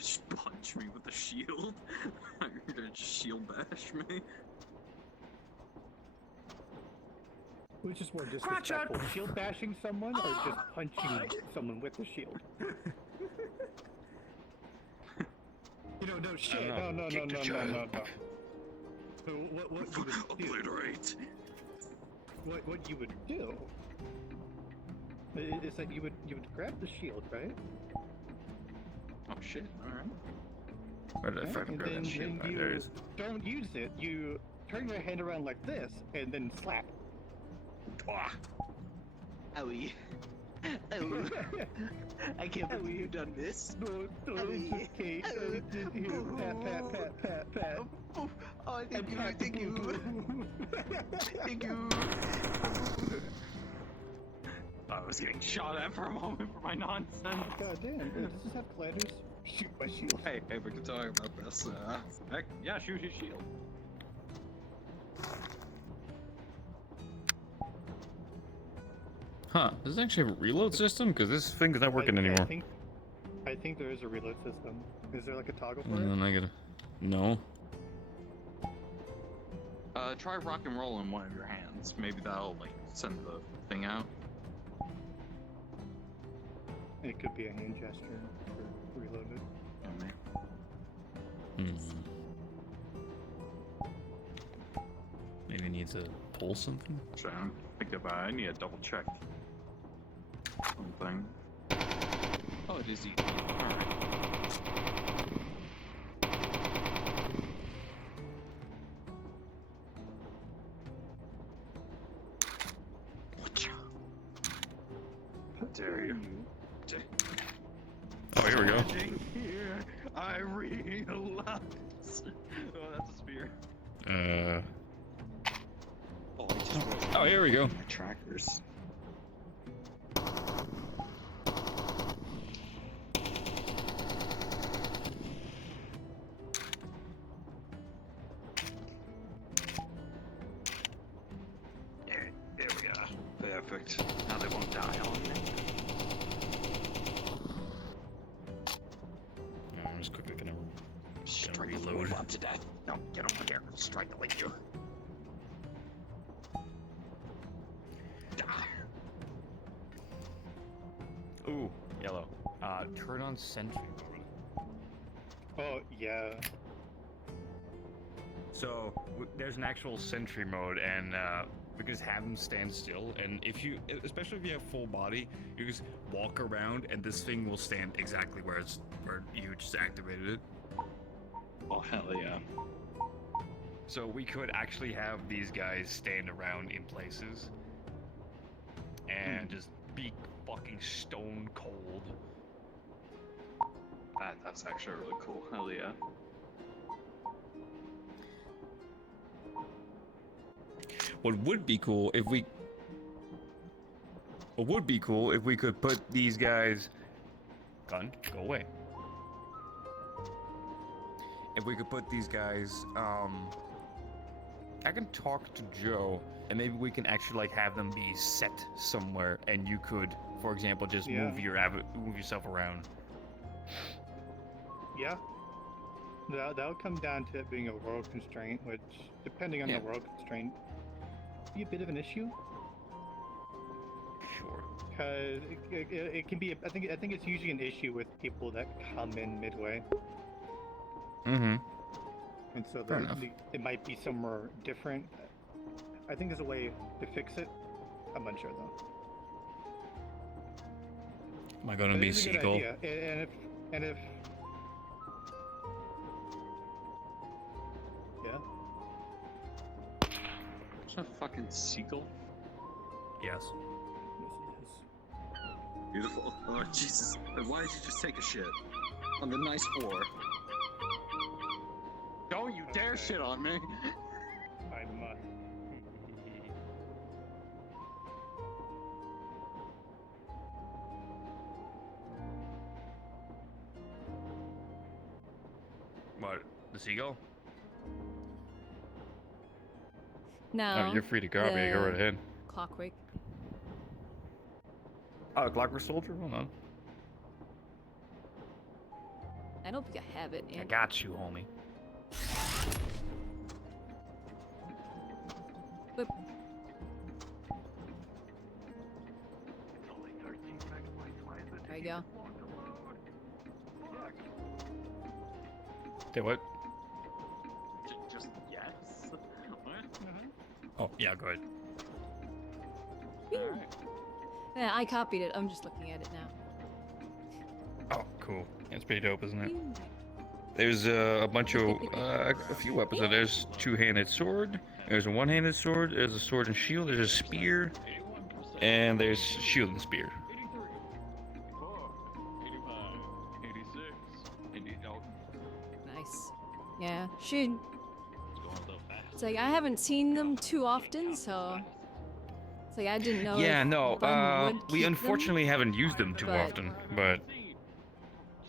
just punch me with a shield. You're gonna just shield bash me. Which is more disrespectful, shield bashing someone or just punching someone with the shield? No shit. No. So what you would do? Obliterate. What you would do is that you would grab the shield, right? Oh shit! All right. Where did I Right? fucking And grab then that shit? when you don't use it, you turn your hand around like this and then slap. Owie. Oh. I can't believe you've done this. No, it's okay. Just here, pat. Oh, thank you. Thank you. I was getting shot at for a moment for my nonsense. God damn, does this have gliders? Shoot my shield. Hey, we can talk about this. Heck, yeah, shoot his shield. Huh, does it actually have a reload system? Because this thing's not working anymore. I think there is a reload system. Is there like a toggle for And it? then I gotta... No. Try rock and roll in one of your hands. Maybe that'll, like, send the thing out. It could be a hand gesture for reloaded. Maybe it needs to pull something? So I'm thinking about it. I need to double check something. Oh, it is easy. Alright. How dare you? Oh, here we go. Here, I realize. Oh, that's a spear. Oh, I just realized Oh, here we go. my trackers. There we go. Perfect. Now they won't die on me. I'm just quickly gonna Strike reload. up to death. No, get over there. Strike like you. Ooh, yellow. Turn on sentry mode. Oh, yeah. So there's an actual sentry mode, and we just have them stand still. And if you, especially if you have full body, you just walk around, and this thing will stand exactly where you just activated it. Oh hell yeah! So we could actually have these guys stand around in places and just be fucking stone cold. That's actually really cool. Hell yeah! What would be cool if we could put these guys... Gun, go away. If we could put these guys, I can talk to Joe, and maybe we can actually like have them be set somewhere, and you could, for example, just move yourself around. Yeah. That'll come down to it being a world constraint, which, depending on the world constraint, be a bit of an issue. Sure. Because it can be. I think it's usually an issue with people that come in midway. mm-hmm. And so Fair enough. it might be somewhere different. I think there's a way to fix it. I'm unsure though. Am I gonna But be it is a good Seagull? idea. And if yeah. Is that fucking seagull? Yes. Beautiful. Oh Jesus! Why did you just take a shit on the nice floor? Don't you dare shit on me! I must. What? The seagull? No. Oh, you're free to copy. the Go right ahead. Clockwork. Oh, Clockwork Soldier? Hold on. I don't think I have it. I got you, homie. But there you go. Say what? Just yes. Oh, yeah, go ahead. Alright. Yeah, I copied it. I'm just looking at it now. Oh, cool. It's pretty dope, isn't it? Pew. There's a bunch of, a few weapons. There's two-handed sword. There's a one-handed sword. There's a sword and shield. There's a spear. And there's shield and spear. 86. Nice. Yeah, she. It's like I haven't seen them too often, so it's like I didn't know. Yeah, if no, Bun would we keep unfortunately haven't used them too but- often, but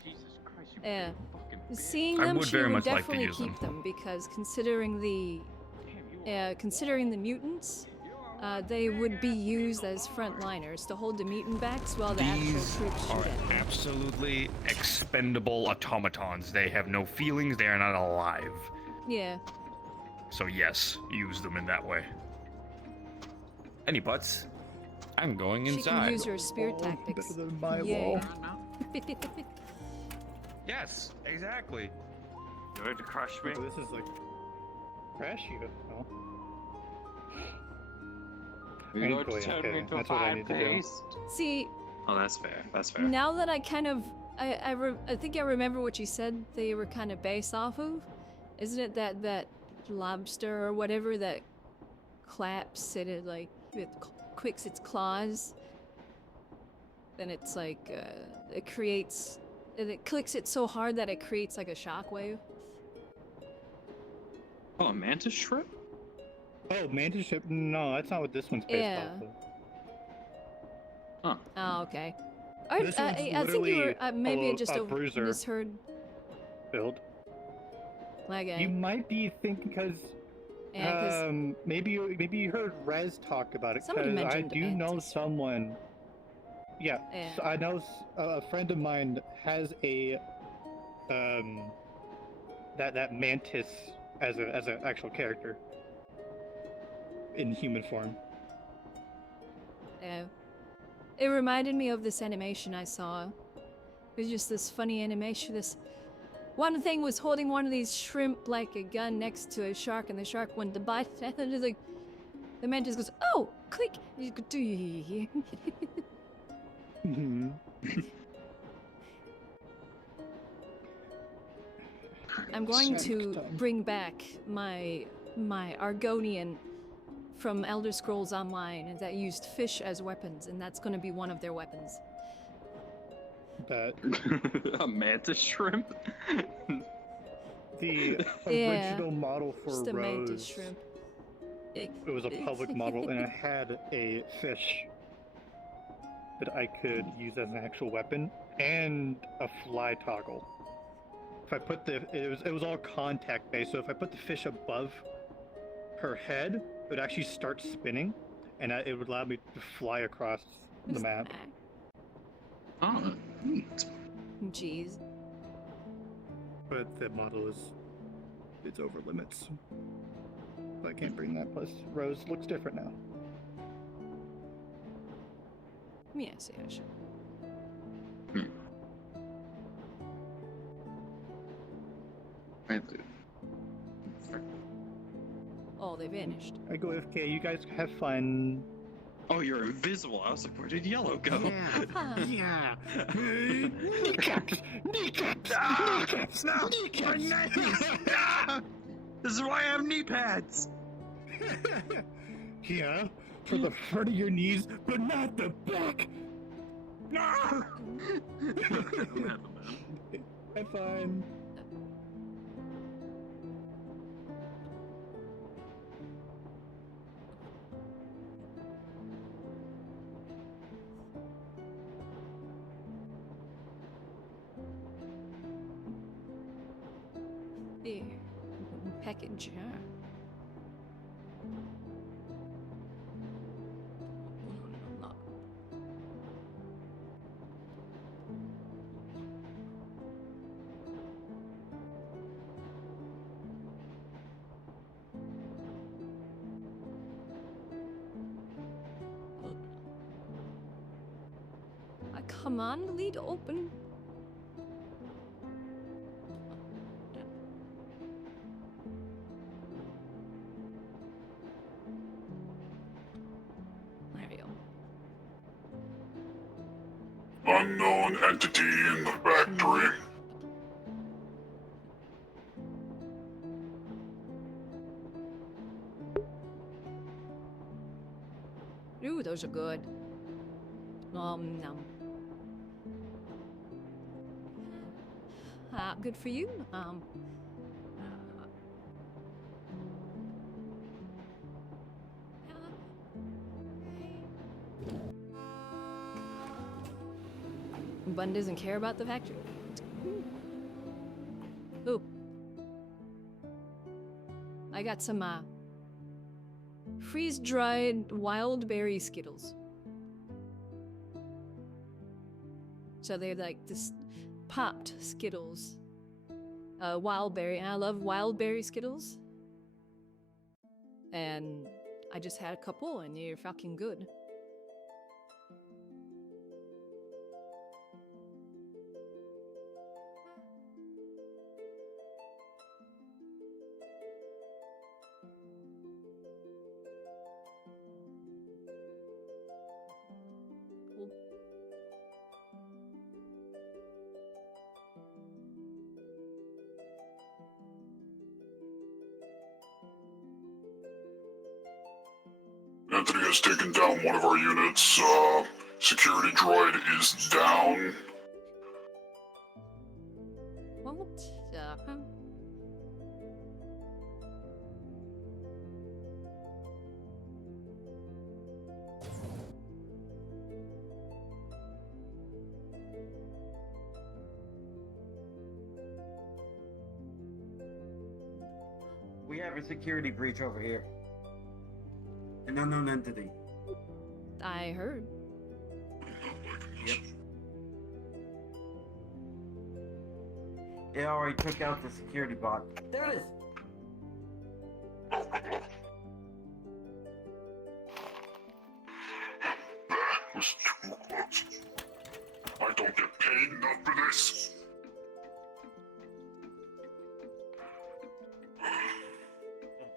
Jesus Christ, you Yeah. fucking them. Seeing I them, would she very would much like to definitely use keep them because considering the mutants, they would be used as frontliners to hold the mutant backs while the actual these troops shoot are at them. absolutely expendable automatons. They have no feelings. They are not alive. Yeah. So yes, use them in that way. Any butts? I'm going She inside. can use her spear Oh, tactics. better than my Yay. wall. Yes, exactly. You ready to crush me? So this is like crash you. No. You're going to Thankfully, turn okay, me into a that's what I fire need to do. paste. See, Oh, that's fair. That's fair. now that I kind of, I think I remember what you said they were kind of based off of. Isn't it that lobster or whatever that claps and it like it quicks its claws? Then it's like it creates, it clicks it so hard that it creates like a shockwave. Oh, a mantis shrimp? Oh, mantis ship? No, that's not what this one's based Yeah. off of. Huh. Oh, okay. I This one's think you were literally maybe I just a bruiser. misheard. Build. Okay. You might be thinking because Yeah, 'cause maybe you heard Rez talk about it. Somebody 'Cause I mentioned do know mantis. someone. Yeah, Yeah. so I know a friend of mine has a that mantis as an actual character in human form. Yeah. It reminded me of this animation I saw. It was just this funny animation. This one thing was holding one of these shrimp like a gun next to a shark, and the shark wanted to bite it, and it's like the mantis goes, "Oh, click!" You go, "Do you hear?" Mhm. I'm going Shark to tongue. bring back my Argonian from Elder Scrolls Online that used fish as weapons, and that's going to be one of their weapons. But A mantis shrimp? the Yeah, original model for Just a mantis Rose, shrimp. it was a public model, and it had a fish that I could use as an actual weapon and a fly toggle. If I put it was all contact based. So if I put the fish above her head, it would actually start spinning, and it would allow me to fly across the Who's map. that? Oh, neat. Jeez. But the model it's over limits. So I can't bring that. Plus, Rose looks different now. Yes, yes. Right there. Oh, they vanished. I go AFK. You guys have fun. Oh, you're invisible. I was like, where did yellow go? Ah, Yeah. Kneecaps! Kneecaps! Kneecaps! No! Kneecaps! This is why I have knee pads! Yeah, for the front of your knees, but not the back. No! Have fun. there. Package, huh? Lock. Come on, lead open. There we go. Unknown entity in the factory. Ooh, those are good. Nom. Good for you. Bun doesn't care about the factory. Ooh. I got some freeze-dried wild berry Skittles. So they're like this popped Skittles. Wild berry. And I love wild berry Skittles. And I just had a couple and they're fucking good. Entity has taken down one of our units. Security droid is down. What the? We have a security breach over here. An unknown entity. I heard. Yep. It already took out the security bot. There it is! That was too close. I don't get paid enough for this.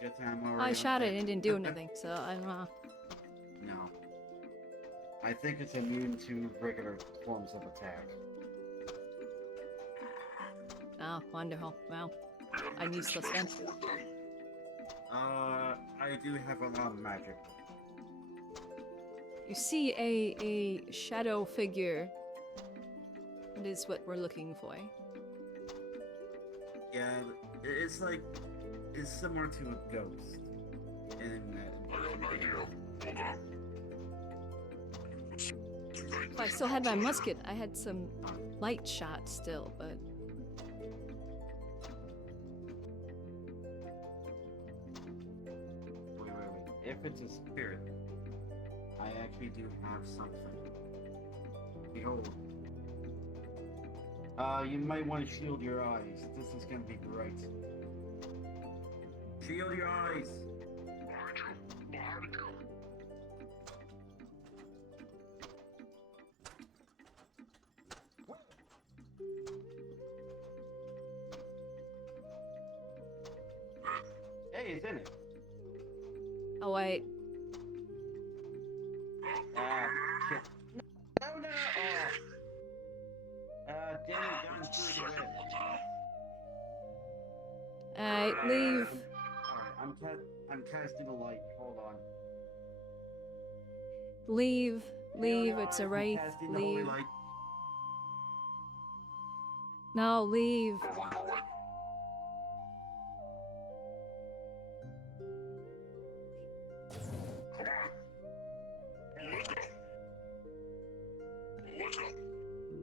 Good time already. I shot it and it didn't do anything, so I don't know. No. I think it's immune to regular forms of attack. Oh, wonderful. Well, I'm useless then. I do have a lot of magic. You see a shadow figure. That is what we're looking for. Yeah, it's like, it's similar to a ghost. And I got an idea. Hold on. If I still had my musket, I had some light shots still, but... wait. If it's a spirit, I actually do have something. Behold. You might want to shield your eyes. This is gonna be great. Shield your eyes! Hey, it's in it. Oh, wait. Shit. No! Damn it, done through the web. Alright, leave. Alright, I'm casting a light. Hold on. Leave. Leave, it's a I'm wraith. casting the holy Leave. light. No, leave.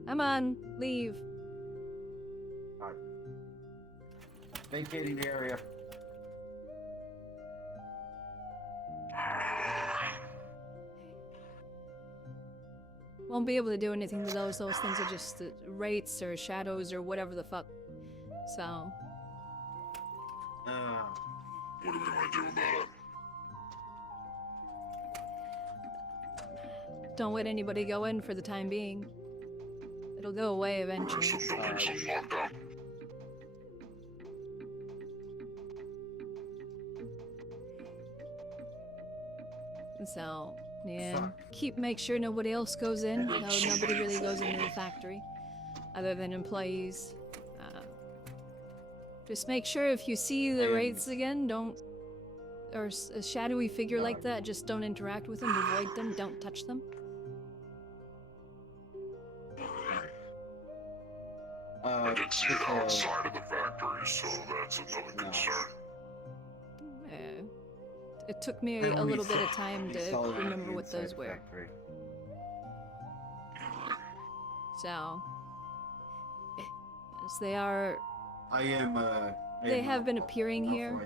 Come on, leave. Alright. Vacating the area. Won't be able to do anything to those. Those things are just wraiths or shadows or whatever the fuck. So. What are we gonna do about it? Don't let anybody go in for the time being. It'll go away eventually. Some buildings I'm locked down. So, yeah, make sure nobody else goes in. No, nobody really goes into the factory, other than employees. Just make sure if you see the wraiths again, don't, or a shadowy figure like that, just don't interact with them, avoid them, don't touch them. I did see it outside of the factory, so that's another concern. It took me a little bit of time to remember what those were. So, as they are, they have been appearing here.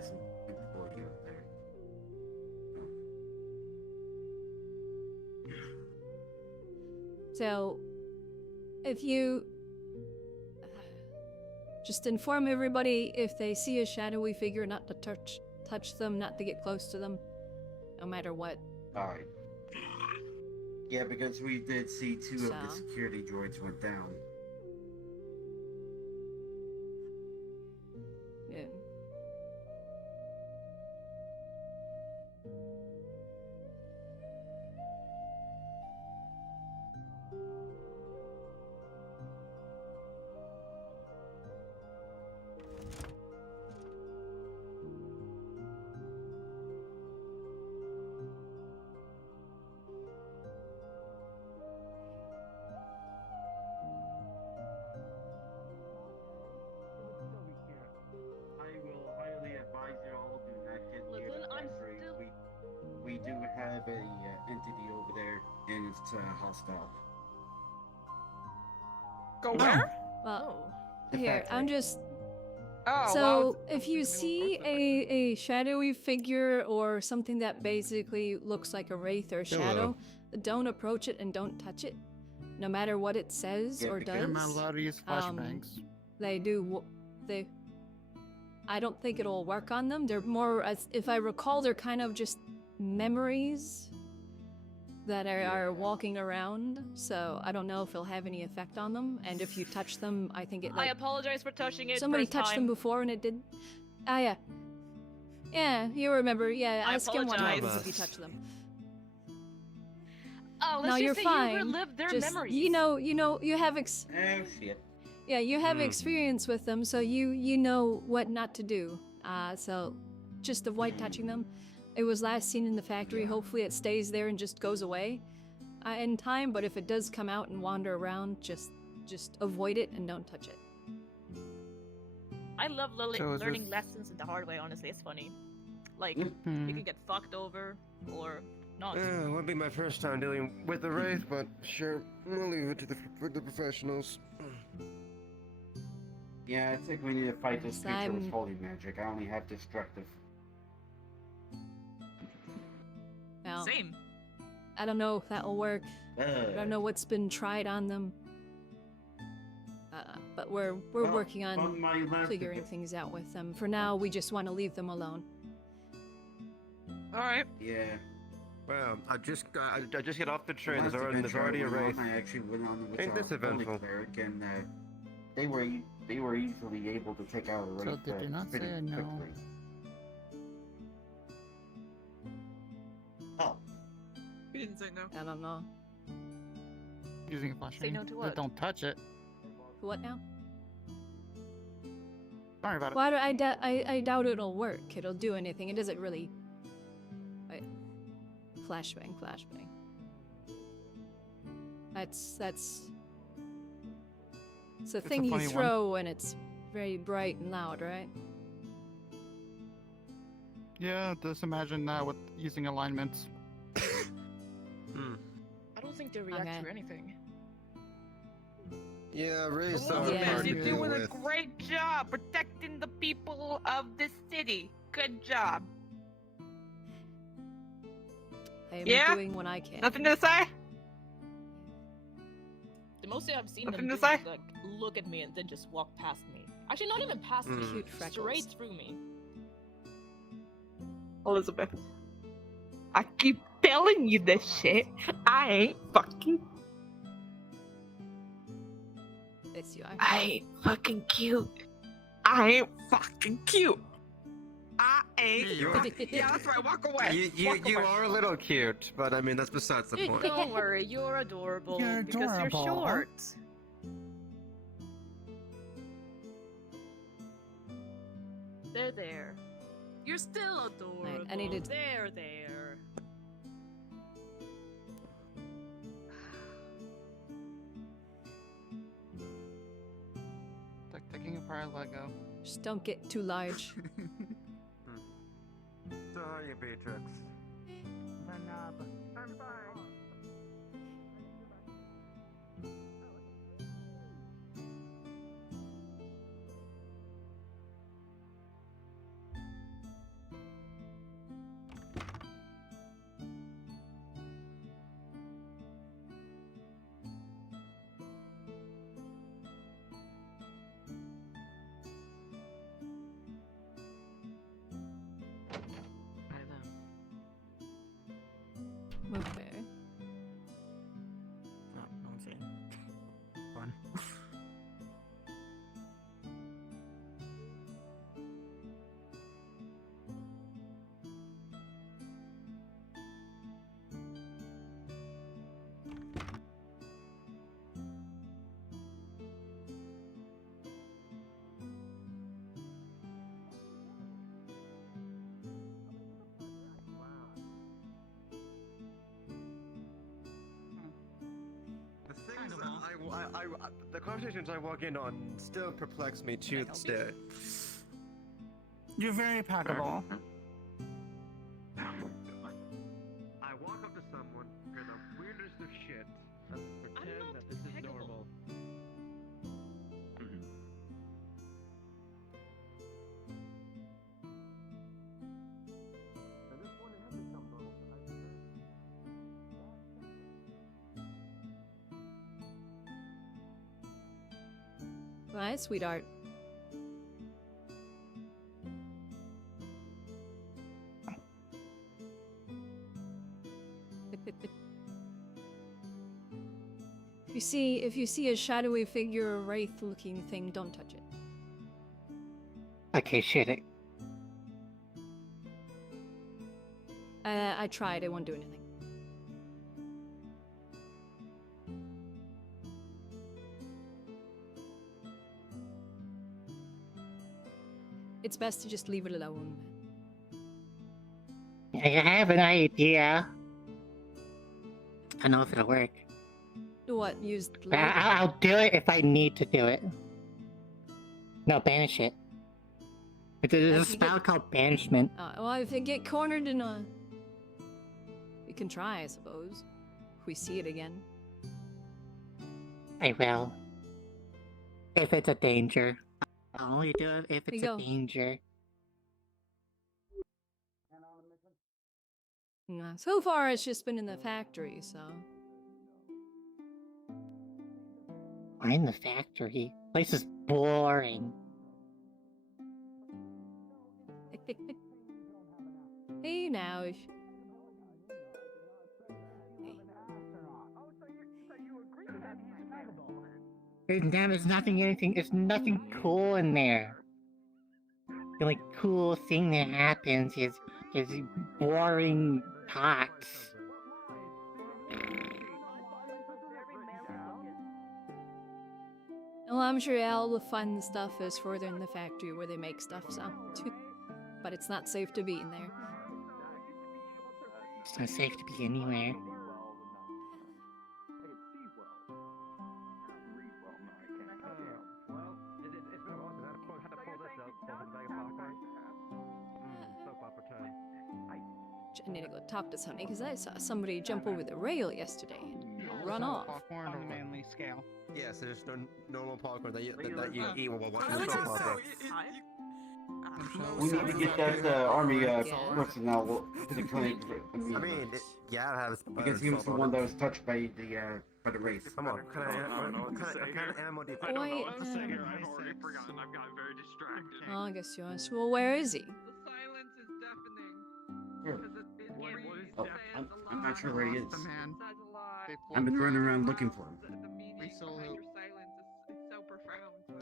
So, if you just inform everybody if they see a shadowy figure not to touch them, not to get close to them, no matter what. Alright. Yeah, because we did see two of the security droids went down. Yeah. We do have a entity over there, and it's hostile. Go where? Well, The here, factory. I'm just... Oh, So, well, if you see a shadowy figure or something that basically looks like a wraith or shadow, don't approach it and don't touch it, no matter what it says or does. I'm not allowed to use flashbangs. They do. I don't think it'll work on them. They're more, as if I recall, they're kind of just memories that are walking around. So I don't know if it'll have any effect on them. And if you touch them, I think it. I apologize for touching it. Somebody first touched time. them before and it did. Ah, yeah. Yeah, you remember. Yeah, I ask him what happens apologize. if you touch them. Oh, let's No, just you're say fine. you relived their Just, memories. you know, you have Oh shit. Yeah, you have experience with them, so you know what not to do. So just avoid touching them. It was last seen in the factory. Hopefully it stays there and just goes away in time, but if it does come out and wander around, just avoid it and don't touch it. I love So is learning this- lessons in the hard way, honestly. It's funny. Like, Hmm. you can get fucked over or not. It would be my first time dealing with the Wraith, but sure, we'll leave it to the professionals. Yeah, I think we need to fight this creature I'm- with holy magic. I only have destructive. Now, Same. I don't know if that'll work. I don't know what's been tried on them. But we're working on my last figuring things out with them. For now, we just want to leave them alone. all right. Yeah. Well, I just get off the train. Last There's adventure already a I went Wraith. on, I actually went on with Ain't this our holy eventful? cleric, and they were easily able to take out a So Wraith did you not pretty say a no? quickly. Oh. We didn't say no. I don't know. Using a flashbang. Say no to But what? don't touch it. What now? Don't worry about it. Why do I doubt it'll work. It'll do anything. It doesn't really. Wait. Flashbang. That's. It's a It's a thing you funny one. throw and it's very bright and loud, right? Yeah, just imagine with using alignments. I don't think they react Okay. to anything. Yeah, Wraiths Oh, are yeah. hard to You're deal doing a with. great job protecting the people of this city. Good job. I am Yeah? doing what I can. Nothing to say? The most I've seen Nothing them to do say? is like look at me and then just walk past me. Actually, not even past me, Cute freckles. straight through me. Elizabeth. I keep telling you this shit. I ain't fucking. Bless you. I ain't fucking cute. I ain't fucking cute. I ain't. Yeah, that's right. Walk away. Walk You away. are a little cute, but I mean that's besides the point. Don't worry, you're adorable. You're because adorable. you're short. There. You're still adorable. Right, I needed- There. It's like taking apart Lego. Just don't get too large. So how are you, Beatrix? I'm fine. Okay. No one's here. Fun. The things the conversations I walk in on still perplex me to this day. You're very packable. I walk up to someone, hear the weirdest of shit, and pretend that this is normal. And this one has become normal. Right, sweetheart. If you see a shadowy figure or wraith-looking thing, don't touch it. Okay, shit. I tried. It won't do anything. It's best to just leave it alone. I have an idea. I don't know if it'll work. What? Use I'll do it if I need to do it. No, banish it. There's a spell called banishment. well, if you get cornered in a... We can try, I suppose. If we see it again. I will. If it's a danger. I'll only do it if it's a danger. So far, it's just been in the factory, so... Why in the factory? Place is boring. Hey, now. There's nothing cool in there. The only cool thing that happens is boring pots. Well, I'm sure all the fun stuff is further in the factory where they make stuff, so... But it's not safe to be in there. It's not safe to be anywhere. I need to go talk to somebody because I saw somebody jump over the rail yesterday and run off. Popcorn on a manly scale. Yes, there's no normal popcorn that you eat while watching I the was soap gonna opera. We need to get that army person now to the clinic. I mean, yeah, I have. Because he was the one that was touched by the race. Come on, what kind of ammo do you I don't know what to say here. I've already forgotten. I've gotten very distracted. Oh, I guess you're honest. Well, where is he? Oh, I'm not sure where he is. Man. I've been running around looking for him. We still hope.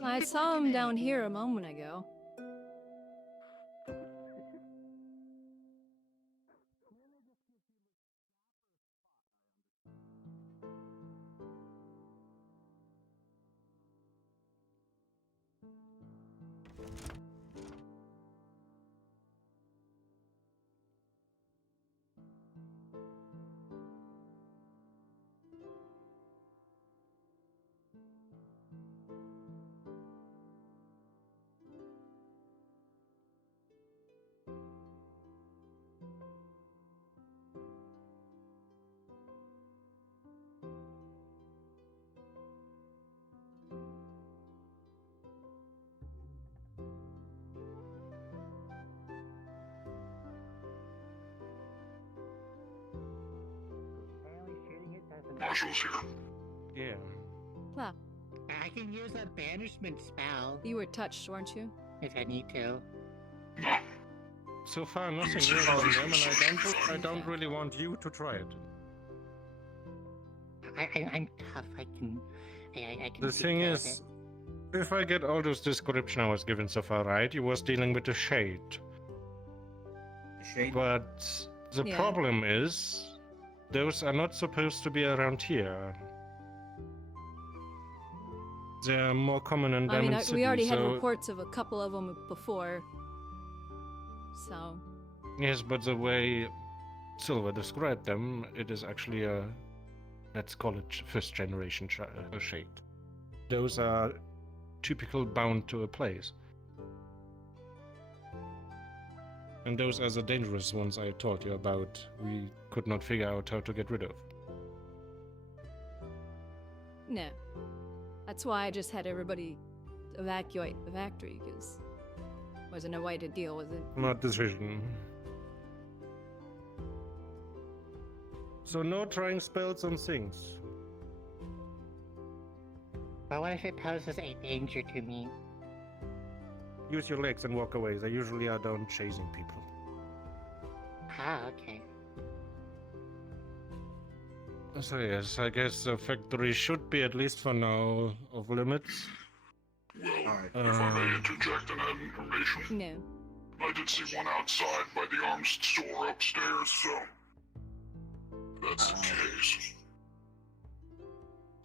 I saw him down here a moment ago. Marshal's here. Yeah. Well, I can use a banishment spell you were touched, weren't you? if I need to. So far, nothing real on them, and I don't really want you to try it. I'm tough. I can. I can. The take thing care of is, if I get all those description I was given so far right, you was dealing with the shade. Shade? But the Yeah. problem is, those are not supposed to be around here. They're more common in I mean, Diamond City, we already had so... reports of a couple of them before. So, Yes, but the way Silver described them, it is actually a, let's call it first generation shade. Those are typical bound to a place. And those are the dangerous ones I told you about, we could not figure out how to get rid of. no. That's why I just had everybody evacuate the factory, because wasn't a way to deal with it. Not decision. So no trying spells on things. But what if it poses a danger to me? Use your legs and walk away. They usually are done chasing people. Ah, okay. So yes, I guess the factory should be, at least for now, off limits. Well, if I may interject and add information, No. I did see one outside by the arms store upstairs, so that's the case.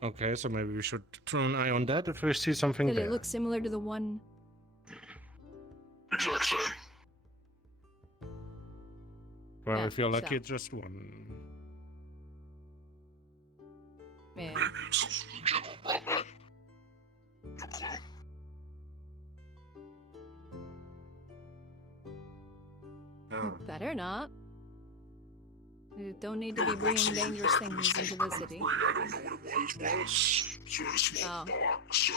Okay, so maybe we should throw an eye on that if we see something Did there. it look similar to the one? Exact same. Well, Yeah, if you're lucky, so. it's just one. Yeah. Maybe it's something the general brought back. No clue. Oh. Better not. You don't need to be bringing dangerous things into the city. I don't know what it was sort of a small box, so...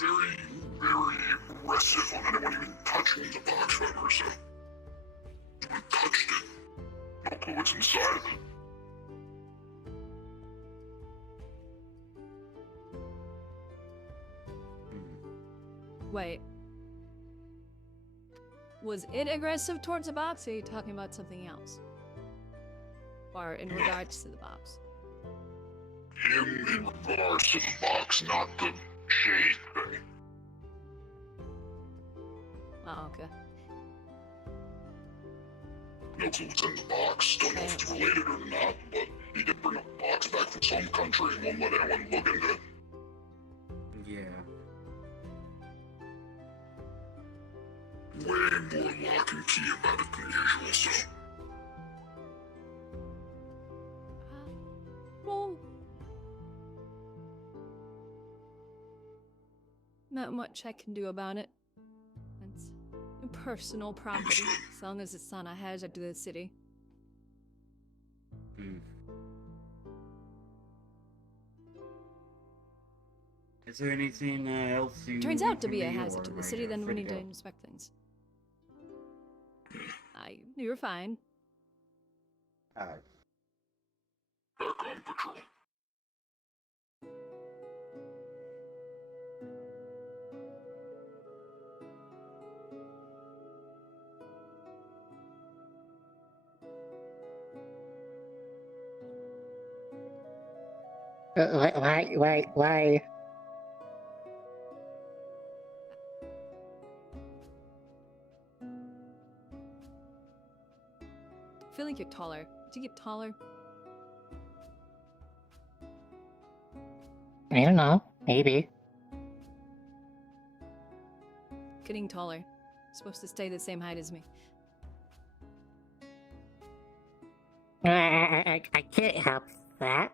Very, very aggressive on anyone even touching the box ever, so... Anyone touched it. No clue what's inside of it. Wait. Was it aggressive towards the box, or are you talking about something else? Or in regards to the box? Him in regards to the box, not the shade thing. Oh, okay. No clue what's in the box. Don't know if it's related or not, but he did bring a box back from some country and won't let anyone look into it. Yeah. Way more lock and key about it than usual, so... Well, not much I can do about it. It's personal property, as long as it's not a hazard to the city. Is there anything else you... Turns out to be a need, hazard or to am the I city, then we free need to go? inspect things. You're fine. Alright. Back on patrol. Why? I feel like you're taller. Did you get taller? I don't know. Maybe. Getting taller. You're supposed to stay the same height as me. I can't help that.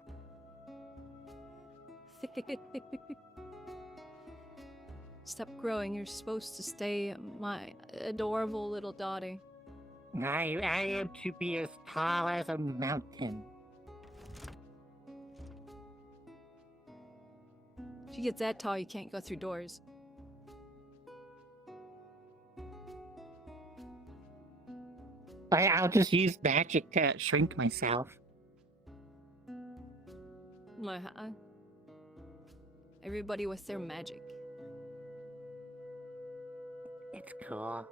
Stop growing. You're supposed to stay my adorable little daughter. I am to be as tall as a mountain. If you get that tall, you can't go through doors. I'll just use magic to shrink myself. Everybody with their magic. It's cool.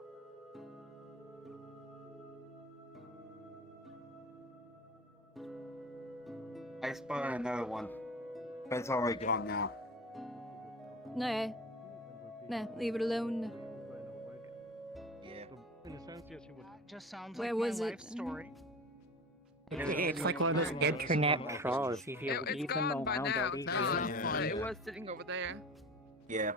I spotted another one, but it's already gone now. Nah, leave it alone. Yeah. Just sounds Where like was my it? life story. It's like one of those internet trolls. If you It's leave them gone by around, now. they'll leave No, you. it was sitting over there. Yeah.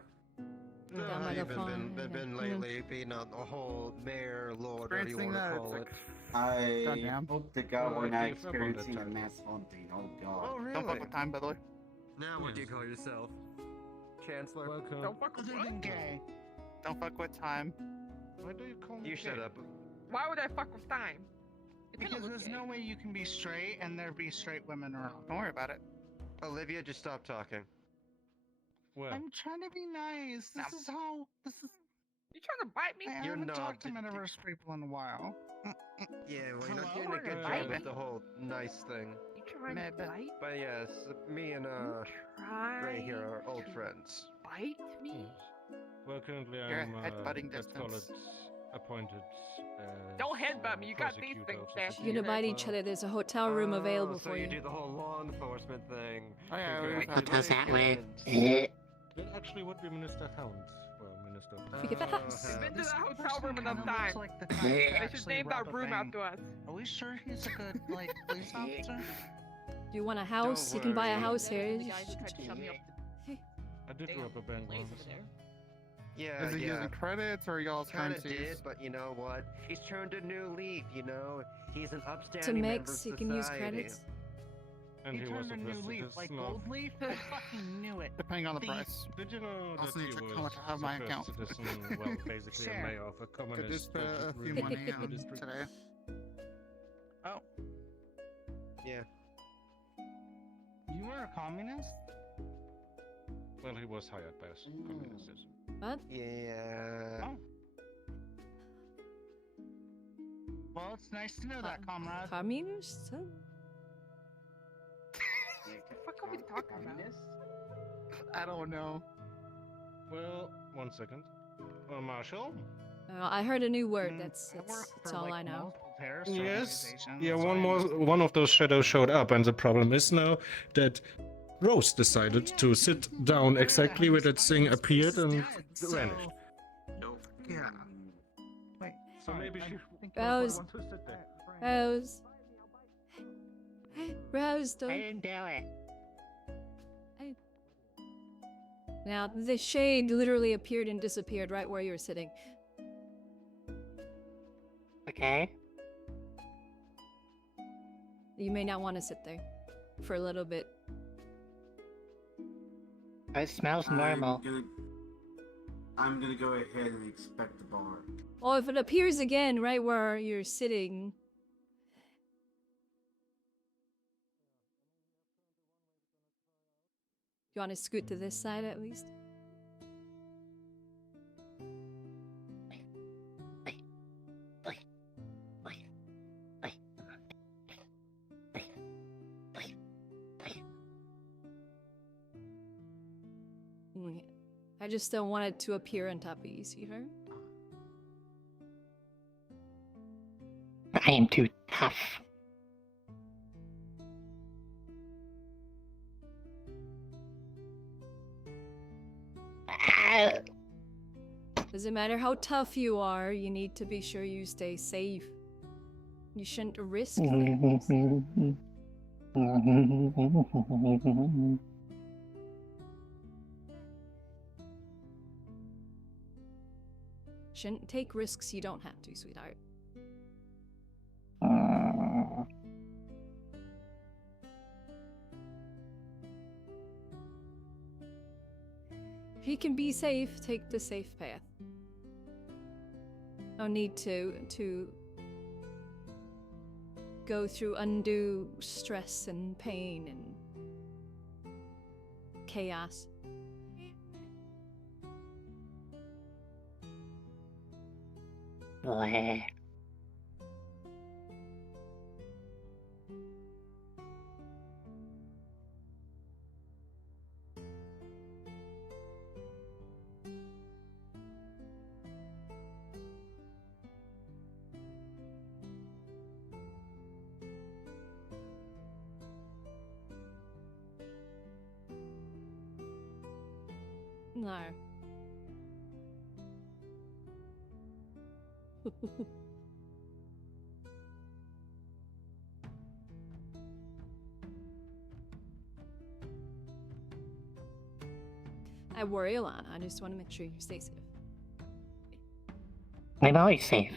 Down by the farm. Been lately being a whole mayor, lord, whatever you Experiencing want to that, call it's it. I Goddamn. hope to God we're Well, not you felt experiencing that a time. mass haunting. Oh God. Oh, really? Don't fuck with time, by the way. Now, what do you call yourself? Chancellor? Welcome. Don't fuck with Other what? than gay. Don't fuck with time. Why do you call me You shut gay? up. Why would I fuck with time? It kinda Because looks there's no gay. way you can be straight and there be straight women around. Don't worry about it. Olivia, just stop talking. Well, I'm trying to be nice. This is how. This is. You trying to bite me? I You're haven't not. talked to Metaverse people in a while. Yeah, well, you're not Hello? doing a good Bite job me? with the whole nice thing. You trying Maybe. to bite? But yes, me and Ray here are old friends. Bite me? well, currently You're I'm headbutting let's call it distance. appointed. Don't headbutt me, you got these prosecutor things of the stacked city. You're gonna bite Well, each other. There's a hotel room available so for you you. do the whole law enforcement thing. Oh yeah, Okay, we've I had do Hotel's like that way. it. It actually would be Minister Hound. Well, Minister. We've been to that hotel room enough times. Like the type They to should actually name rob that a room bank. out to us. Are we sure he's a good like police officer? Do you want a house? You can buy a worry. house here. The guy who tried to shove me up I did the rob a bank place once. over there. Yeah, Is he yeah. using credits or y'all's Kinda currencies? did, but you know what? He's turned a new leaf, you know? He's an To upstanding member of mix, you can use society. credits. And He he was turned a new arrested leaf, as like no- gold leaf. I fucking knew it. Depending on the Thief. price. Did you know Also that need he to was how much I have the my first account. citizen, well, basically Share. a mayor of a Could communist just put a few ruling money on district. today. Oh, Yeah. you were a communist? Well, he was hired by us communists. What? Yeah. Oh. Well, it's nice to know that, comrade. Communist? What are we talking about? I don't know. Well, 1 second. Marshall? I heard a new word. That's I work that's for, all like, I know. multiple terrorist Yes. organizations, Yeah, so one of those shadows showed up, and the problem is now that Rose decided to sit down exactly where that thing appeared and vanished. No. Yeah. Wait. So maybe she Rose. want to sit there. Rose. Rose, I don't. didn't do it. Now, the shade literally appeared and disappeared right where you were sitting. Okay. You may not want to sit there for a little bit. It smells normal. I'm gonna go ahead and expect the bar. Well, if it appears again right where you're sitting. You want to scoot to this side at least? I just don't want it to appear on top of you, see her? I am too tough. that. Doesn't matter how tough you are, you need to be sure you stay safe. You shouldn't risk things. Shouldn't take risks you don't have to, sweetheart. If you can be safe, take the safe path. No need to go through undue stress and pain and chaos. Boy. No. I worry a lot. I just want to make sure you stay safe. I'm always safe.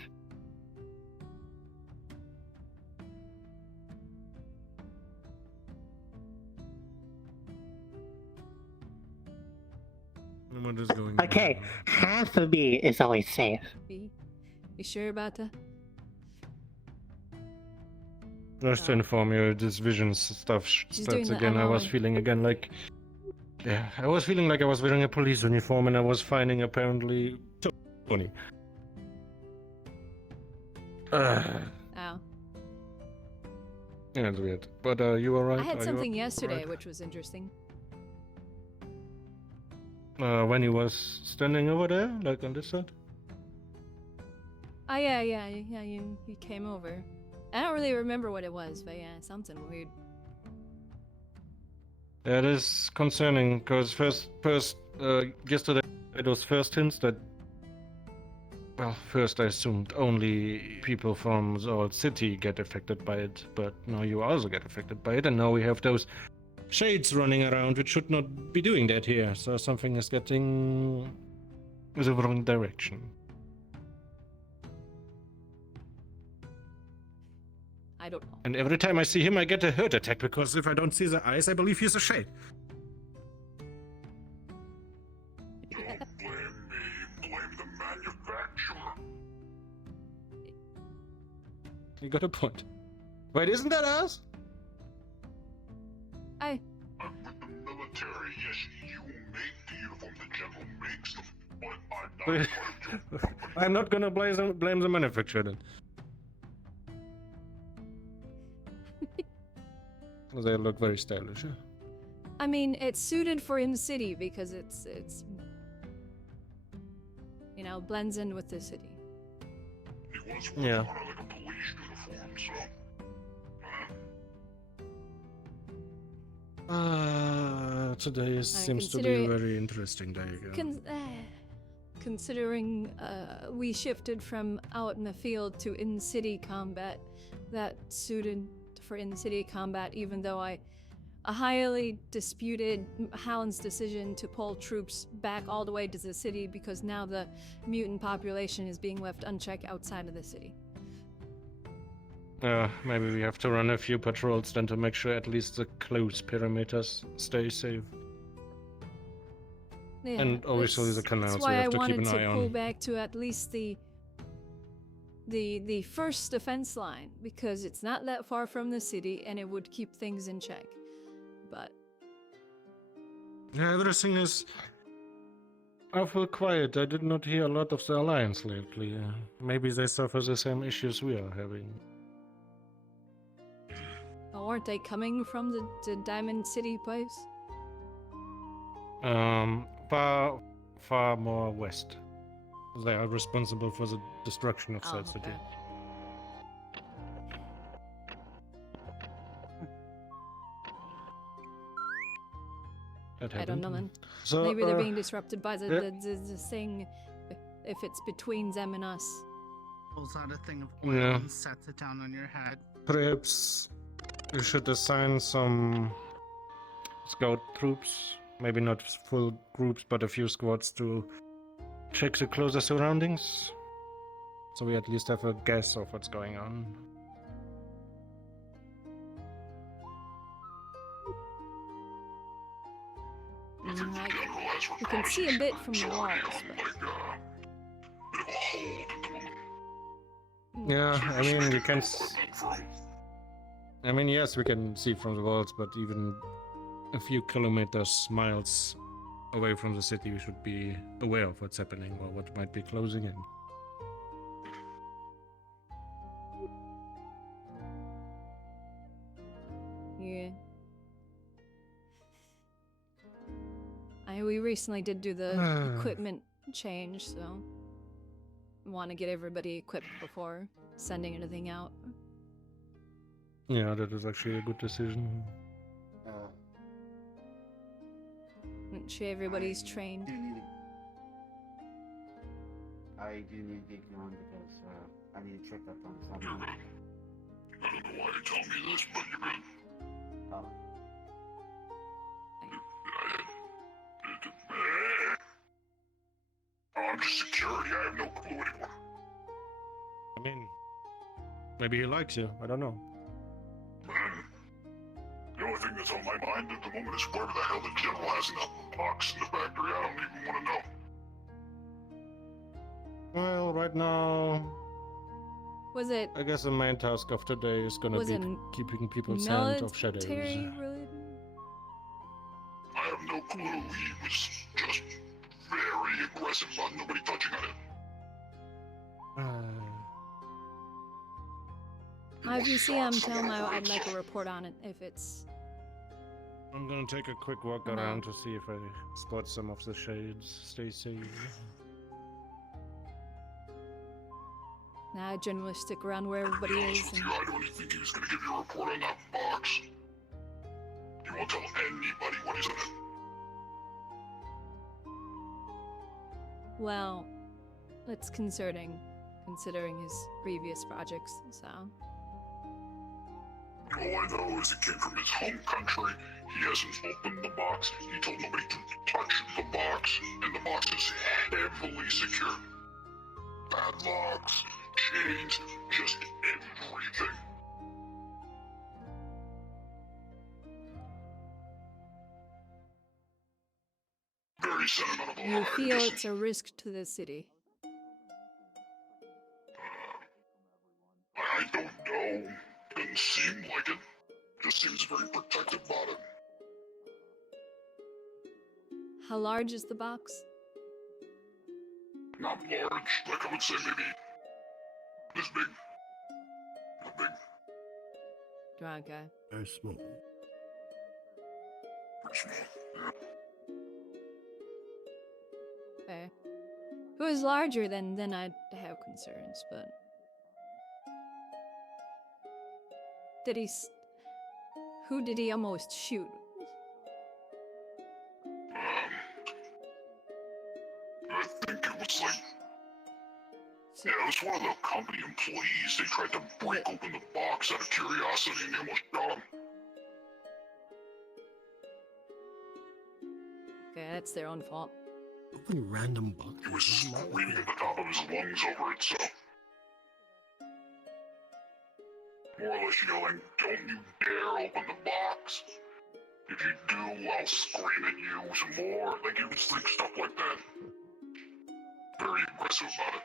What is going on? Okay, half of me is always safe. Be sure about that? Just to inform you, this vision stuff starts again. I was feeling again like... Yeah, I was feeling like I was wearing a police uniform and I was finding apparently... Tony. Oh. Yeah, it's weird. But you alright? I had something yesterday which was interesting. When he was standing over there, like on this side? Oh yeah, you came over. I don't really remember what it was, but yeah, something weird. Yeah, it is concerning, because first, yesterday, those first hints that... Well, first I assumed only people from the old city get affected by it, but now you also get affected by it, and now we have those shades running around, which should not be doing that here, so something is getting... the wrong direction. I don't know. And every time I see him, I get a hurt attack, because if I don't see the eyes, I believe he's a shade. Don't blame me, blame the manufacturer. You got a point. Wait, isn't that us? I'm with the military, yes, you make the uniform, the general makes them, but I'm not part of it. I'm not gonna blame the manufacturer then. They look very stylish. Yeah? I mean, it's suited for in the city because it's you know, blends in with the city. He was Yeah. like a police uniform, so... Today seems to be a very interesting day again. Considering we shifted from out in the field to in-city combat, that suited for in-city combat, even though I highly disputed Halland's decision to pull troops back all the way to the city because now the mutant population is being left unchecked outside of the city. Maybe we have to run a few patrols then to make sure at least the close perimeters stay safe. Yeah, And obviously the canals we have to keep an eye That's why I wanted to pull on. back to at least the first defense line, because it's not that far from the city and it would keep things in check. But Yeah, everything is awful quiet. I did not hear a lot of the Alliance lately. Maybe they suffer the same issues we are having. aren't they coming from the Diamond City place? Far more west. They are responsible for the destruction of that city. That I don't happened. know then. So, Maybe they're being disrupted by yeah. the thing, if it's between them and us. Pulls out a thing of oil Yeah. and sets it down on your head. Perhaps you should assign some scout troops, maybe not full groups, but a few squads to check the closer surroundings. So we at least have a guess of what's going on. You can see a bit from the walls, but... Yeah, I mean, you can. I mean, yes, we can see from the walls, but even a few kilometers, miles away from the city, we should be aware of what's happening or what might be closing in. Yeah. We recently did do the equipment change, so want to get everybody equipped before sending anything out. Yeah, that was actually a good decision. Make sure everybody's trained. I do need to get going because I need to check up on something. I don't know why you tell me this, but you're good. Oh. I'm just security. I have no clue anymore. I mean, maybe he likes you. I don't know. Man, the only thing that's on my mind at the moment is whatever the hell the general has in that box in the factory. I don't even want to know. Well, right now, Was it I guess the main task of today is gonna Was be it keeping people scent of shadows. military related? I have no clue. He was just very aggressive about nobody touching on it. If you see him, tell him I'd like a report on it if it's... I'm gonna take a quick walk around to see if I spot some of the shades. Stay safe. Nah, I generally stick around where everybody is. And... I don't even think he was going to give you a report on that box. He won't tell anybody what is in it. Well, that's concerning, considering his previous projects, so... All I know is it came from his home country. He hasn't opened the box. He told nobody to touch the box, and the box is heavily secure. Padlocks, chains, just everything. Very sentimental. You feel it's a risk to the city? I don't know. Doesn't seem like it. Just seems very protective about it. How large is the box? Not large. Like I would say maybe this big. Not big. Okay. Very small. Pretty small. Yeah. Fair. If it was larger, then I'd have concerns, but... Did he... Who did he almost shoot? I think it was like... Yeah, it was one of the company employees. They tried to break open the box out of curiosity and they almost shot him. Okay, that's their own fault. Open random box. He was screaming at the top of his lungs over it, so... More or less yelling, don't you dare open the box. If you do, I'll scream at you some more. Like, he was like stuff like that. Very aggressive about it.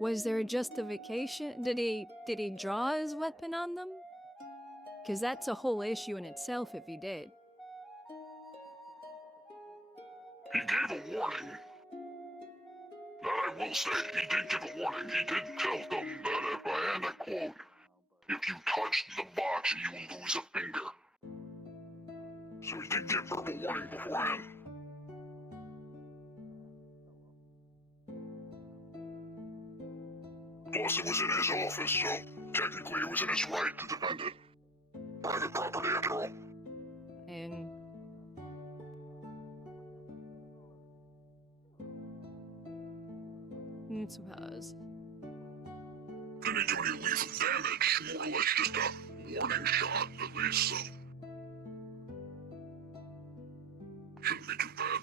Was there a justification? Did he draw his weapon on them? Because that's a whole issue in itself if he did. He gave a warning. That I will say, he did give a warning. He did tell them that if I, and I quote, if you touch the box, you will lose a finger. So he did give verbal warning beforehand. Plus, it was in his office, so technically it was in his right to defend it. Private property, after all. And I suppose. Didn't do any lethal damage, more or less just a warning shot, at least, so. Shouldn't be too bad.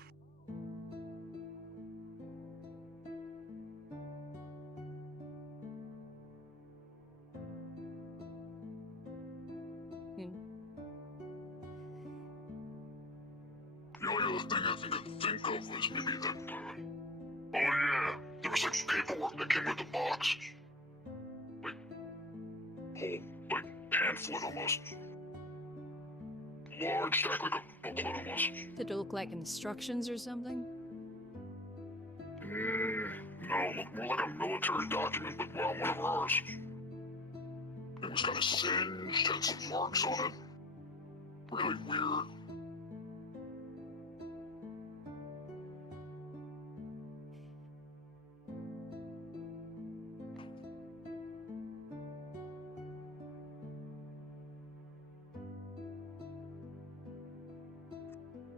The only other thing I could think of was maybe that, oh yeah, there was like paperwork that came with the box. Like, whole, like, pamphlet almost. Large stack, like a booklet almost. Did it look like instructions or something? No, it looked more like a military document, but well, one of ours. It was kind of singed, had some marks on it. Really weird.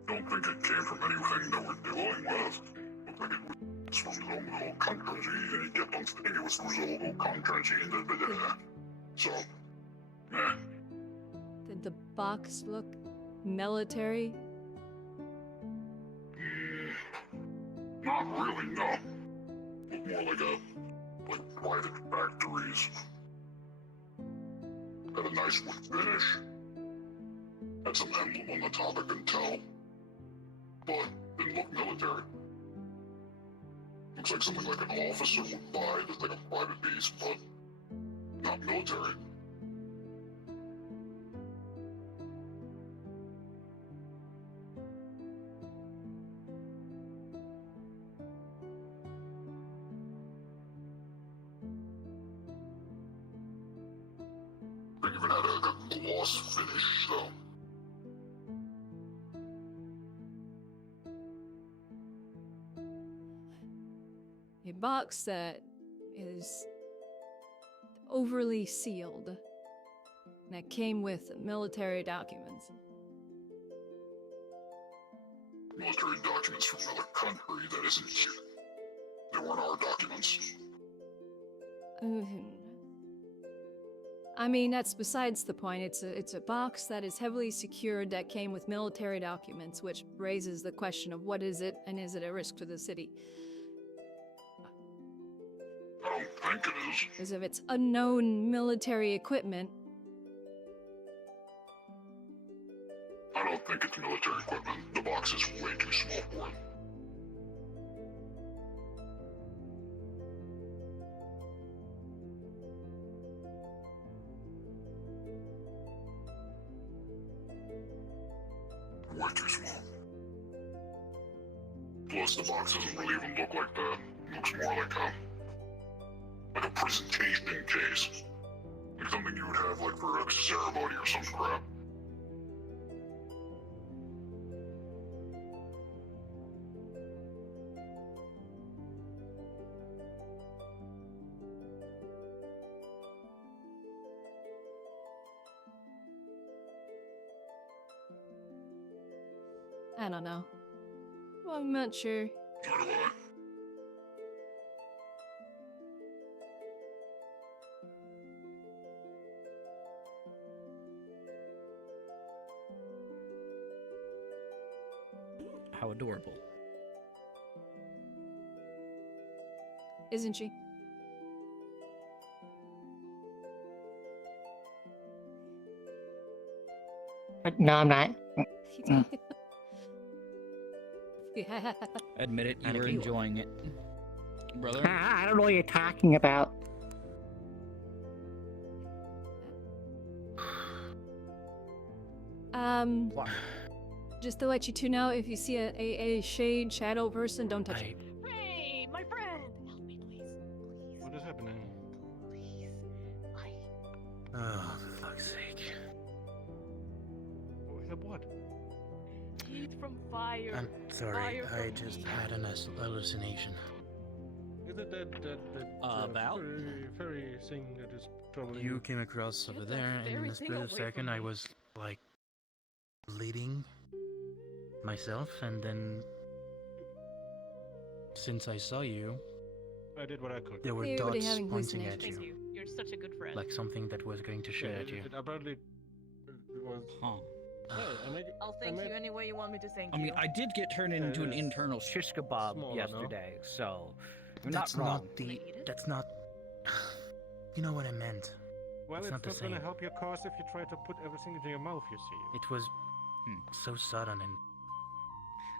Don't think it came from anything that we're dealing with. Looked like it was from the whole country, and he kept on thinking it was from the whole country, and so, eh. Did the box look military? Not really, no. Looked more like private factories. Had a nice wood finish. Had some emblem on the top, I could tell. But didn't look military. Looks like something like an officer would buy, just like a private piece, but not military. It even had a gloss finish, so. A box that is overly sealed. That came with military documents. Military documents from another country that isn't here. They weren't our documents. I mean, that's besides the point. It's a box that is heavily secured that came with military documents, which raises the question of what is it and is it a risk to the city? I don't think it is. Because if it's unknown military equipment, I don't think it's military equipment. The box is way too small for it. Way too small. Plus, the box doesn't really even look like that. It looks more like a presentation case. Like something you would have like for a ceremony or some crap. I don't know. Well, I'm not sure. So do I. How adorable. Isn't she? No, I'm not. Yeah. Admit it, you were enjoying it. Brother? I don't know what you're talking about. Just to let you two know, if you see a shade shadow person, don't touch it. Hey, my friend! Help me, please. What is happening? Please. Oh, for fuck's sake. What? Heat from fire. I'm sorry, I just had an hallucination. Val? Furry thing that is probably. You came across over there, and in a split of a second, I was like bleeding myself, and then since I saw you, I did what I could. there were Hey, dots everybody having pointing hallucinations. at Thank you, you. You're such a good friend. like something that was going to shoot at you. It apparently was. Huh. I'll thank you any way you want me to thank I you. mean, I did get turned into an it's internal shish kebab smaller, no? yesterday, so you're That's not wrong. not the. That's not. You know what I meant. Well, It's it's not not the gonna same. help your cause if you try to put everything into your mouth. You see. It was so sudden and.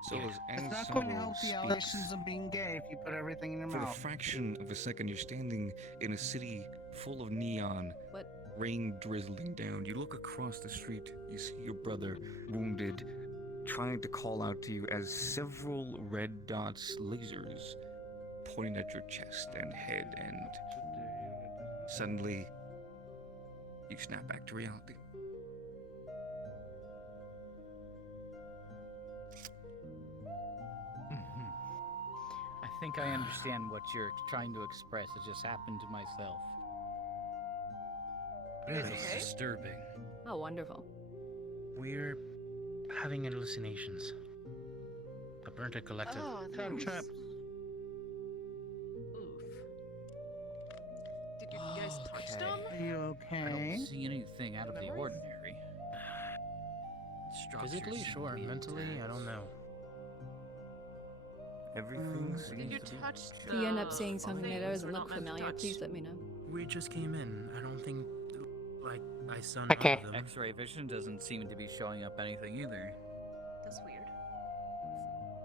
So It's as not going to Sabo help the speaks, allegations of being gay if you put everything in your for a mouth. fraction of a second, you're standing in a city full of neon, rain drizzling down. You look across the street, you see your brother wounded, trying to call out to you as several red dots, lasers, pointing at your chest and head, and suddenly you snap back to reality. I think I understand what you're trying to express. It just happened to myself. Really? Disturbing. Oh, wonderful. We're having hallucinations. Apparently collective. Oh, Time thanks. traps. Oof. Did you guys touch Okay. them? Are you okay? I don't see anything out of the Memories? ordinary. Physically, sure. Mentally, I don't know. Everything Did seems you to be touch If you end up the saying something that things doesn't we're look not meant to familiar, touch? please let me know. We just came in. I don't think, like, I saw none Okay. of them. X-ray vision doesn't seem to be showing up anything either. That's weird.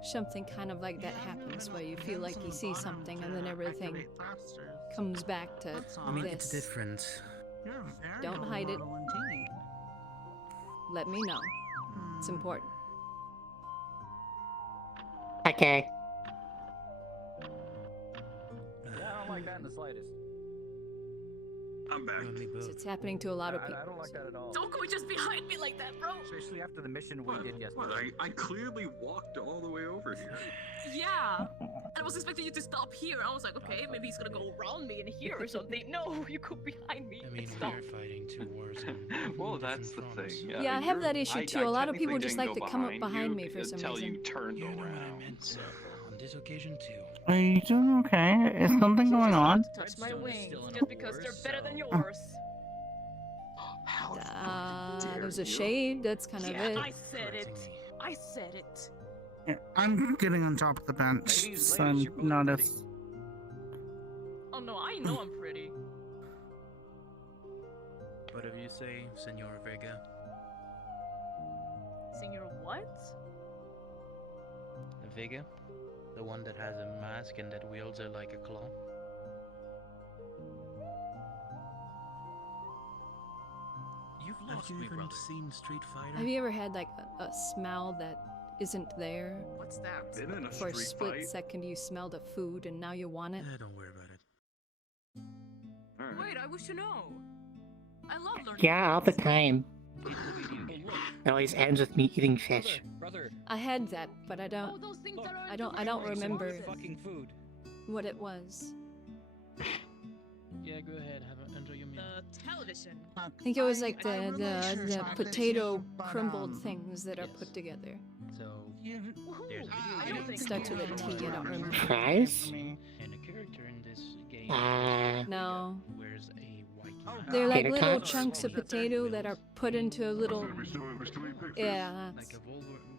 Something kind of like that happens where you feel like you see something and then everything comes back to I mean, this. it's different. Don't hide it. Let me know. It's important. Okay. Yeah, I don't like that in the slightest. I'm back. So it's happening to a lot of people. I don't like that at all. Don't go just behind me like that, bro! Especially after the mission we did What? yesterday. I clearly walked all the way over here. Yeah! I was expecting you to stop here. I was like, okay, maybe he's gonna go around me in here or something. No, you go behind me. I mean, Stop. we're fighting two wars. Well, that's the thing. Yeah, I have that issue too. A lot of people technically just didn't like to go come up behind you me for some until reason. you turned You know what I around. meant on this occasion too. Are you doing okay? Is something going on? Touch my Redstone is wings still in a just because war, they're better than so- yours. There's a shade. That's kind of Yeah, it. I said it. Correcting me. I said it. Yeah, I'm getting on top of the bench, Ladies, so ladies, you're both not pretty. as. Oh no, I know I'm pretty. Whatever you say, Senor Vega. Senor what? Vega? The one that has a mask and that wields it like a claw? You've Have lost you me, even brother. seen Street Fighter? Have you ever had like a smell that isn't there? What's that? Been in a For a street split fight. second, you smelled a food and now you want it. Don't worry about it. All right. Wait, I wish to know. I love learning. Yeah, all the things. time. Oh, look, It always ends with me eating fish. brother. I had that, but I Oh, don't. those things Look, that are I don't in the remember. boxes. Fucking food. What it was. Yeah, go ahead. Enjoy your meal. The television. I think it was like I'm really sure the it's not this potato issue, but, crumbled things that are yes. put together. So, Woohoo. there's a I video don't think so. Starts with a T, I don't remember. Fries? and a character in this game No. wears a white mask. They're like Tater little tots? chunks of potato that are put into a little. Yeah, Like that's. a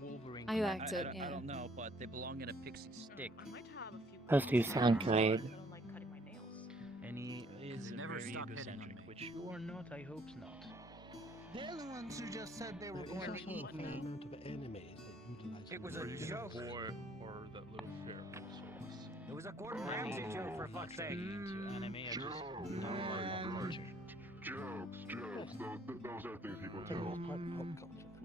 Wolverine. I comic. liked it, I yeah. don't know, but they belong in a pixie stick. I might have a few. Those do sound good. I don't like cutting my nails. And he is Never very stop hitting on egocentric, me. which you are not, I hope not. They're the ones who just said they were going to eat me. It was a joke. Or that little fair. It was a Gordon Ramsay joke, for fuck's sake. To anime, I just not part of Jokes. Those are things people tell.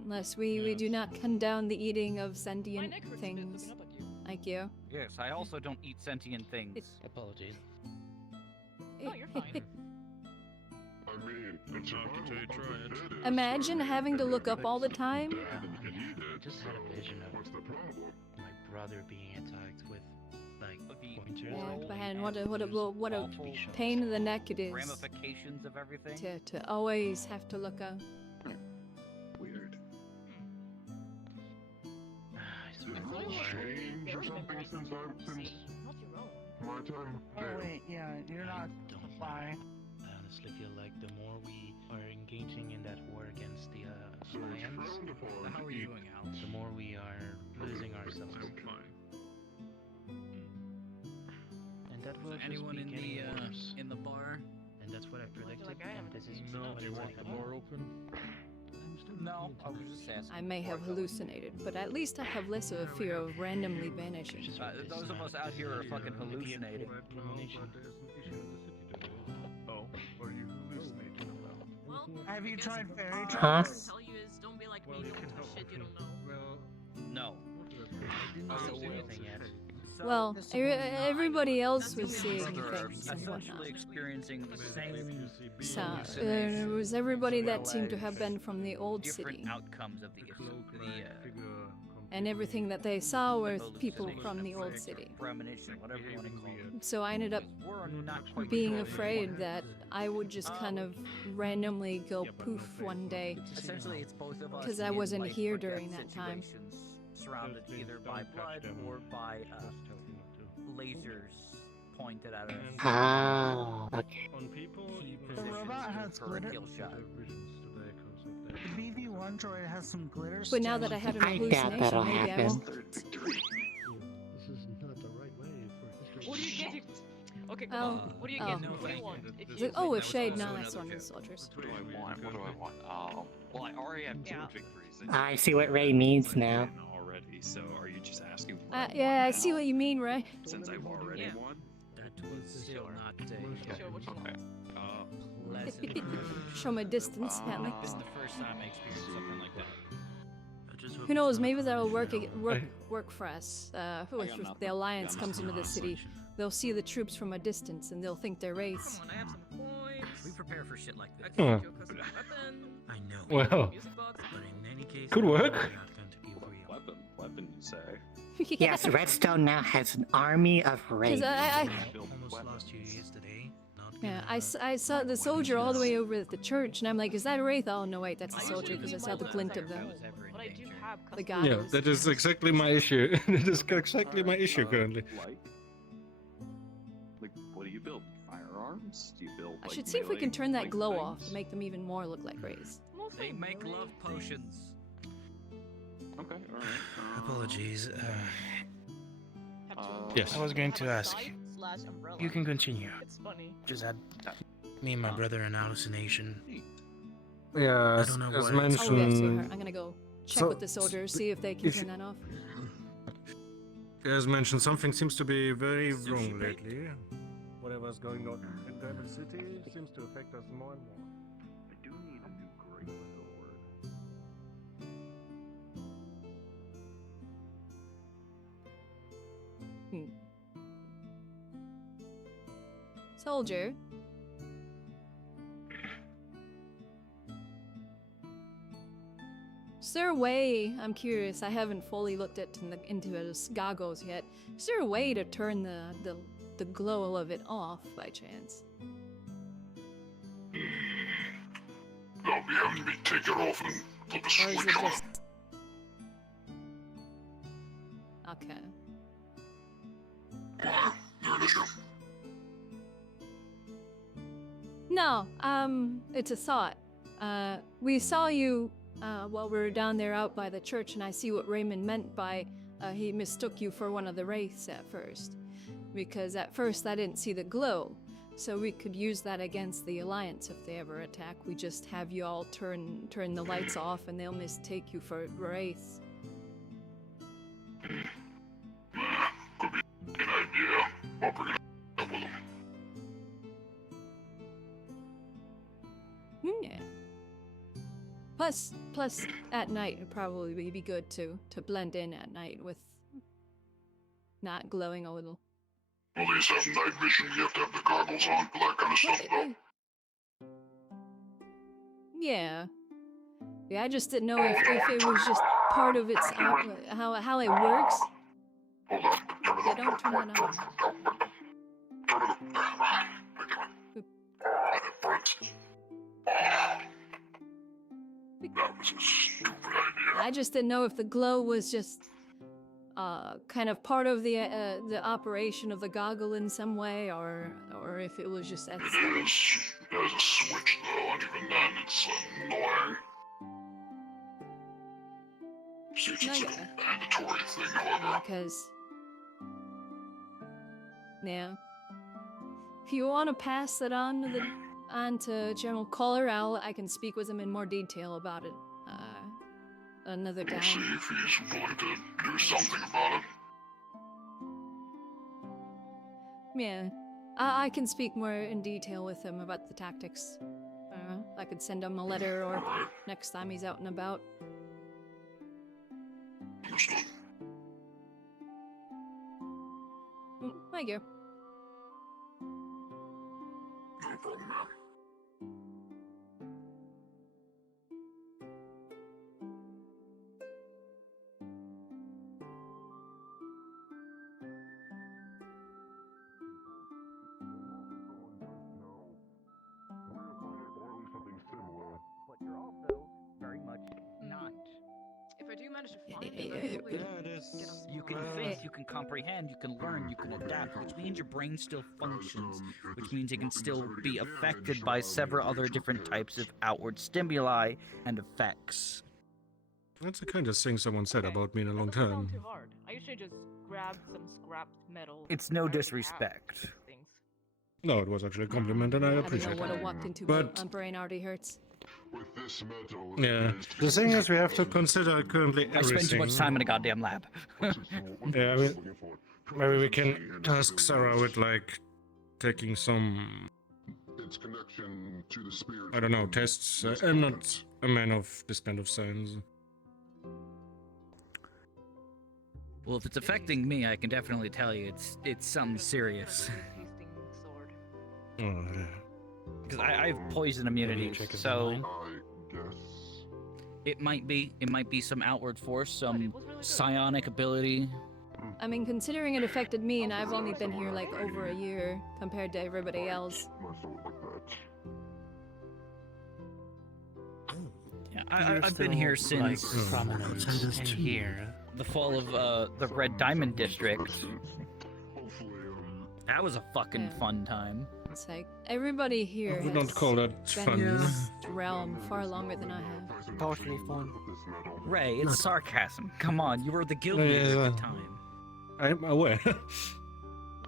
Unless we do not condone the eating of My sentient neck hurts a bit things. looking up at you. Like you. Yes, I also don't eat sentient things. Apologies. No, you're fine. I mean, it's Not until you try it. Imagine having to look up all the time. Dead and you can eat I it. just had a vision of What's the problem? my rather being attacked with like pointers. Yeah, man, what a pain in the neck it is Ramifications of everything. to always have to look up. Weird. Change or something since my time Oh wait, yeah, you're not fly. I honestly feel like the more we are engaging in that war against the Alliance, How are you doing, Al? the more we are losing ourselves. And that will just Anyone be in getting the worse. in the bar? And that's what I predicted. And this is No, what do you it's want the door open? No, I was just asking. I may have hallucinated, but at least I have less of a fear of randomly vanishing. Those of us out here are fucking hallucinating. Oh, what are you hallucinating about? Well, Have you tried fairy Huh? tricks? tell you is don't be like me, don't touch shit you don't know. No. I didn't see anything yet. Well, everybody else was seeing things and essentially whatnot. experiencing the same So, it was everybody that seemed to have been from the old different city. outcomes of the And everything that they saw were people from the old city. premonition, whatever you want to call it. So I ended up We're not quite being sure. afraid that I would just kind of randomly go poof one day. Essentially, it's both of us. Because I in wasn't life here or death during that time. situations, surrounded either by blood or by lasers pointed at us. Ah, okay. On people, Key even The positions robot has for a glitter. kill shot. The BV1 droid has some glitter. But now that I had an I doubt hallucination, that'll maybe I happen. won't. This is not the right way for history. What do you get? Okay, come Oh, on. What do you oh. get? What do you want? If you- Oh, a shade, no, that's one of the soldiers. What do I want? What do I want? Well, I already have two victories. I see what Ray means now. Already, so are you just asking for Yeah, I see what you mean, Ray. since I've already Yeah. won? That was Still not Show what you want. pleasant. From a distance, at least. This is the first time I experienced something like that. Who knows? Maybe that'll work for us. If the Alliance comes into the city, they'll see the troops from a distance and they'll think they're Wraiths. Come on, I have some coins. We prepare for shit like this. I can make you a custom weapon. I know. Well, Music box. But in any case, Could work. I'm not going to be real. Weapon, you say? Yes, Redstone now has an army of Wraiths. I Almost lost you yesterday. Not Yeah, I saw the soldier all the way over at the church, and I'm like, is that a Wraith? Oh, no, wait, that's a soldier, because I saw the glint of them. But I do have The custom yeah, goggles. that is exactly my issue. That is exactly my issue currently. Like, what do you build? Firearms? Do you build? I like, should see if we can melee, turn that like, glow things? off to make them even more look like Wraiths. They make love potions. Okay, alright. Apologies. Yes. I was going to ask. You can continue. It's funny. Just had me and my brother an hallucination. Yeah, I as, don't know as what. Oh, yes, you mentioned, heard. I'm gonna go check So, with the soldiers, see if they can turn that off. as mentioned, something seems to be very wrong lately. Whatever's going on in Diamond City seems to affect us more and more. I do need a new great sword. Soldier. Is there a way, I'm curious, I haven't fully looked into his goggles yet. Is there a way to turn the glow of it off by chance? They'll be having me take it off and flip a Or is it switch on. just... Okay. Why? There an issue? No, it's a thought. We saw you while we were down there out by the church, and I see what Raymond meant by he mistook you for one of the Wraiths at first. Because at first I didn't see the glow, so we could use that against the Alliance if they ever attack. We just have you all turn the lights off, and they'll mistake you for Wraiths. Could be an idea. I'll bring it up with them. Yeah. Plus, at night it'd probably be good to blend in at night with not glowing a little. Well, these have night vision. You have to have the goggles on for that kind of stuff, though. Yeah. Yeah, I just didn't know if it was just part of its how it works. Yeah, don't turn it on. That was a stupid idea. I just didn't know if the glow was just kind of part of the operation of the goggle in some way, or if it was just It is. It has a switch though, and even then it's annoying. Seems it's like a mandatory thing, however. Because yeah, if you want to pass it on to General Caller, I can speak with him in more detail about it another time. We'll see if he's willing to do something about it. Yeah, I can speak more in detail with him about the tactics. I could send him a letter, or next time he's out and about. Understood. Thank you. No problem, ma'am. But you're also very much not. If I do manage to find it, You can think, you can comprehend, you can learn, you can adapt, which means your brain still functions, which means it can still be affected by several other different types of outward stimuli and effects. That's the kind of thing someone said about me in a long time. too hard. I usually just grab some scrapped metal. It's no disrespect. No, it was actually a compliment, and I I don't know appreciate what I it. walked into. But my brain already hurts. With this metal, yeah, the thing is, we have to consider currently I everything. spend too much time in a goddamn lab. Yeah, I mean, maybe we can task Sarah with like taking some. its connection to the spirit. I don't know, tests. I'm not a man of this kind of science. Well, if it's affecting me, I can definitely tell you it's something serious. Oh, yeah. Because I have poison immunity, so it might be some outward force, some psionic ability. I mean, considering it affected me, and I've only been here like over a year compared to everybody else. Yeah, I've been here since the fall of the Red Diamond District. That was a fucking fun time. It's like everybody here We has don't call that been fun. in this realm far longer than I have. Partially fun. Ray, it's sarcasm. Come on, you were the guild Yeah, leader yeah. at the time. I'm aware.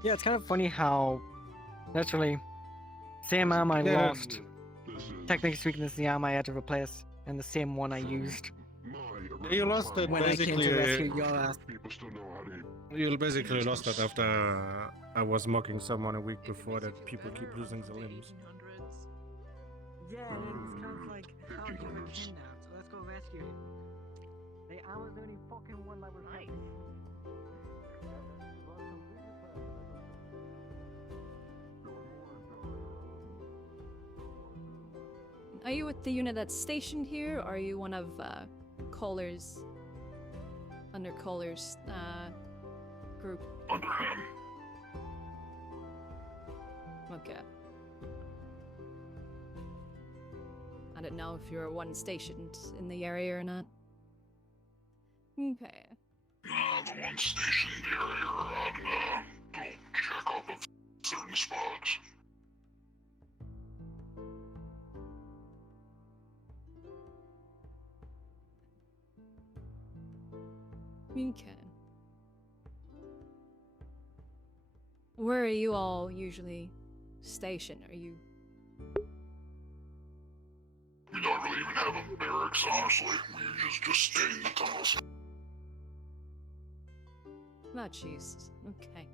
Yeah, it's kind of funny how, naturally, same arm I Yeah. lost. Technically speaking, it's the arm I had to replace, and the same one I used. You lost it when I came to rescue basically. your ass. You basically lost it after I was mocking someone a week before that people keep losing their limbs. Yeah, it's kind of like how you were kidnapped, so let's go rescue him. I was the only fucking one that was nice. Are you with the unit that's stationed here, or are you one of Kohler's, under Kohler's group? Under him. Okay. I don't know if you're one stationed in the area or not. Okay. The one stationed area on don't check up of certain spots. Okay. Where are you all usually stationed? Are you? We don't really even have a barracks, honestly. We just stay in the tunnels. Oh, Jesus. Okay.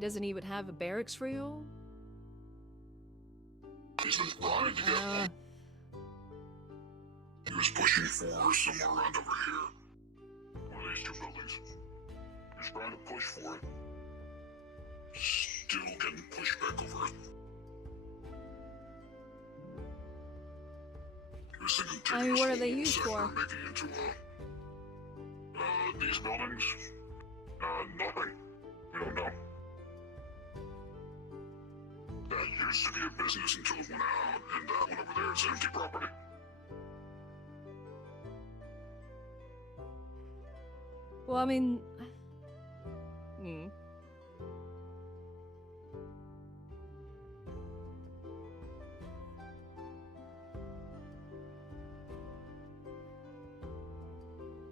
Doesn't he would have a barracks for you all? He's been trying to get one. He was pushing for somewhere around over here. One of these two buildings. He was trying to push for it. Still getting pushed back over it. He was thinking I mean, what are they used for? making it into these buildings. Nothing. We don't know. That used to be a business until it went out, and that one over there is empty property. Well, I mean...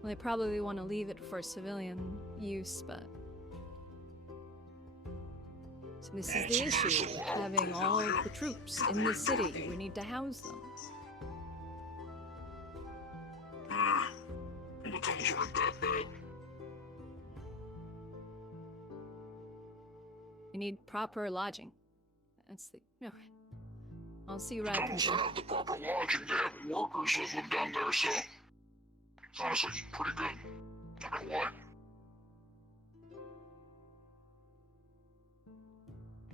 Well, they probably want to leave it for civilian use, but... So this is the issue, having all the troops in the city. We need to house them. The tunnels aren't that bad. You need proper lodging. That's the... No. I'll see what I can Tunnels do. have the proper lodging. They have workers that live down there, so... It's honestly pretty good. Not gonna lie.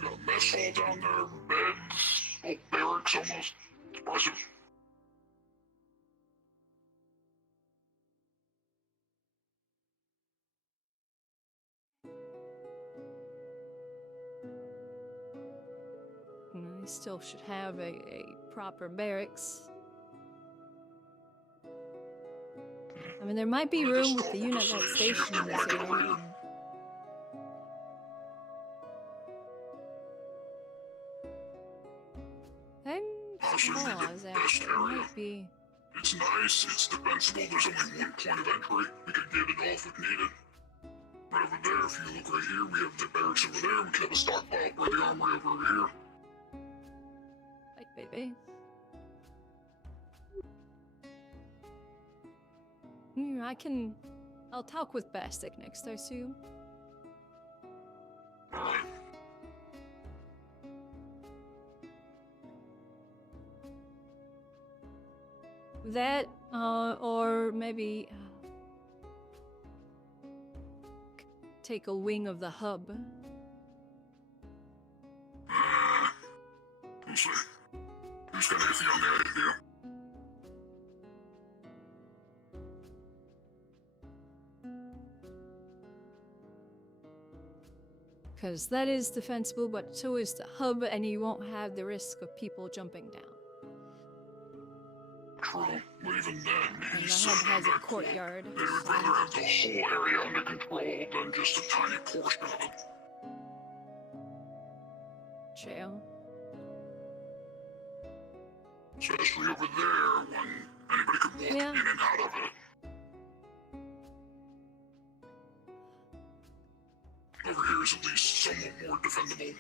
Got a mess hall down there, beds, whole barracks almost. Impressive. They still should have a proper barracks. I mean, there might be room with the unit that's stationed in this area. Pause, actually. It might be... It's nice, it's defensible, there's only one point of entry. We could get it off if needed. Right over there, if you look right here, we have the barracks over there. We could have a stockpile for the armory over here. Right, baby. I'll talk with Bastic next, I assume. Alright. That, or maybe... take a wing of the hub. We'll see. I'm just gonna hit you on the idea. Because that is defensible, but so is the hub, and you won't have the risk of people jumping down. True, but even then, And the hub has a courtyard. They would rather have the whole area under control than just a tiny portion of it. True. Especially over there, when anybody could walk in and out of it. Over here is at least somewhat more defendable.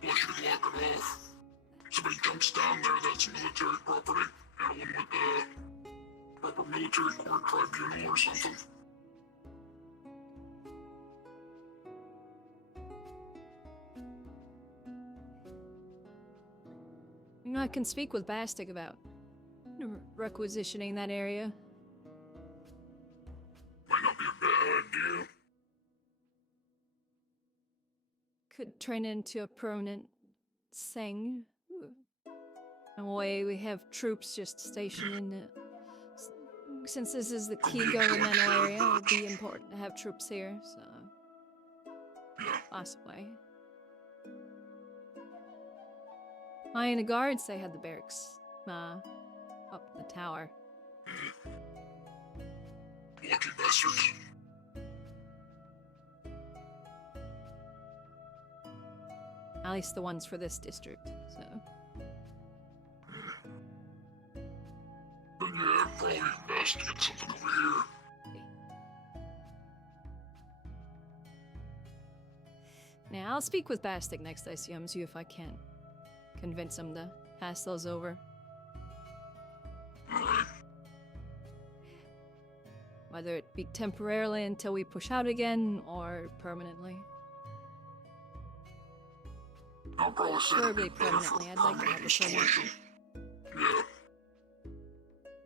Plus you could lock it off. Somebody jumps down there, that's military property. And one with the proper military court tribunal or something. You know, I can speak with Bastic about requisitioning that area. Might not be a bad idea. Could turn into a permanent thing. And way we have troops just stationed in the... Since this is the key governmental area, it would be important to have troops here, so... Possibly. In the guards, they had the barracks, up the tower. Lucky bastards. At least the ones for this district, so... Then yeah, probably best to get something over here. Now, I'll speak with Bastic next ICM, see if I can convince him to pass those over. Whether it be temporarily until we push out again, or permanently. I'll probably say preferably permanently. I'd like to have a permanent.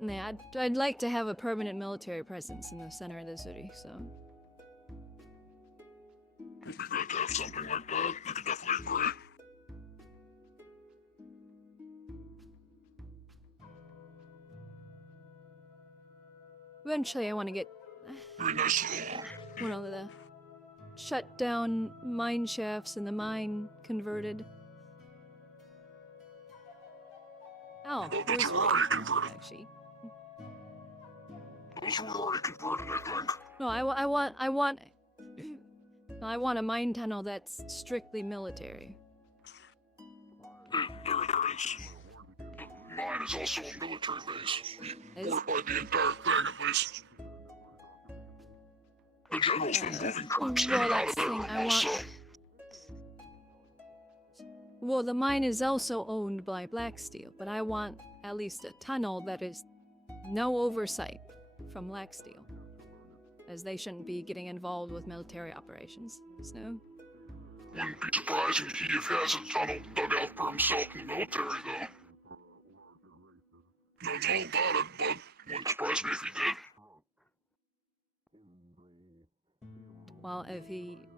Yeah, I'd like to have a permanent military presence in the center of the city, so... It'd be good to have something like that. I could definitely agree. Eventually I want to get... Very nice little one of the shut down mine shafts and the mine converted. Oh, those were already converted. Actually. Those were already converted, I think. No, I want a mine tunnel that's strictly military. There is. Mine is also a military base. We fortified the entire thing, at least. The general's been moving troops in and out of there also. Well, the mine is also owned by Blacksteel, but I want at least a tunnel that is no oversight from Blacksteel, as they shouldn't be getting involved with military operations. So. Wouldn't be surprising he has a tunnel dug out for himself in the military, though. Don't know about it, but wouldn't surprise me if he did. Well, if he...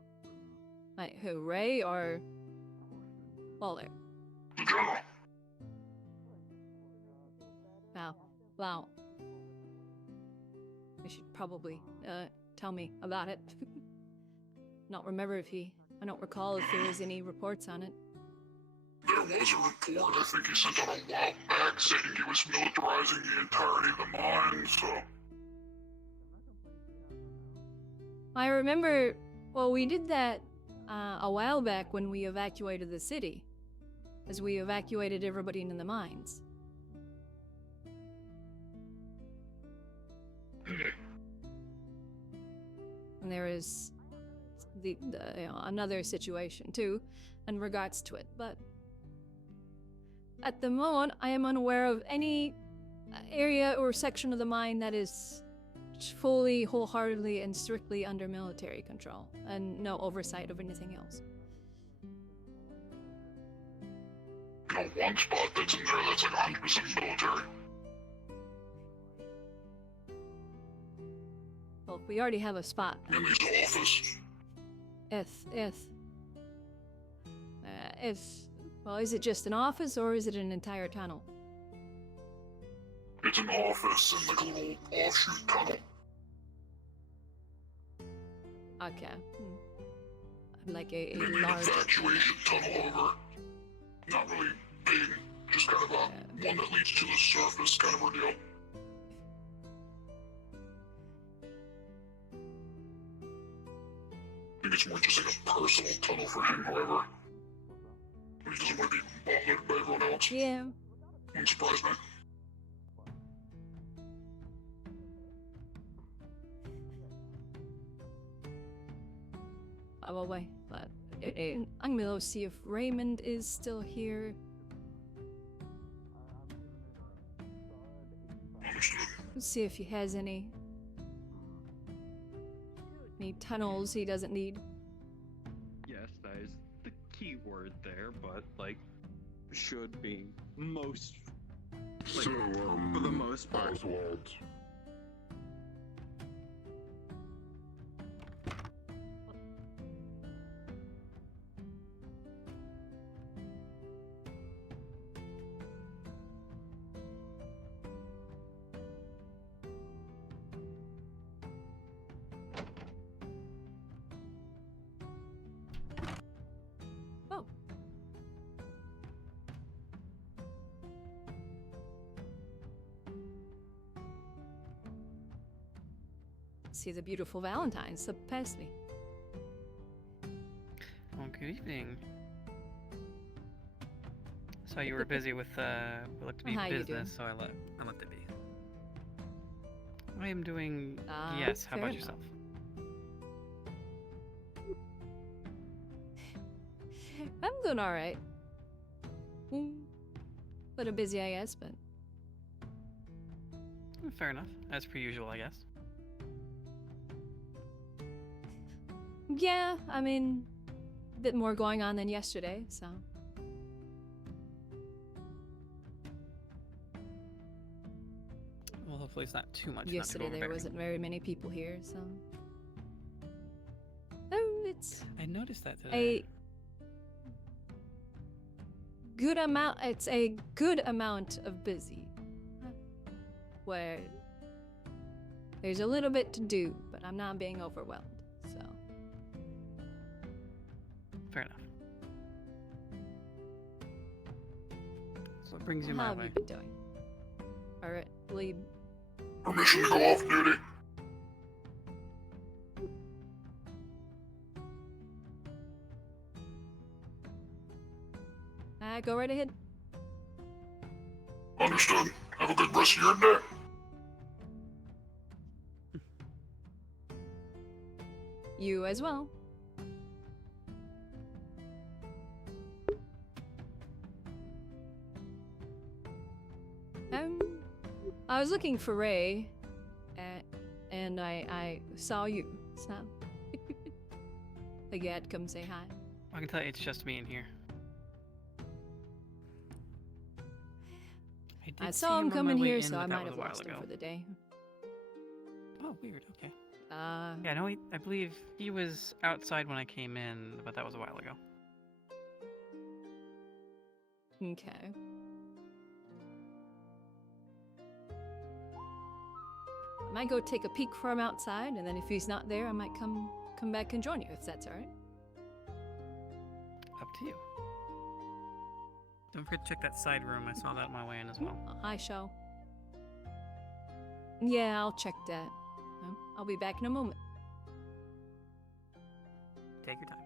Like, who, Ray or... Waller? The general. Wow. You should probably, tell me about it. Not remember if he... I don't recall if there was any reports on it. There was a report I think he sent out a while back saying he was militarizing the entirety of the mine, so... I remember, well, we did that a while back when we evacuated the city, as we evacuated everybody into the mines. And there is the another situation too, in regards to it, but at the moment I am unaware of any area or section of the mine that is fully, wholeheartedly, and strictly under military control, and no oversight of anything else. You know, one spot that's in there that's like 100% military. Well, we already have a spot. In his office. Well, is it just an office, or is it an entire tunnel? It's an office and like a little offshoot tunnel. Okay. Like a Maybe large... an evacuation tunnel over. Not really big, just kind of one that leads to the surface kind of ordeal. I think it's more just like a personal tunnel for him, however. He doesn't want to be bothered by everyone else. Yeah. Wouldn't surprise me. Oh, well, wait, but I'm gonna see if Raymond is still here. Let's see if he has any tunnels he doesn't need. Yes, that is the key word there, but like, should be most. Like, So, for the most part. Oswald. See the beautiful Valentine, so past me. Well, good evening. Saw you were busy with what looked to be How you doing? business, so I let it be. I am doing yes. How fair about enough. yourself? I'm doing all right. Little busy, I guess, but Fair enough, as per usual, I guess. yeah, I mean, a bit more going on than yesterday, so. Well, hopefully it's not too much. Yesterday there wasn't very many people here, so. Oh, it's I noticed that today. It's a good amount of busy. Where there's a little bit to do, but I'm not being overwhelmed, so. Fair enough. So it brings you How my have way. you been doing? Alright, lead. Permission to go off duty. Go right ahead. Understood. Have a good rest of your day. You as well. I was looking for Ray, and I saw you, so I had to come say hi. I can tell you it's just me in here. I did see saw him on my coming way here, in, so but I that might was have a while lost him ago. for the day. Oh, weird. Okay. Yeah, no, I believe he was outside when I came in, but that was a while ago. Okay. I might go take a peek from outside, and then if he's not there, I might come back and join you, if that's alright. Up to you. Don't forget to check that side room. I saw that on my way in as well. I shall. Yeah, I'll check that. I'll be back in a moment. Take your time.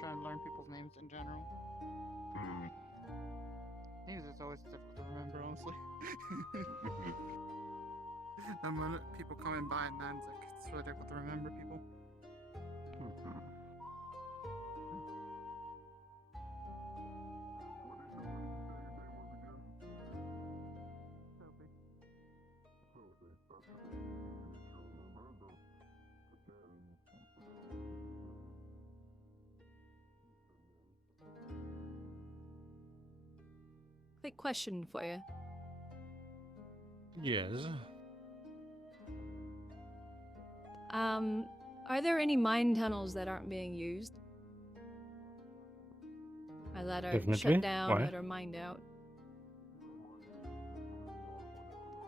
Trying to learn people's names in general. Names is always difficult to remember, honestly. The moment people coming by and then it's really difficult to remember people. Quick question for you. Yes. Are there any mine tunnels that aren't being used? Or that are Definitely. shut down, Why? that are mined out?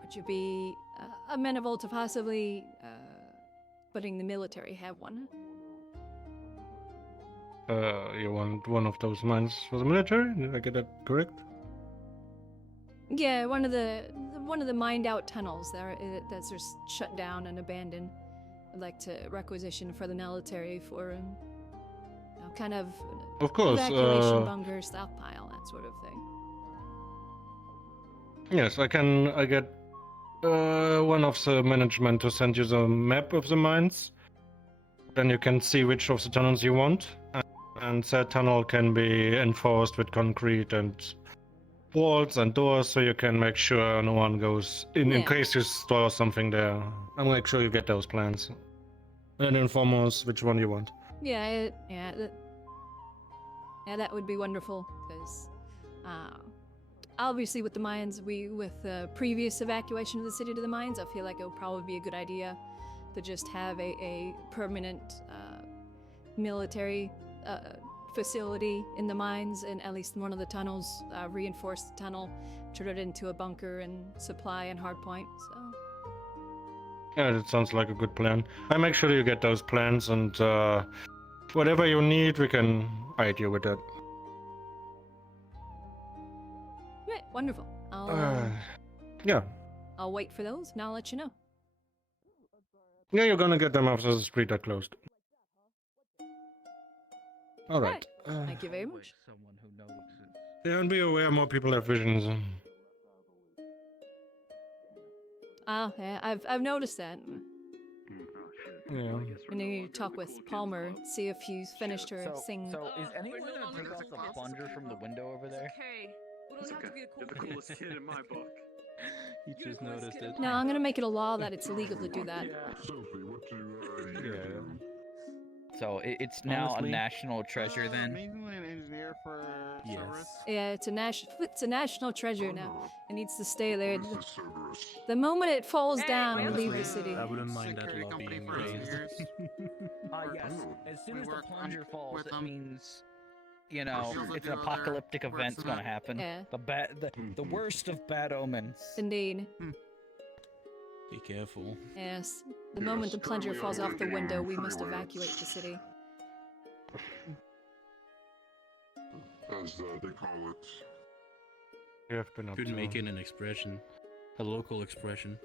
Would you be amenable to possibly letting the military have one? You want one of those mines for the military? Did I get that correct? Yeah, one of the mined out tunnels that's just shut down and abandoned. I'd like to requisition for the military for kind of Of course. evacuation bunker, stockpile, that sort of thing. Yes, I can. I get one of the management to send you the map of the mines. Then you can see which of the tunnels you want, and that tunnel can be enforced with concrete and walls and doors, so you can make sure no one goes in Yeah. case you store something there. I'll make sure you get those plans and inform us which one you want. Yeah, that would be wonderful because obviously with the mines, with the previous evacuation of the city to the mines, I feel like it would probably be a good idea to just have a permanent military facility in the mines, and at least one of the tunnels, reinforce the tunnel, turn it into a bunker and supply and hardpoint. So Yeah, that sounds like a good plan. I make sure you get those plans, and whatever you need, we can aid you with that. right, wonderful. Yeah. I'll wait for those and I'll let you know. Yeah, you're gonna get them after the street are closed. Alright. Thank you very much. Yeah, and be aware more people have visions. Yeah, I've noticed that. Yeah. I need to talk with Palmer, see if he's finished her thing. So is anyone gonna take off the plunger from the window over there? Okay. We don't It's have okay. to be a You're the cool coolest kid in my book. He just noticed it. No, I'm gonna make it a law that it's illegal to do that. Sophie, what do you do? So it's now Honestly? a national treasure then. Mainly an engineer for Cerberus. Yeah, it's a national treasure now. It needs to stay there. This is Cerberus. The moment it falls down, we'll leave the Honestly, city. I wouldn't mind that Security law company being for raised. years. Yes. As soon We as the work plunger falls, with it them. means, you know, We also it's do an other apocalyptic works event's in gonna it. happen. Yeah. The worst of bad omens. Indeed. Be careful. Yes. The moment the plunger falls off the window, we must evacuate the city. As they call it. You have been up Could to make it an expression, a local expression.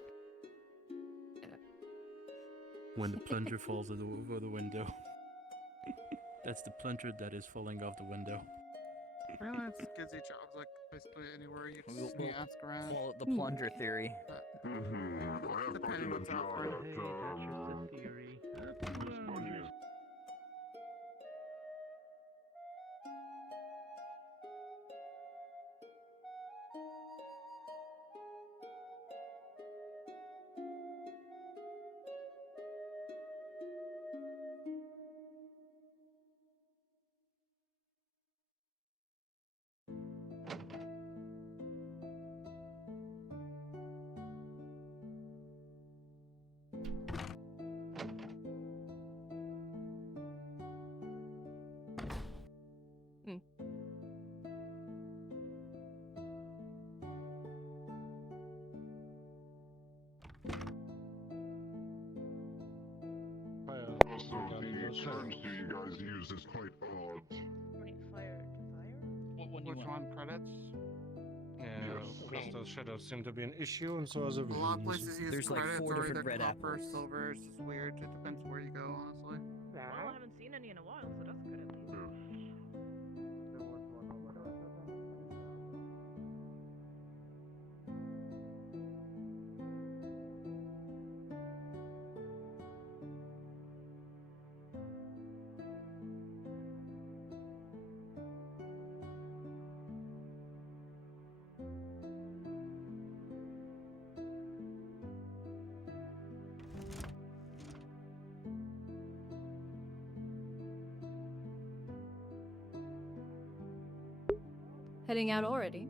When the plunger falls over the window. That's the plunger that is falling off the window. Well, it's gives you jobs like basically anywhere you just We'll ask around. call it the plunger theory. I have Depending gotten a what's job offered. at, theory. Also, the currency you guys use is quite odd. Which one? Credits? Yeah, because those shadows seem to be an issue, and so as a A lot of places use There's like credits 4 or either different red copper, apples. silver. It's just weird. It depends where you go, honestly. Well, I haven't seen any in a while, so that's good at least. Heading out already.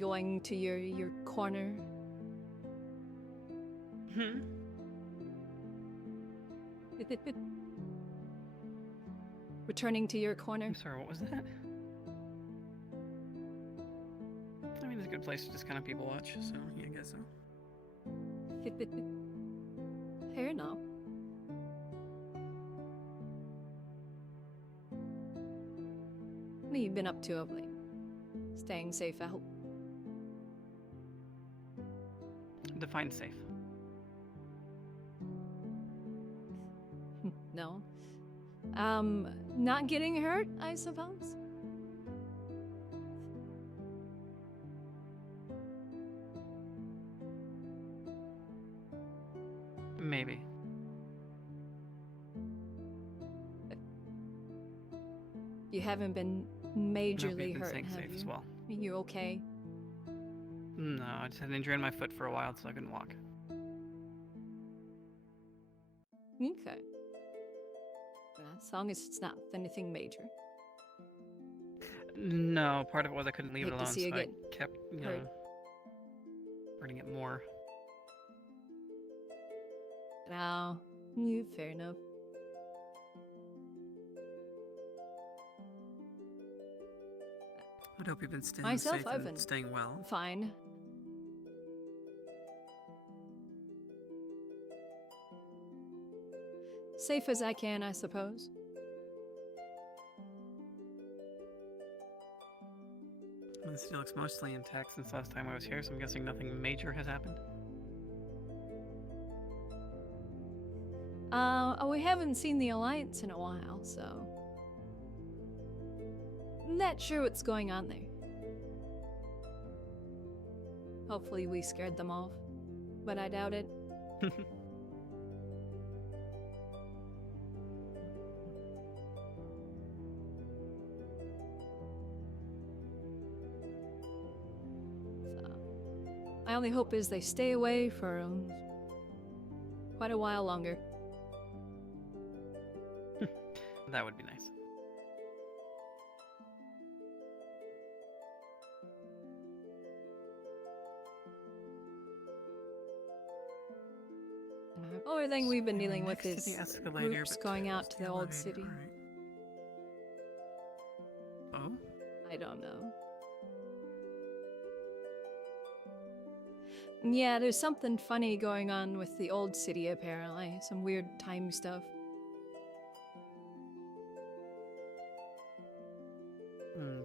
Going to your corner. Returning to your corner. I'm sorry, what was that? I mean, it's a good place to just kind of people watch, so yeah, I guess so. Fair enough. What have you been up to of late? Staying safe, I hope. Define safe. No. Not getting hurt, I suppose? Maybe. You haven't been No, majorly we've been hurt, staying have safe you? as well. You okay? No, I just had an injury in my foot for a while, so I couldn't walk. Okay. As long as it's not anything major. No, part of it was I couldn't leave Hate it to alone, see you so I get kept, you know, hurt. hurting it more. No, fair enough. I hope you've been staying Myself, safe I've and been staying well. Fine. Safe as I can, I suppose. The city looks mostly intact since last time I was here, so I'm guessing nothing major has happened. We haven't seen the Alliance in a while, so... I'm not sure what's going on there. Hopefully we scared them off. But I doubt it. My only hope is they stay away for quite a while longer. That would be nice. Only thing we've been dealing with Next to is the escalator, groups but going out towards to the the old elevator, city. Oh? I don't know. Yeah, there's something funny going on with the old city apparently. Some weird time stuff.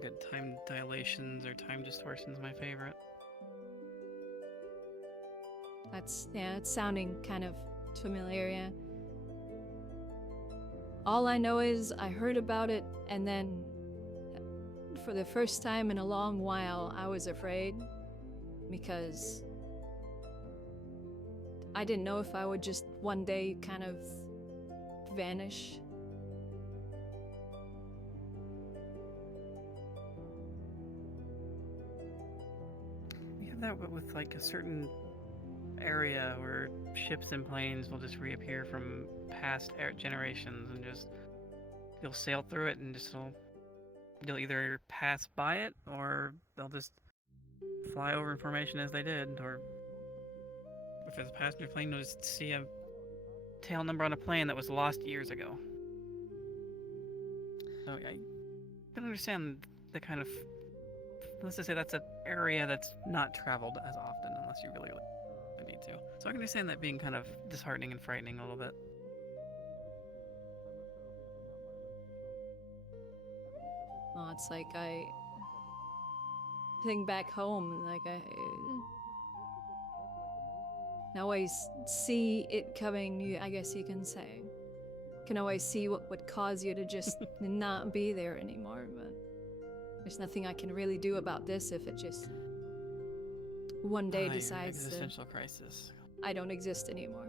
Good time dilations or time distortions, my favorite. Yeah, it's sounding kind of familiar, yeah. All I know is I heard about it, and then for the first time in a long while, I was afraid because I didn't know if I would just one day kind of vanish. We have that with like a certain area where ships and planes will just reappear from past generations and just you'll sail through it and you'll either pass by it or they'll just fly over information as they did, or if it's a passenger plane, you'll just see a tail number on a plane that was lost years ago. So I can understand the kind of, let's just say that's an area that's not traveled as often unless you really need to. So I can understand that being kind of disheartening and frightening a little bit. Oh, it's like I think back home, like I always see it coming, I guess you can say. Can always see what would cause you to just not be there anymore, but there's nothing I can really do about this if it just one day decides existential crisis. I don't exist anymore.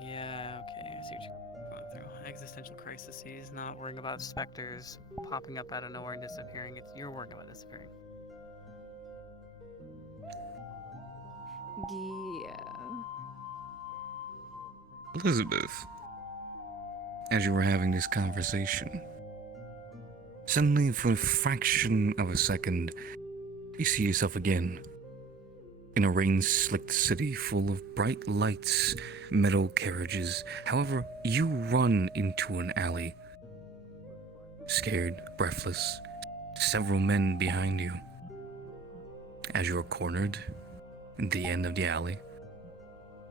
Yeah, okay, I see what you're going through. Existential crises, not worrying about specters popping up out of nowhere and disappearing. You're worrying about disappearing. Yeah. Elizabeth, as you were having this conversation, suddenly for a fraction of a second, you see yourself again in a rain-slicked city full of bright lights, metal carriages. However, you run into an alley. Scared, breathless, several men behind you. As you are cornered at the end of the alley,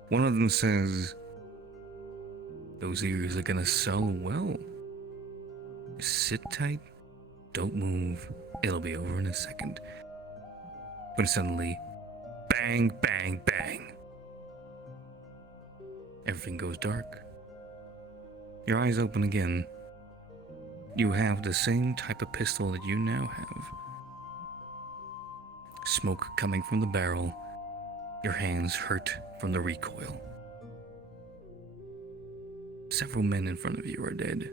one of them says, "Those ears are gonna sell well. Sit tight, don't move, it'll be over in a second." When suddenly, bang, bang, bang. Everything goes dark. Your eyes open again. You have the same type of pistol that you now have. Smoke coming from the barrel. Your hands hurt from the recoil. Several men in front of you are dead.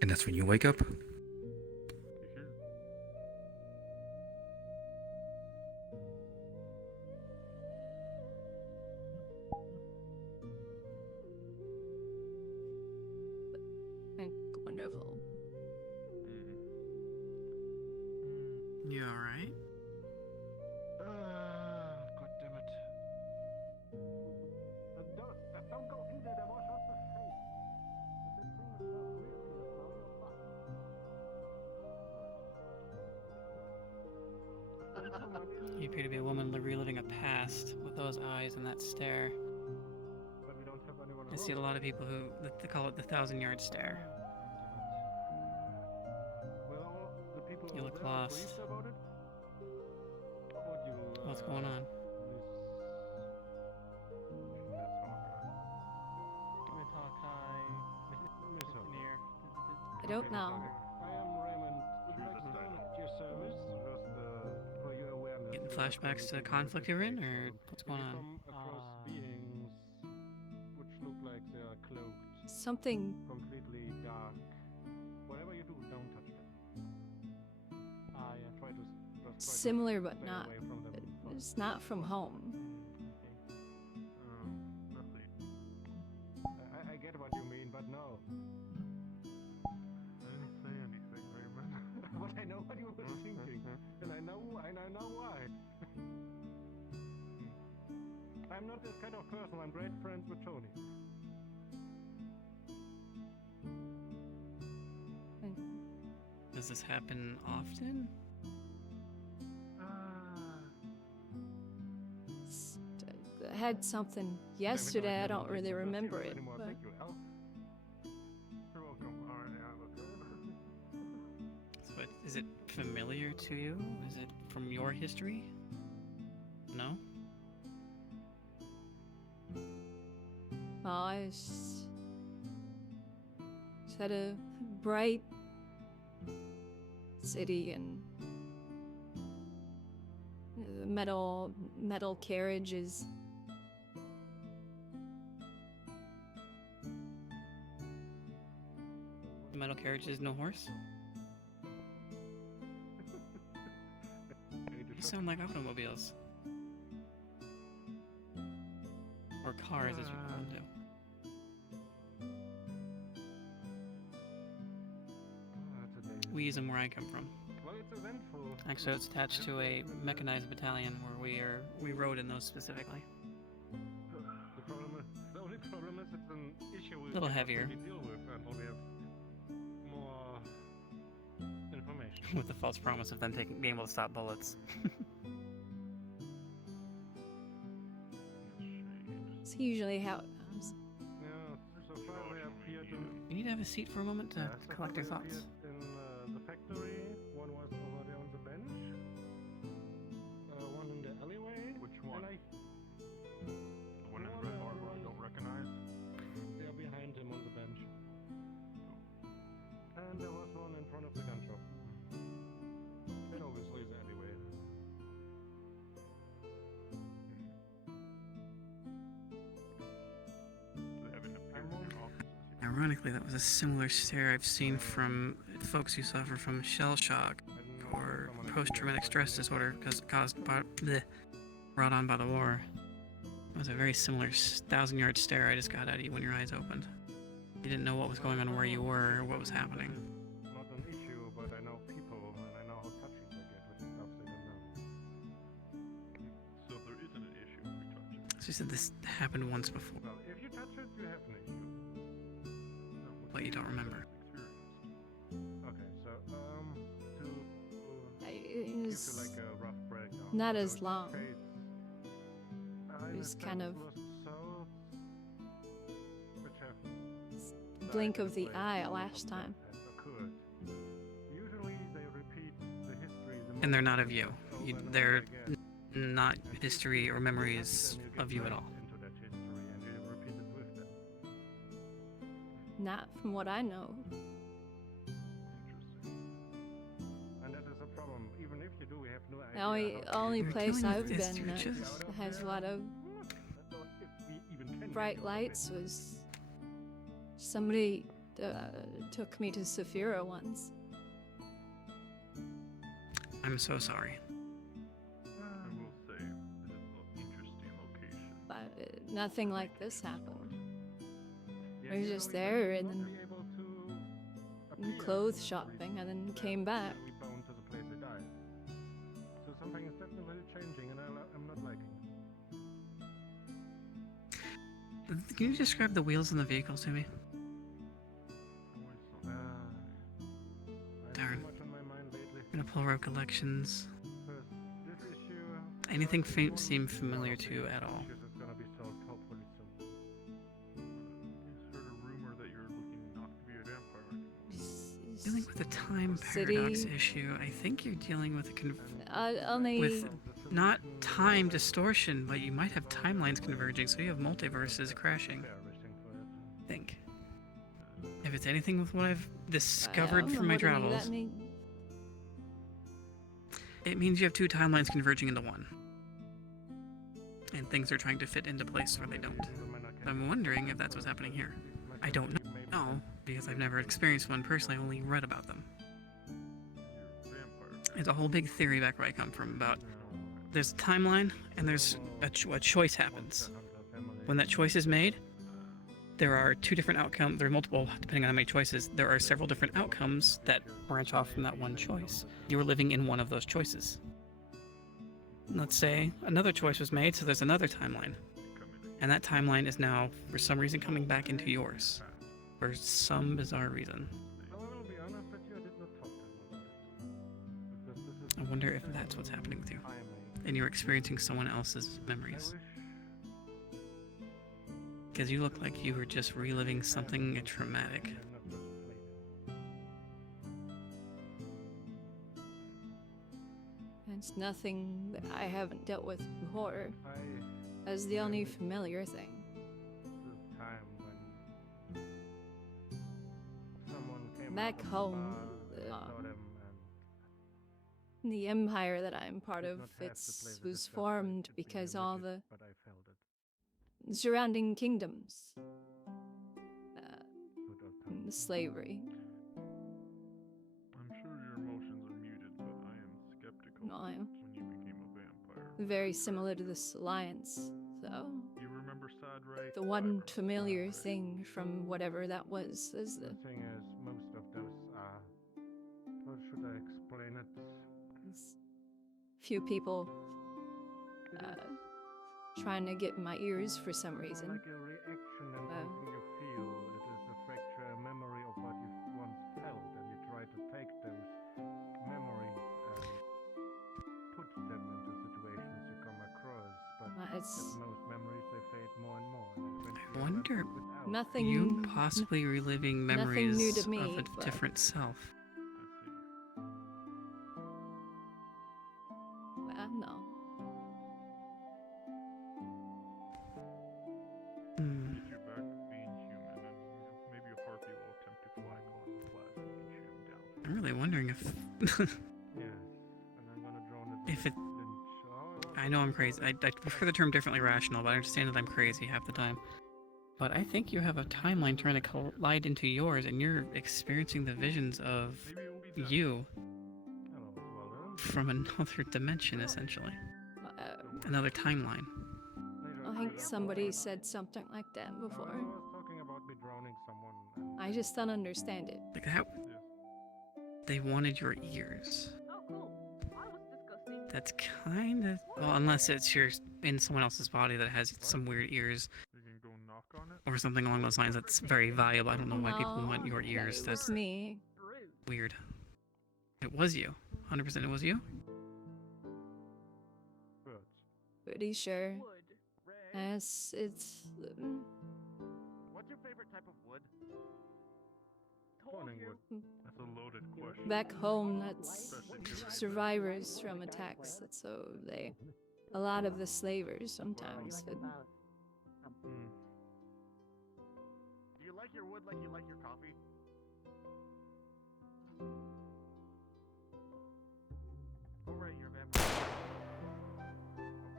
And that's when you wake up. Wonderful. You alright? God damn it. Don't go in there, that was just a shake. This thing is not really a smell, you're fucked. You appear to be a woman reliving a past with those eyes and that stare. But we don't have anyone I see a lot of people who they call it the 1,000-yard stare. Well, the people You over look there, lost. police about it? How about you, What's going on? I don't know. I am Raymond. Would you like to donate your flashbacks to conflict you're in, or what's going on? Come across beings which look like they are cloaked. Something Completely dark. Whatever you do, don't touch them. I try to just try similar, to but stay not. away from them. It's not from home. I get what you mean, but no. I didn't say anything, Raymond. But I know what you were thinking, and I know why. I'm not this kind of person. I'm great friends with Tony. Does this happen often? I had something yesterday. I don't really remember it. But Thank you, Al. You're welcome. All right, So is it familiar to you? Is it from your history? No? well, I just had a bright city and metal carriages. The metal carriage is no horse? You sound like automobiles. Or cars, as you call them, too. We use them where I come from. Well, it's eventful. Actually, it's attached to a mechanized battalion where we rode in those specifically. The only problem is it's an issue we Little cannot heavier. really deal with until we have more information. With the false promise of them being able to stop bullets. It's usually how it goes. Yeah, so far we appeared in... You need to have a seat for a moment to so collect your far we thoughts. appeared in the factory, one was over there on the bench, one in the alleyway. Which one? The one in red harbor I don't recognize? They are behind him on the bench. And there was one in front of the gun shop. And obviously the alleyway. Ironically, that was a similar stare I've seen from folks who suffer from shell shock or post-traumatic stress disorder brought on by the war. It was a very similar 1,000-yard stare I just got at you when your eyes opened. You didn't know what was going on where you were or what was happening. Not an issue, but I know people and I know how touchy they get with stuff they don't know. So if there isn't an issue, we touch it. So you said this happened once before, Well, if you touch it, you have an issue. but you don't remember. Okay, so to It give you was like a rough breakdown. not So as in long. this case, It was the kind of cells lost souls, which have blink died of the in eye place last of time. death has occurred. Usually they repeat the history. And they're not of you. over and over They're again. not history or memories of you at all. Into that history and you repeat it with them. Not from what I know. And that is a problem. Even if you do, we have no idea. The only You're place dealing I've with this, been you're that just- has a lot of bright lights was somebody took me to Saphira once. I'm so sorry. I will say, this is an interesting location. But nothing like this happened. Yeah, I was you just know, there you and won't then be able to appear clothes for shopping and then that came back. we bound to the place they died. So something is definitely changing, and I'm not liking it. Can you describe the wheels in the vehicle to me? I Darn. have too much on my mind lately. I'm gonna pull recollections. First, this issue. Anything seem familiar to you at all? Issues is gonna be solved hopefully soon. Just heard a rumor that you're looking not to be a vampire. Dealing with a time City. paradox issue, I think you're dealing with a Only with not time distortion, but you might have timelines converging, so you have multiverses crashing. I think. If it's anything with what I've discovered I don't from know my what any of travels, that mean. It means you have two timelines converging into one. And things are trying to fit into place where they don't. I'm wondering if that's what's happening here. I don't know, because I've never experienced one personally, I only read about them. There's a whole big theory back where I come from about there's a timeline and there's a choice happens. When that choice is made, there are two different outcomes. There are multiple, depending on how many choices. There are several different outcomes that branch off from that one choice. You were living in one of those choices. Let's say another choice was made, so there's another timeline. And that timeline is now, for some reason, coming back into yours. For some bizarre reason. I wonder if that's what's happening with you. And you're experiencing someone else's memories. Because you look like you were just reliving something traumatic. It's nothing that I haven't dealt with before. That's the only familiar thing. Back home, the empire that I'm part of, was formed because all the surrounding kingdoms, slavery. I'm sure your emotions are muted, but I am skeptical No, I am. when you became a vampire. Very similar to this alliance, though. You remember Sadray? The one familiar thing from whatever that was is the thing is, most of those how should I explain it? few people trying to get in my ears for some reason. Like a reaction and something you feel. It is affect your memory of what you once felt, and you try to take those memories and put them into situations you come across. But most memories they fade more and more. I wonder, Nothing. you possibly reliving memories new to me, of a but- different self. Well, no. Get you back to being human, and maybe a harpy will attempt to fly across the plaza and shoot him down. I'm really wondering if Yes, and I'm gonna draw it. if it. I know I'm crazy. I prefer the term differently rational, but I understand that I'm crazy half the time. But I think you have a timeline trying to collide into yours, and you're experiencing the visions of you from another dimension, essentially. Another timeline. I think somebody said something like that before. Talking about me drowning someone. I just don't understand it. Like that. They wanted your ears. That's kind of well, unless it's you're in someone else's body that has some weird ears, or something along those lines. That's very valuable. I don't know why people want your ears. That's That's me. weird. It was you. 100%. It was you. Pretty sure. Yes, it's. What's your favorite type of wood? Spawning wood. That's a loaded question. Back home, that's survivors from attacks. That's so they. A lot of the slavers sometimes. Do you like your wood like you like your coffee? Oh right, you're a vampire.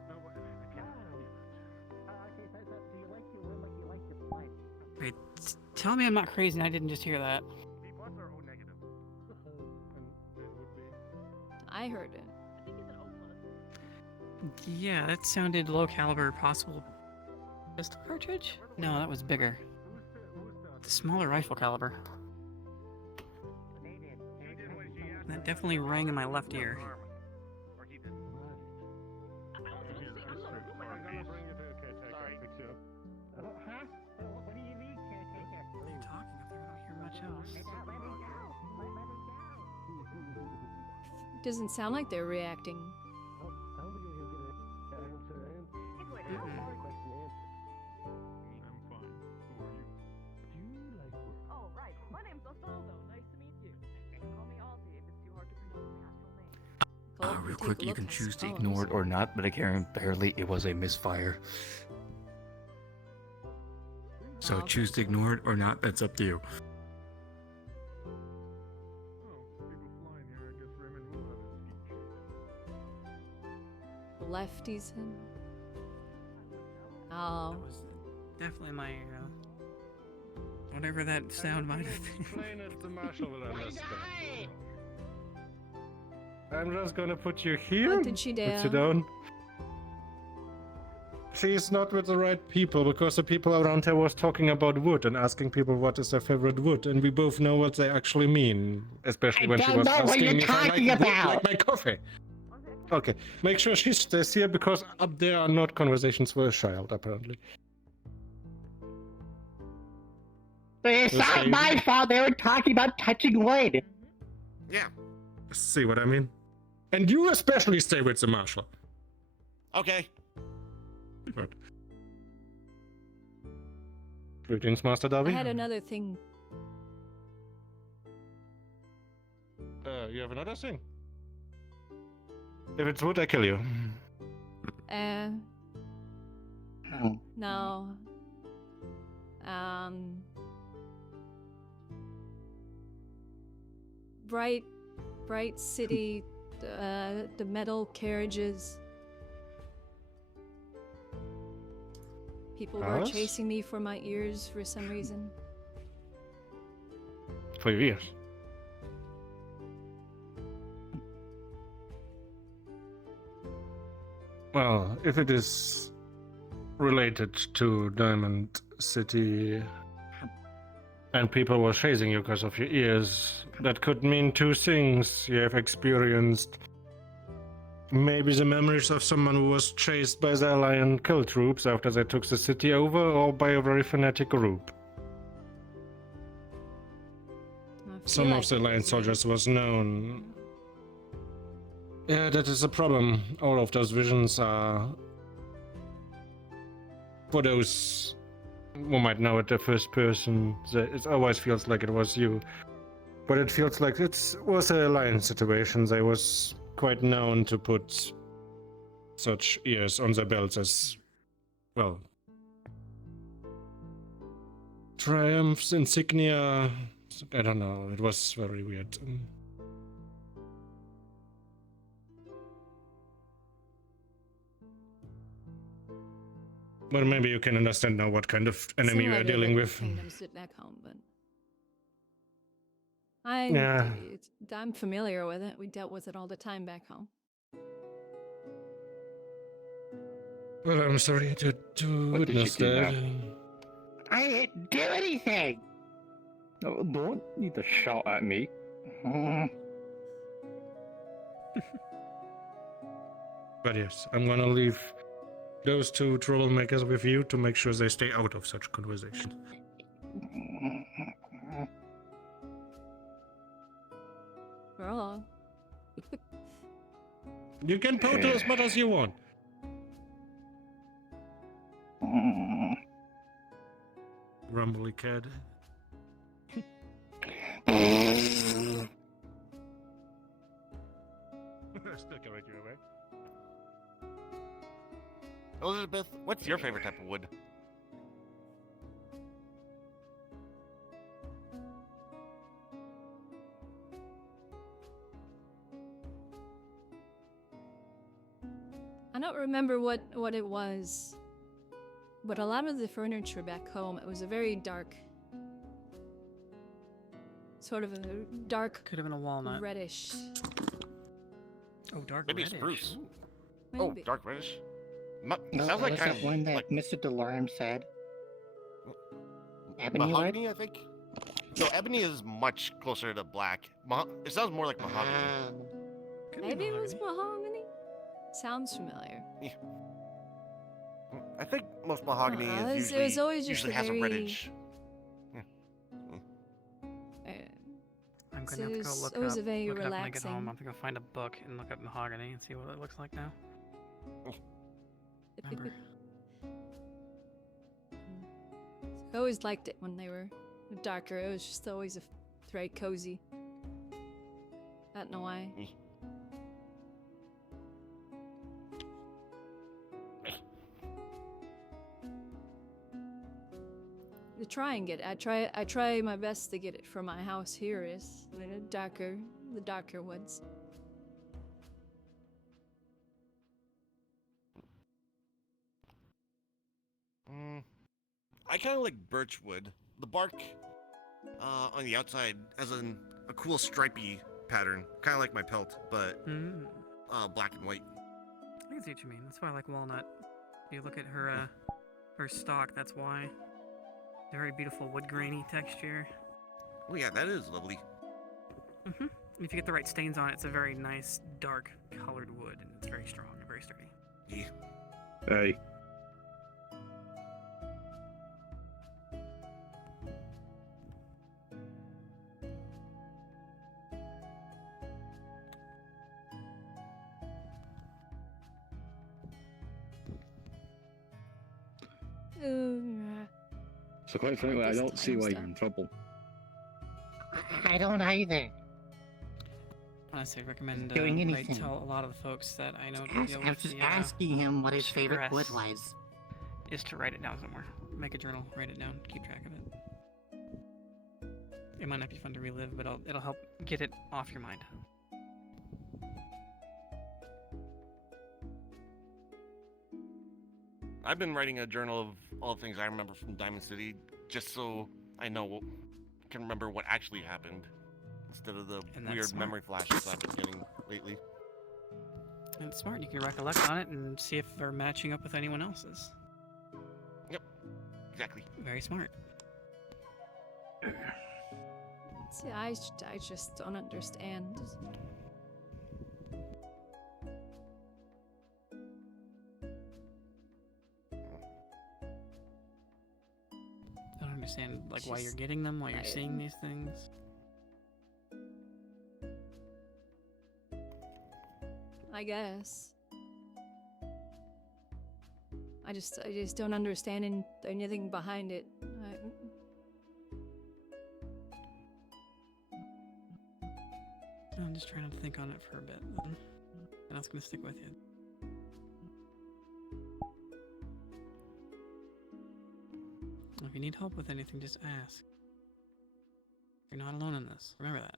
No, I can't. Do you like your wood like you like your life? Wait, tell me I'm not crazy and I didn't just hear that. B plus or O negative? And it would be. I heard it. Yeah, that sounded low caliber, possible pistol cartridge? No, that was bigger. Smaller rifle caliber. That definitely rang in my left ear. Doesn't sound like they're reacting. Oh, right. My name's Osvaldo. Nice to meet you. Call me Ozzy if it's too hard to pronounce my actual name. Real quick, you can choose to ignore it or not, but again, apparently it was a misfire. So choose to ignore it or not, that's up to you. lefties in. Oh. Definitely my whatever that sound might have been. Explain it to Marshall will understand. I'm just gonna put you here. What did she do? Put you down. She's not with the right people because the people around her was talking about wood and asking people what is their favorite wood, and we both know what they actually mean, especially when she was asking me if I like wood like my coffee. Okay, make sure she stays here because up there are not conversations for a child, apparently. It's not my fault they were talking about touching wood. Yeah. See what I mean? And you especially stay with the marshal. Okay. Good. Greetings, Master Darby. I had another thing. You have another thing? If it's wood, I kill you. No. Bright City, the metal carriages. People were Yes? chasing me for my ears for some reason. For your ears. Well, if it is related to Diamond City and people were chasing you because of your ears, that could mean two things. You have experienced maybe the memories of someone who was chased by the Alliance kill troops after they took the city over, or by a very fanatic group. Some of the Alliance soldiers was known. Yeah, that is a problem. All of those visions are for those who might know it the first person. It always feels like it was you, but it feels like it was an Alliance situation. They was quite known to put such ears on their belts as, well, triumphs, insignia. I don't know. It was very weird. But maybe you can understand now what kind of enemy we are dealing with. Kingdoms sit back home, but Yeah. I'm familiar with it. We dealt with it all the time back home. Well, I'm sorry to witness that. I didn't do anything. No, don't need to shout at me. But yes, I'm gonna leave those two troublemakers with you to make sure they stay out of such conversations. Girl. You can pout as much as you want. Grumbly kid. Still coming your way. Elizabeth, what's your favorite type of wood? I don't remember what it was, but a lot of the furniture back home, it was a very dark, sort of a dark. Could have been a walnut. Reddish. Oh, dark Maybe reddish. spruce. Maybe. Oh, dark reddish. No, Sounds like was kind that of one that like Mr. Delarm said. Ebony wood? mahogany, I think. No, ebony is much closer to black. It sounds more like mahogany. Maybe it was mahogany. Sounds familiar. Yeah. I think most mahogany it is was always just usually a has very- a reddish. I'm So gonna have to it go was- look it was up, a very look it up when I get home. relaxing- I'm gonna go find a book and look up mahogany and see what it looks like now. Remember. I always liked it when they were darker. It was just always very cozy. I don't know why. To try and get it. I try my best to get it for my house here is the darker woods. I kind of like birch wood. The bark on the outside has a cool stripy pattern, kind of like my pelt, but black and white. I can see what you mean. That's why I like walnut. If you look at her her stalk, that's why. Very beautiful wood grainy texture. Oh yeah, that is lovely. Mm-hmm. If you get the right stains on it, it's a very nice, dark colored wood, and it's very strong and very sturdy. Yeah. Hey. So quite frankly, I don't see why you're in trouble. I don't either. Honestly, I recommend Doing I anything. tell a lot of the folks that I know to I deal was with just the, asking him what his favorite stress wood was. is to write it down somewhere. Make a journal, write it down, keep track of it. It might not be fun to relive, but it'll help get it off your mind. I've been writing a journal of all the things I remember from Diamond City, just so I can remember what actually happened, instead of the And that's weird smart. memory flashes I've been getting lately. And it's smart. You can recollect on it and see if they're matching up with anyone else's. Yep, exactly. Very smart. See, I just don't understand. I don't understand why you're getting them, why you're seeing these things. I guess. I just don't understand anything behind it. I'm just trying to think on it for a bit, then. And that's gonna stick with you. If you need help with anything, just ask. You're not alone in this. Remember that.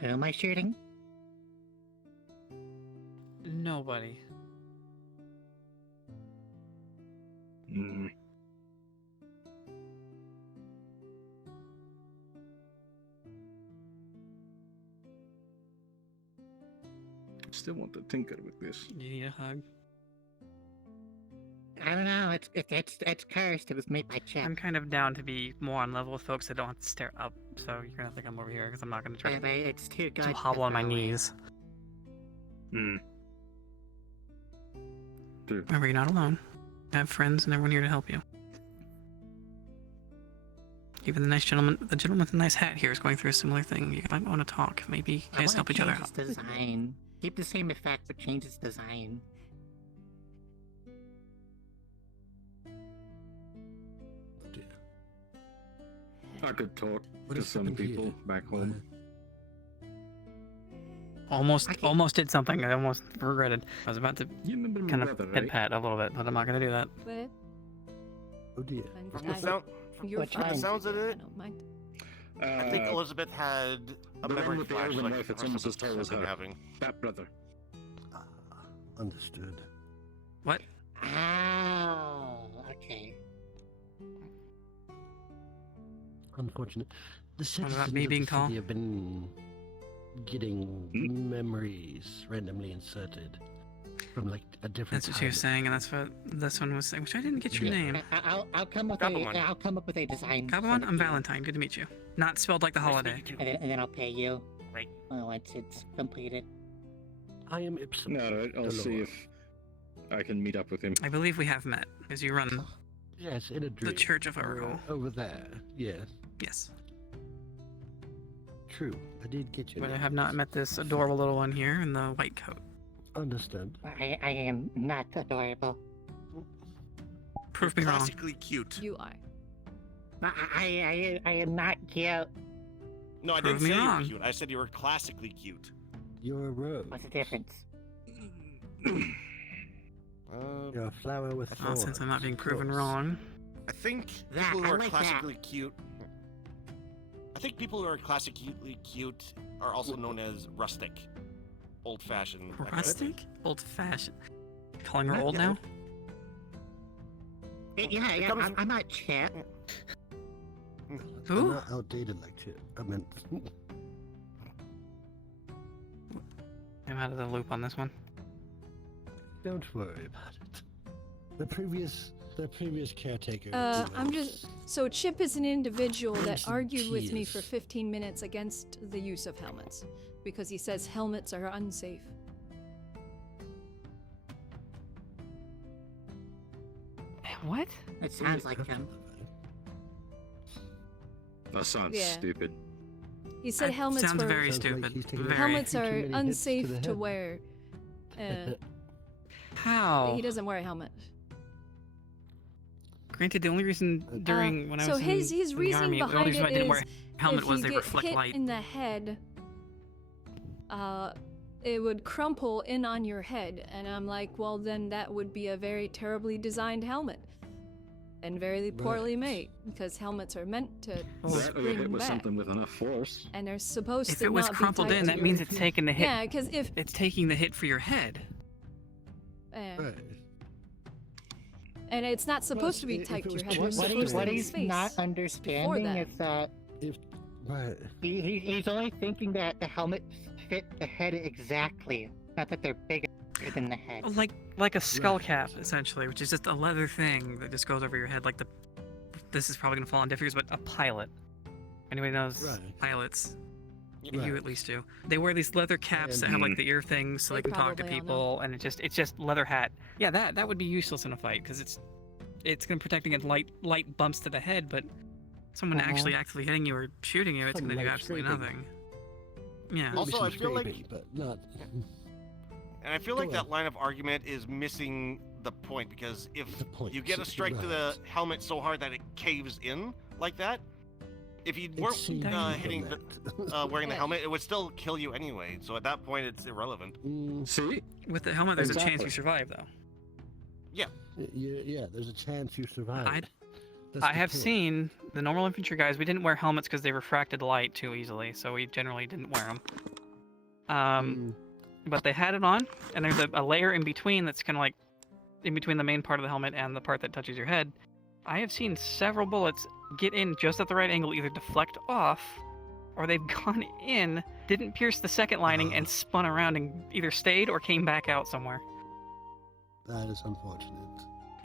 Who am I shooting? Nobody. Still want to tinker with this. You need a hug? I don't know. It's cursed. It was made by Chip. I'm kind of down to be more on level with folks that don't have to stare up, so you're gonna think I'm over here because I'm not gonna try But it's too good. to hobble on my far away. knees. Hmm. Remember, you're not alone. I have friends and everyone here to help you. Even the gentleman with the nice hat here is going through a similar thing. You might want to talk. Maybe you I guys wanna help each other change out. its design. Keep the same effect, but change its design. I could talk to some people back home. Almost did something I almost regretted. I was about to kind of brother, head right? pat a little bit, but I'm not gonna do that. But Oh dear. From the sounds of it, I think Uh, Elizabeth had a the one memory with the flash elven like knife, the it's rest almost of as tall us as have been her. having. That brother. Understood. What? Oh, okay. Unfortunate. The What about citizens me of being the tall? city have been getting memories randomly inserted from like a different. That's what you were saying, and that's what this one was saying. Which I didn't get your name. I'll come up Gabumon. I'll come up with a design. Gabumon, I'm Valentine. Good to meet you. Not spelled like the holiday. And then I'll pay you. Right. Once it's completed. I am Ipsum. No, I'll see if I can meet up with him. I believe we have met, because you run Yes, in a dream. the Church of Oracle. Over there. Yes. Yes. True. I did get you. But I have not met this adorable little one here in the white coat. Understand. I am not adorable. Prove me wrong. Classically cute. You are. I am not cute. No, I Prove didn't me say you wrong. were cute. I said you were classically cute. You're a rose. What's the difference? You're a flower with Well, thorns. since I'm not being of proven course. wrong. I think That- people who I are like that. classically cute. I think people who are classically cute are also known as rustic, old-fashioned. Rustic? Old-fashioned. Calling her old now? Yeah, I'm not Chip. Who? I'm not outdated like Chip. I meant. I'm out of the loop on this one. Don't worry about it. The previous caretaker. I'm just. So Chip is an individual that Some argued with me tears. for 15 minutes against the use of helmets because he says helmets are unsafe. What? It sounds like him. That sounds Yeah. stupid. He said That helmets sounds were very stupid. Very. helmets Too are many hits to unsafe the to head. wear. How? He doesn't wear a helmet. Granted, the only reason during when I so was his in the reasoning army, the only behind reason I it didn't is wear a helmet if was you they get reflect hit light. in the head, it would crumple in on your head, and I'm like, well, then that would be a very terribly designed helmet, and very poorly made, because helmets are meant to That or you spring hit with back, something with enough force. and they're supposed If to it was not be crumpled tied in, to that your- means it's taking the hit. Yeah, because if It's taking the hit for your head. and it's not supposed to be if tied it to your was head. too It's What, supposed to be he's space not before understanding that. is that Right. he's only thinking that the helmets fit the head exactly, not that they're bigger than the head. Like a skull cap, essentially, which is just a leather thing that just goes over your head. Like the. This is probably gonna fall on deaf ears, but a pilot. Anybody knows pilots? You at least do. They wear these leather caps that have like the ear things, so they can talk to probably all people, and it's just leather hat. Yeah, that would be useless in a fight because it's gonna protect against light bumps to the head, but someone actually hitting you or shooting you, it's Some gonna do light absolutely scraping. nothing. Yeah. Also, I feel like, Scraping, but not. and I feel like Go that ahead. line of argument is missing the point because if you get a it's strike to the right. helmet so hard that it caves in like that, if you weren't seen hitting from wearing the helmet, it would still kill you anyway. So at that point, it's irrelevant. See? With the helmet, there's a chance Exactly. you survive, though. Yeah. Yeah, there's a chance you survive. I have seen the normal infantry guys. We didn't wear helmets because they refracted light too easily, so we generally didn't wear them. But they had it on, and there's a layer in between that's kind of like in between the main part of the helmet and the part that touches your head. I have seen several bullets get in just at the right angle, either deflect off, or they've gone in, didn't pierce the second lining, and spun around and either stayed or came back out somewhere. That is unfortunate.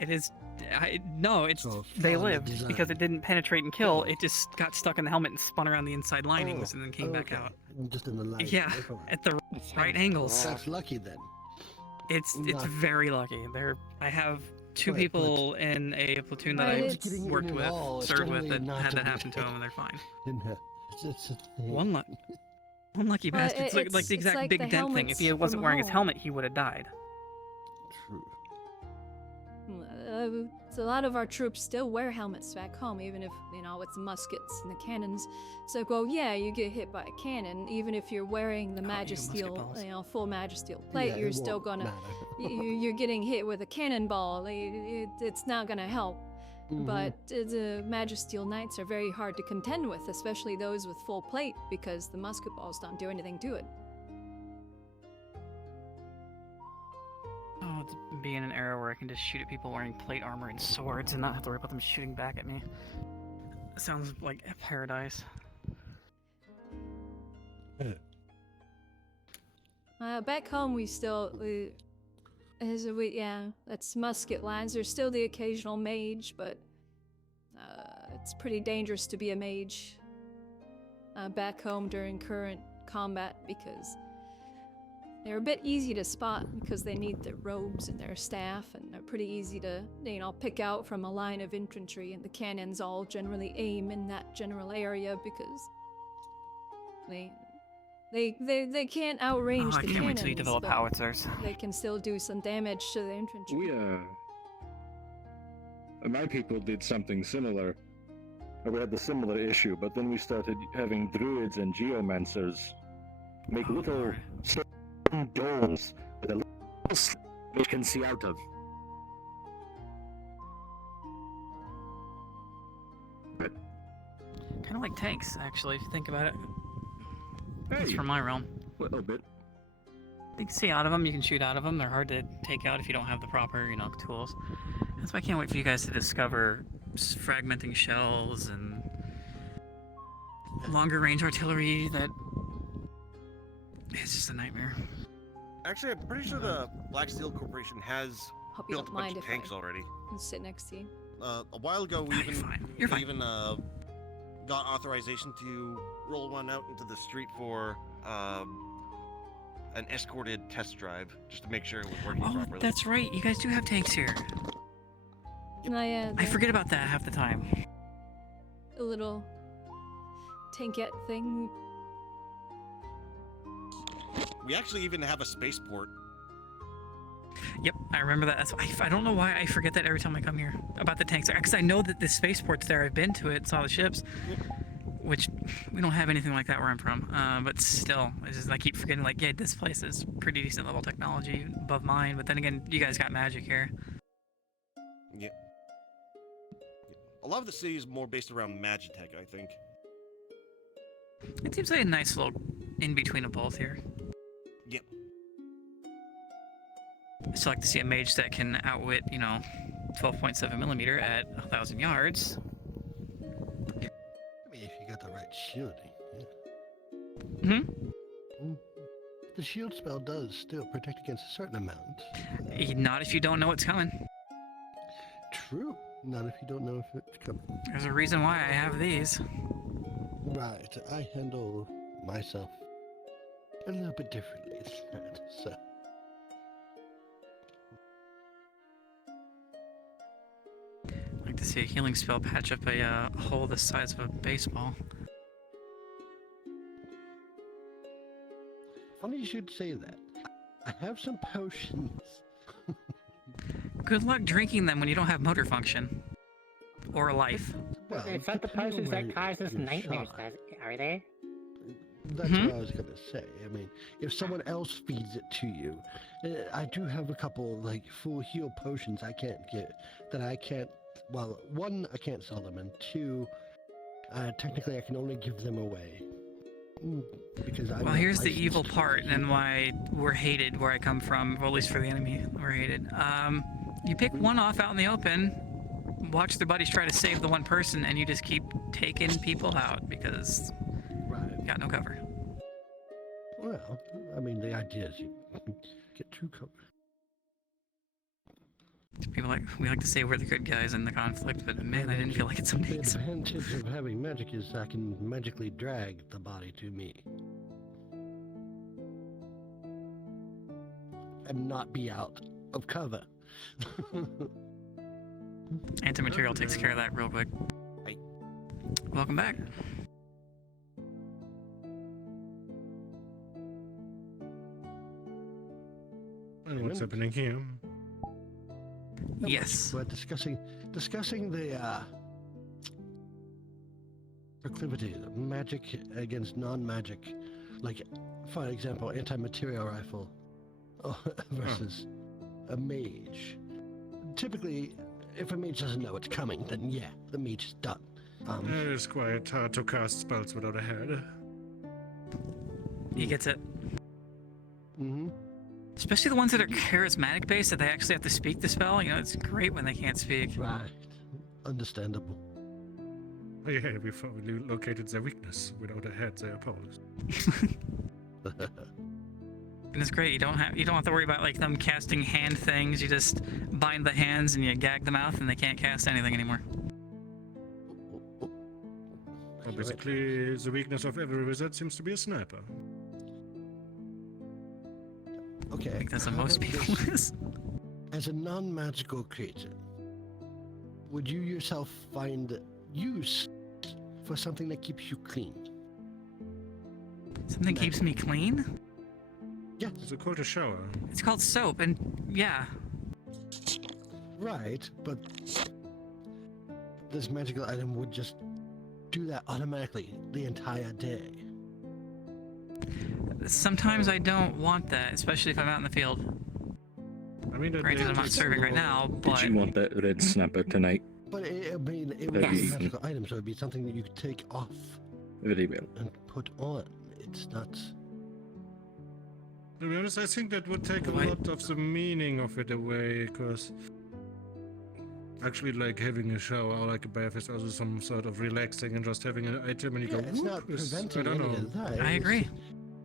It is. No, it's So, they flaw in the lived design. because it didn't penetrate and kill. It just got stuck in the helmet and spun around the inside linings and then came back out. Just in the line. Yeah, at the right angles. That's lucky then. It's Not- very lucky. I have two Right, people in a platoon that But I it's getting worked in with, at all, it's served with, generally that not had that gonna happen to be- them, and they're fine. It's a thing. One lucky Well, bastard. It's like it's the exact like big the dent thing. If he helmets wasn't from wearing his home. helmet, he would have died. True. So a lot of our troops still wear helmets back home, even if, it's muskets and the cannons. It's like, well, yeah, you get hit by a cannon, even if you're wearing the Magisteel, full Magisteel plate, Yeah, you're it still won't gonna, matter. you're getting hit with a cannonball. It's not gonna help. Mhm. But the Magisteel Knights are very hard to contend with, especially those with full plate, because the musket balls don't do anything to it. Oh, to be in an era where I can just shoot at people wearing plate armor and swords and not have to worry about them shooting back at me. Sounds like a paradise. Back home, that's musket lines. There's still the occasional mage, but it's pretty dangerous to be a mage back home during current combat because they're a bit easy to spot because they need their robes and their staff, and they're pretty easy to, pick out from a line of infantry, and the cannons all generally aim in that general area because they can't outrange Oh, I the can't cannons. wait till you develop but howitzers. They can still do some damage to the infantry. My people did something similar. We had the similar issue, but then we started having druids and geomancers make little stone domes with a little slit they can see out of. Kind of like tanks, actually, if you think about it. That's Hey. from my realm. A little bit. You can see out of them, you can shoot out of them. They're hard to take out if you don't have the proper, tools. That's why I can't wait for you guys to discover fragmenting shells and longer range artillery. That it's just a nightmare. Actually, I'm pretty sure the Black Steel Corporation has Hope you built a don't bunch mind of if tanks I already. can sit next to you. A while ago, we You're fine. even got authorization to roll one out into the street for an escorted test drive, just to make sure it was working Oh, properly. that's right. You guys do have tanks here. I forget about that half the time. A little tankette thing. We actually even have a spaceport. Yep, I remember that. That's I don't know why I forget that every time I come here about the tanks. Because I know that the spaceport's there. I've been to it, saw the ships, which we don't have anything like that where I'm from. But still, it's just I keep forgetting. Like, yeah, this place is pretty decent level technology above mine. But then again, you guys got magic here. Yeah. A lot of the city is more based around Magitech, I think. It seems like a nice little in between of both here. Yep. I still like to see a mage that can outwit, 12.7 millimeter at 1,000 yards. I mean, if you got the right shielding. Hmm? The shield spell does still protect against a certain amount. Not if you don't know what's coming. True. Not if you don't know if it's coming. There's a reason why I have these. Right. I handle myself a little bit differently. So. I'd like to see a healing spell patch up a hole the size of a baseball. Funny you should say that. I have some potions. Good luck drinking them when you don't have motor function. Or a life. Well, It's not the potions that causes nightmares, are they? That's what I was gonna say. I mean, if someone else feeds it to you, I do have a couple like full heal potions I can't get. That I can't. Well, one, I can't sell them, and two, technically I can only give them away. Because I'm Well, not here's the licensed evil to part heal. and why we're hated where I come from, or at least for the enemy, we're hated. You pick one off out in the open, watch their buddies try to save the one person, and you just keep taking people out because you got no cover. Well, I mean, the idea is you get true cover. We like to say we're the good guys in the conflict, but man, I didn't feel like it some The days. advantage of having magic is I can magically drag the body to me. And not be out of cover. Anti-material takes care of that real quick. Welcome back. And what's happening here? Yes. We're discussing the proclivity of magic against non-magic, like, for example, anti-material rifle versus a mage. Typically, if a mage doesn't know it's coming, then yeah, the mage is done. It is quite hard to cast spells without a head. He gets it. Mm-hmm. Especially the ones that are charismatic based, that they actually have to speak the spell. It's great when they can't speak. Right. Understandable. Oh yeah, we finally located their weakness. Without a head, they oppose. And it's great. You don't have to worry about like them casting hand things. You just bind the hands and you gag the mouth, and they can't cast anything anymore. Well, basically, the weakness of every wizard seems to be a sniper. Okay. I think that's what how most about people this? is. As a non-magical creature, would you yourself find use for something that keeps you clean? Something keeps me clean? Yes. Is it called a shower? It's called soap, and yeah. Right, but this magical item would just do that automatically the entire day. Sometimes I don't want that, especially if I'm out in the field. I mean, granted, I'm not serving right now, Did but you want that red snapper tonight? But it would be a magical item, so it would be something that you could take off Very well. and put on. It's not. To be honest, I think that would take a lot of the meaning of it away, because actually, like having a shower or like a bath is also some sort of relaxing, and just having an item and you go, It's not "Whoop," is- preventing I don't any know. of that. I agree.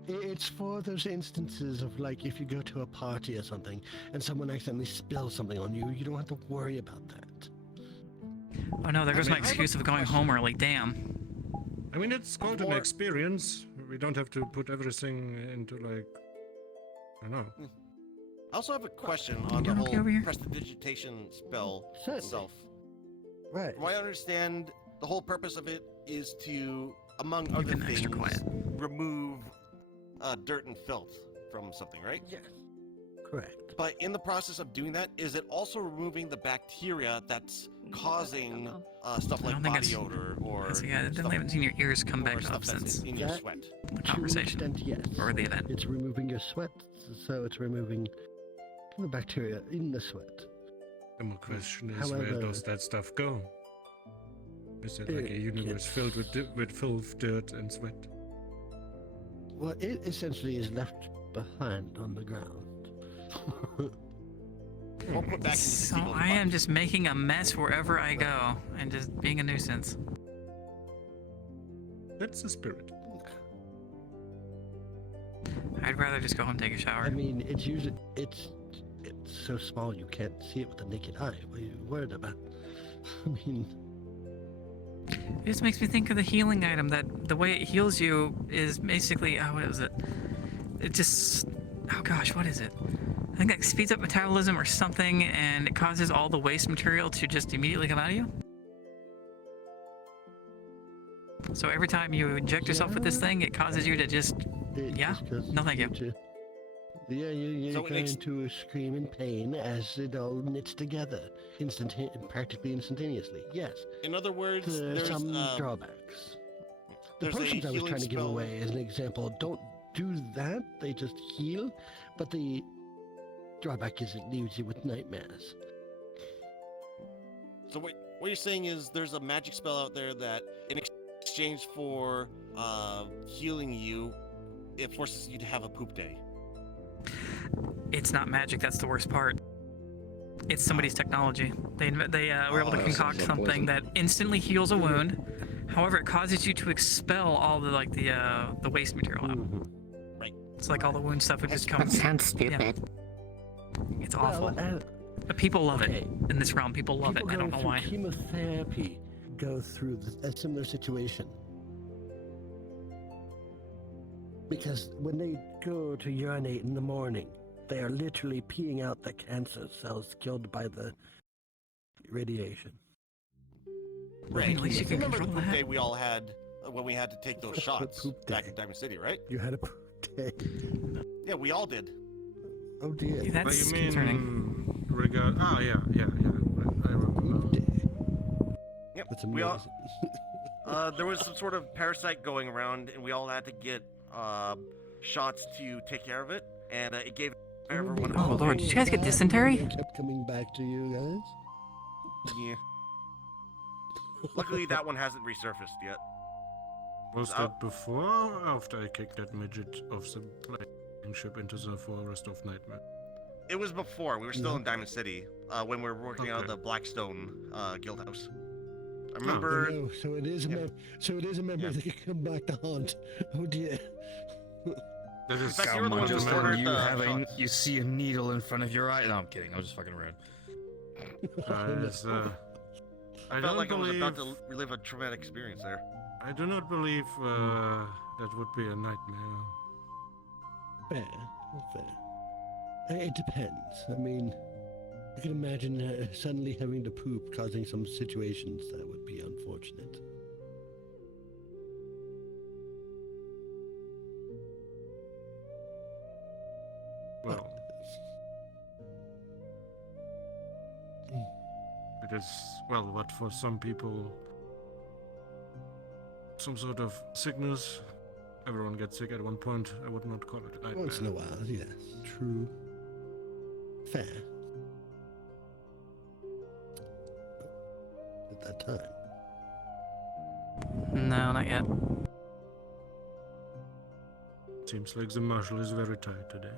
It's for those instances of like if you go to a party or something and someone accidentally spills something on you, you don't have to worry about that. Oh no, there goes my excuse of going home early. Damn. I mean, it's called an experience. We don't have to put everything into like, I don't know. I also have a question on the whole prestidigitation spell itself. Right. From what I understand, the whole purpose of it is to, among other things, remove dirt and filth from something, right? Yes. Correct. But in the process of doing that, is it also removing the bacteria that's causing stuff like body odor or I haven't seen your ears come back up since in your sweat? the conversation Yes. or the event. It's removing your sweat, so it's removing the bacteria in the sweat. And my question is, where However, does that stuff go? Is it like a universe filled with filth, dirt, and sweat? Well, it essentially is left behind on the ground. So I am just making a mess wherever I go and just being a nuisance. That's the spirit. I'd rather just go home and take a shower. I mean, it's so small you can't see it with the naked eye. What are you worried about? I mean, it just makes me think of the healing item, that the way it heals you is basically, what is it? It just, oh gosh, what is it? I think it speeds up metabolism or something, and it causes all the waste material to just immediately come out of you. So every time you inject yourself with this thing, it causes you to just, no thank you. You're going to scream in pain as it all knits together, practically instantaneously. Yes. In other words, there's there's some drawbacks. The there's a potions I was healing trying to give spell. away as an example don't do that. They just heal, but the drawback is it leaves you with nightmares. So what you're saying is there's a magic spell out there that, in exchange for healing you, it forces you to have a poop day. It's not magic, that's the worst part. It's somebody's technology. They were able to concoct something that instantly heals a wound. However, it causes you to expel all the the waste material out. Right. It's like all the wound stuff would just come. That sounds stupid. Yeah. It's awful. But people love it in this realm. People love it. I don't know why. Chemotherapy go through a similar situation. Because when they go to urinate in the morning, they are literally peeing out the cancer cells killed by the radiation. Right. At least you can Remember the control poop that. day we all had when we had to take those shots back in Diamond City, right? You had a poop day. Yeah, we all did. Oh dear. Yeah, that's But you mean concerning. yeah. I remember. Yep. That's we all, amazing. there was some sort of parasite going around, and we all had to get shots to take care of it, and it gave everyone. Oh lord, did you guys get dysentery? It kept coming back to you guys. Yeah. Luckily, that one hasn't resurfaced yet. Was that before or after I kicked that midget off the plane ship into the Forest of Nightmare? It was before. We were still in Diamond City when we were working out of the Blackstone Guild House. I remember. Oh, so it is a memory that can come back to haunt. Oh dear. This is fact, you were the one who ordered the shots. You see a needle in front of your eye. No, I'm kidding. I was just fucking around. I felt like I was about to relive a traumatic experience there. I do not believe that would be a nightmare. Fair. It depends. I mean, I can imagine suddenly having to poop causing some situations that would be unfortunate. Well, it is, what for some people, some sort of sickness. Everyone gets sick at one point. I would not call it a nightmare. Once in a while, yes. True. Fair. At that time. No, not yet. Seems like the marshal is very tired today.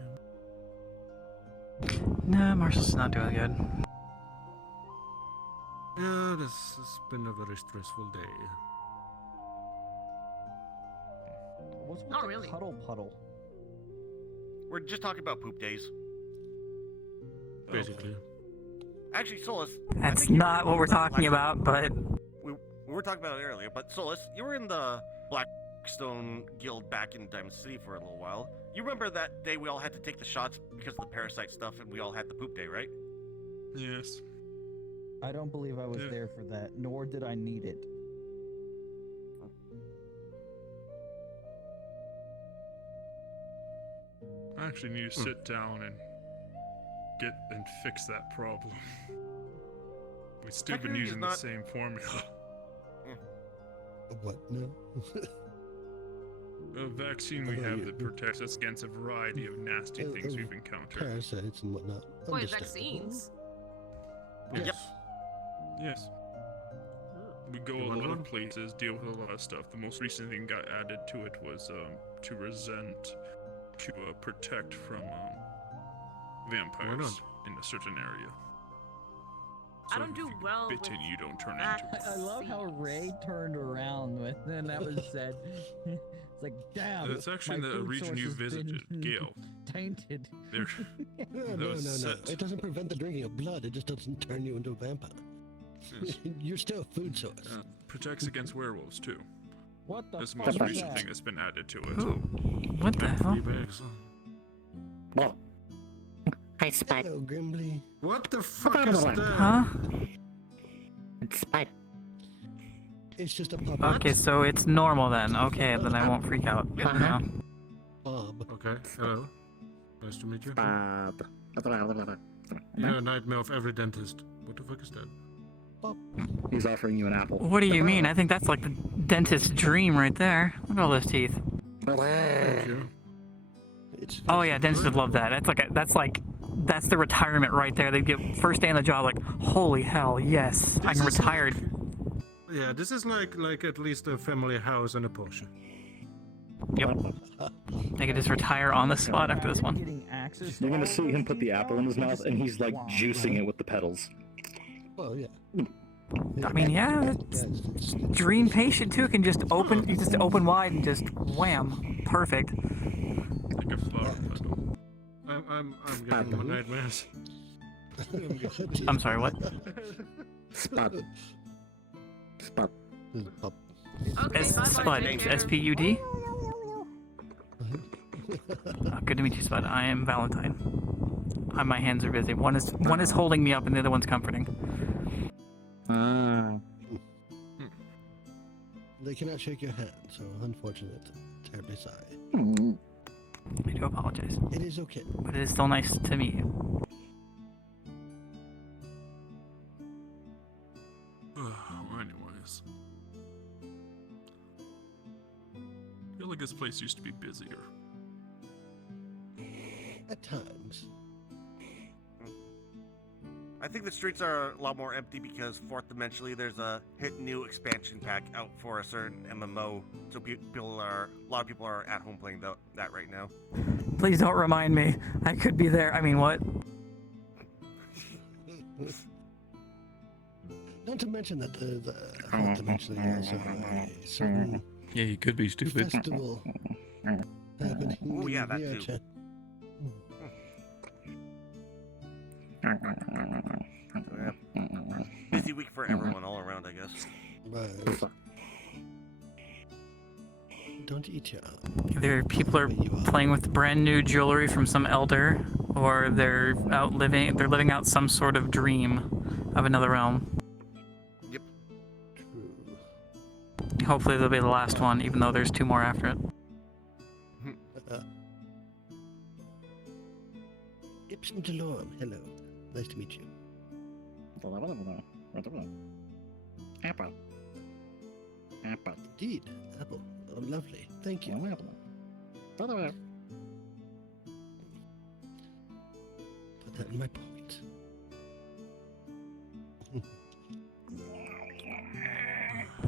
Nah, Marshall's not doing good. Yeah, this has been a very stressful day. What's with Not the really. cuddle puddle? We're just talking about poop days. Basically. Actually, Solus. That's not what we're talking about, but We were talking about it earlier, but Solus, you were in the Blackstone Guild back in Diamond City for a little while. You remember that day we all had to take the shots because of the parasite stuff and we all had the poop day, right? Yes. I don't believe I was there for that, nor did I need it. I actually need to sit down and fix that problem. We've still been Technically, using the it's same formula. What? No. A vaccine we have that protects us against a variety of nasty things we've encountered. Parasites and whatnot. Wait, Understandable. vaccines? Yes. Yes. We go You a want lot one? of places, deal with a lot of stuff. The most recent thing got added to it was to protect from vampires in a certain area. I So don't if do you get well bitten, with you don't turn that. into. I love how Ray turned around when that was said. It's like, damn. That's actually my the food region source you has visited, been Gale. Tainted. There. No, no, no. It doesn't prevent the drinking of blood. It just doesn't turn you into a vampire. Yes. You're still a food source. Protects against werewolves too. What the That's the fuck most is recent that? thing that's been added to it. What the hell? Well, hi, Spike. Hello, Grimbly. What the fuck is that? Huh? It's Spike. It's just a puppet. Okay, so it's normal then. Okay, then I won't freak out. Uh-huh. Bob. Okay, hello. Nice to meet you. Bob. You're a nightmare of every dentist. What the fuck is that? He's offering you an apple. What do you mean? I think that's like the dentist's dream right there. Look at all those teeth. Thank you. Oh yeah, dentists would love that. That's the retirement right there. They get first day on the job like, holy hell, yes, I'm retired. Yeah, this is like at least a family house and a Porsche. Yep. They could just retire on the spot after this one. You're gonna see him put the apple in his mouth, and he's like juicing it with the petals. Well, yeah. I mean, yeah, it's dream patient too. Can just open wide and just wham, perfect. Like a flower petal. I'm getting more nightmares. I'm sorry, what? Spud. Spud. Spud. S-P-U-D? Good to meet you, Spud. I am Valentine. My hands are busy. One is holding me up and the other one's comforting. They cannot shake your hand, so unfortunate. Terribly sorry. I do apologize. It is okay. But it is still nice to meet you. Anyways. I feel like this place used to be busier. At times. I think the streets are a lot more empty because fourth dimensionally there's a hit new expansion pack out for a certain MMO, so a lot of people are at home playing that right now. Please don't remind me. I could be there. I mean, what? Not to mention that the fourth dimension has a certain Yeah, you could be stupid. festival happening. Oh yeah, that here, too. Chan. Busy week for everyone all around, I guess. Right. Don't eat your Either people are playing with brand new jewelry from some elder, or they're living out some sort of dream of another realm. Yep. Hopefully they'll be the last one, even though there's two more after it. Ipsum Delorum, hello. Nice to meet you. Apple. Apple. Indeed, apple. Oh, lovely. Thank you. Put that in my pocket.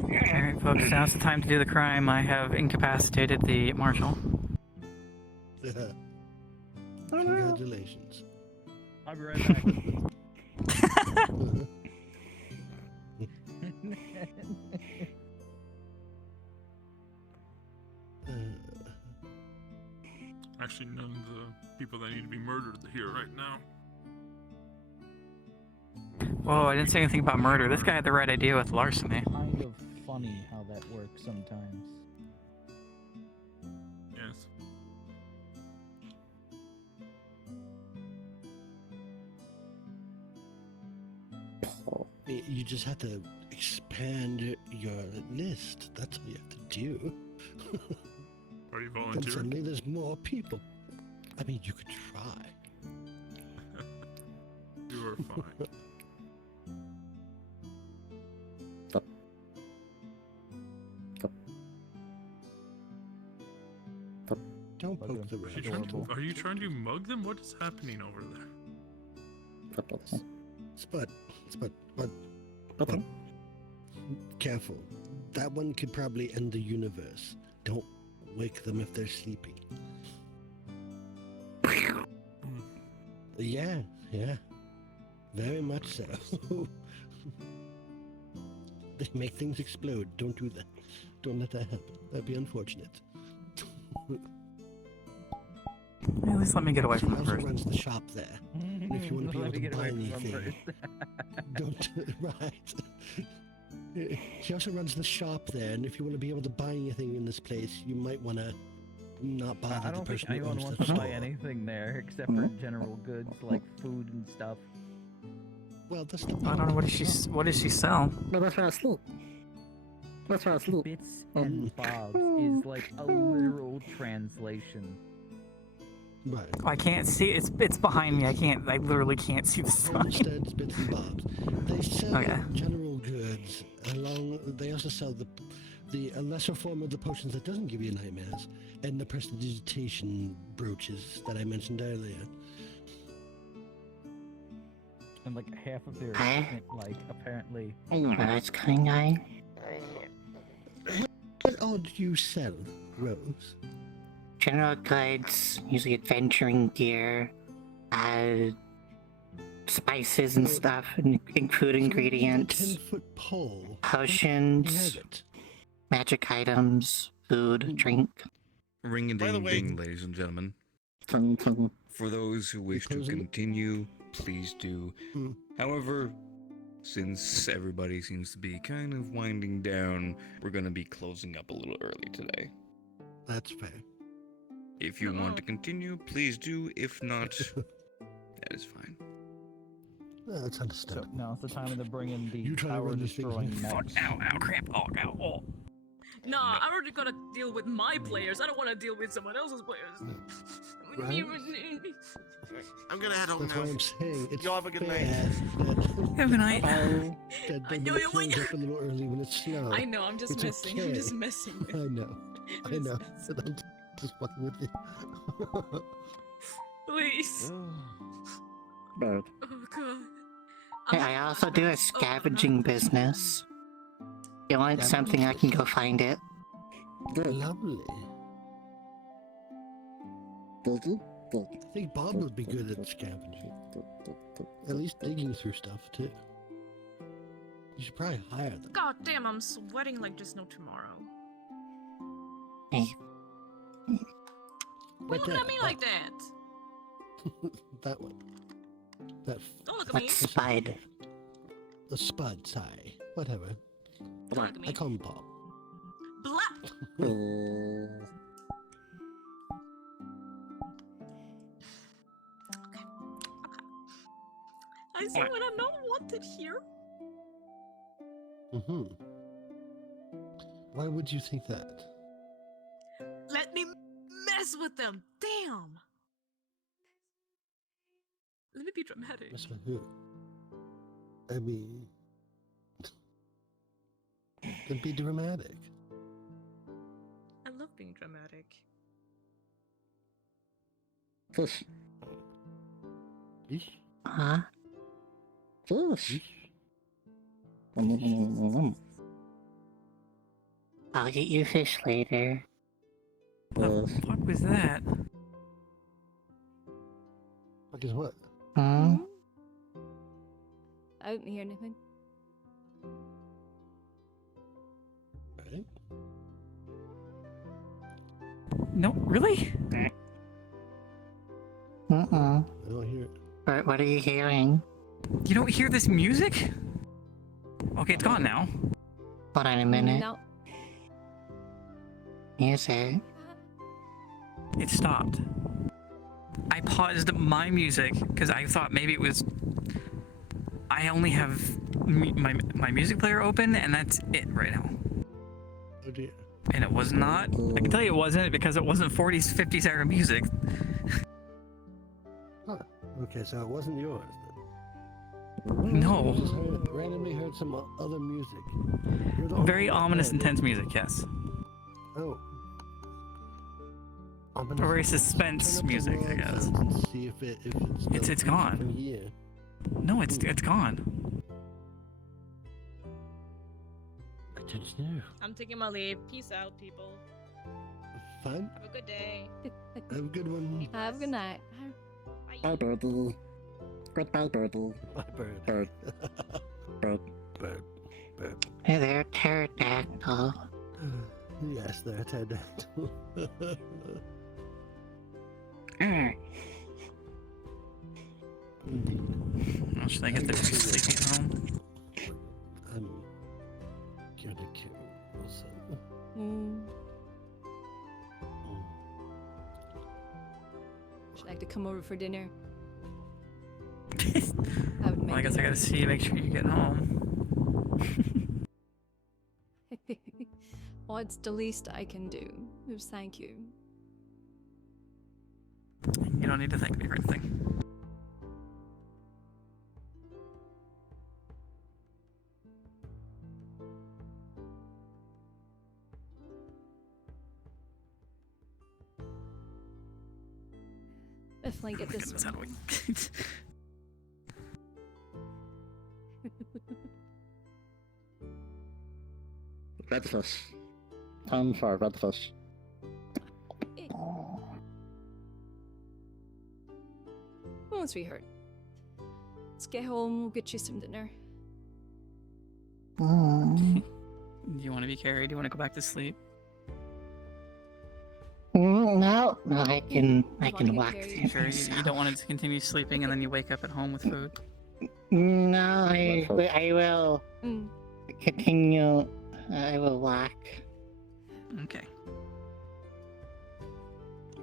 Alright, folks, now's the time to do the crime. I have incapacitated the marshal. Congratulations. I'll be right back. Actually, none of the people that need to be murdered are here right now. Whoa, I didn't say anything about murder. This guy had the right idea with larceny. Kind of funny how that works sometimes. Yes. You just have to expand your list. That's all you have to do. Are you Then volunteering? suddenly there's more people. I mean, you could try. You are fine. Don't poke the red. Are you trying to mug them? What is happening over there? Spud. Careful. That one could probably end the universe. Don't wake them if they're sleeping. Yeah. Very much so. They make things explode. Don't do that. Don't let that happen. That'd be unfortunate. At least let me get away from She it also first. runs the shop there. And if you want to be able to buy anything, don't. Right. She also runs the shop there, and if you want to be able to buy anything in this place, you might want to not bother I the don't think person who anyone owns wants the to buy store. anything there except for general goods like food and stuff. Well, that's the I don't know what does she sell? No, that's where I sleep. That's where I sleep. Bits and bobs is like a literal translation. Right. I can't see. It's behind me. I literally can't see the sign. Homesteads, bits and bobs. They sell Okay. general goods. They also sell a lesser form of the potions that doesn't give you nightmares, and the prestidigitation brooches that I mentioned earlier. And like half of their Huh? equipment, like apparently. That's kind guy. What all do you sell, Rose? General goods, usually adventuring gear, spices and stuff, and food ingredients, 10-foot pole. potions, magic items, food, drink. Ring a By the ding way- ding, ladies and gentlemen. For those who wish to closing? continue, please do. However, since everybody seems to be kind of winding down, we're going to be closing up a little early today. That's fair. If you want to continue, please do. If not, that is fine. That's So understandable. now it's the time to bring in the You try to power run these things destroying in mechs. Ow, crap, ow. Nah, I already gotta deal with my players. I don't want to deal with someone else's players. Right? I'm gonna head home That's now. what I'm saying. It's Y'all have a good fair night. Have a good night. That I know it you close up a little early when it's snow. I know, I'm just It's messing. okay. I'm just messing with I know. I'm I know. just And I'm just fucking with you. Please. Bad. Oh god. Hey, I also do a scavenging business. If you want something, I can go find it. Lovely. I think Bob would be good at scavenging. At least digging through stuff, too. You should probably hire them. God damn, I'm sweating like just no tomorrow. Hey, Why you looking at me like that? That one. That. Don't look at me. what's Spide? The Spud, sorry. Whatever. Don't look at me. I call him Bob. Blah. I see when I'm not wanted here. Mm-hmm. Why would you think that? Let me mess with them. Damn. Let me be dramatic. Mess with who? I mean... Then be dramatic. I love being dramatic. Fish. Huh? Fish. I'll get you fish later. What the fuck was that? Is what? Hmm? I didn't hear anything. Right? No, really? Uh-uh. I don't hear it. What are you hearing? You don't hear this music? Okay, it's gone now. Hold on a minute. No. Music. It stopped. I paused my music because I thought maybe it was. I only have my music player open, and that's it right now. Oh dear. And it was not. I can tell you it wasn't because it wasn't 40s, 50s era music. Huh. Okay, so it wasn't yours No. Just randomly heard some other music. You're the Very only one ominous, that- intense music, yes. Oh. Or very suspense music, I guess. See if It's gone. from here. No, it's gone. Good to know. I'm taking my leave. Peace out, people. Fun. Have a good day. Have a good one. Have a good night. Bye, birdie. Goodbye, birdie. Bye, bird. Bird. Bird. Bird. Bird. Hey there, pterodactyl. Yes, they're pterodactyl. Well, should I get the two sleepy home? I'm gonna kill myself. Would you like to come over for dinner? Well, I guess I gotta see you, make sure you get home. Well, it's the least I can do. Oops, thank you. You don't need to thank me for anything. Definitely get this Goodness, one. how do Redfish. Time for redfish. Well, sweetheart. Let's get home, we'll get you some dinner. Do you want to be carried? Do you want to go back to sleep? No, I can get walk carried? through Sure, you don't want to continue sleeping and then you wake up at home with food? No, I will continue. I will walk. Okay.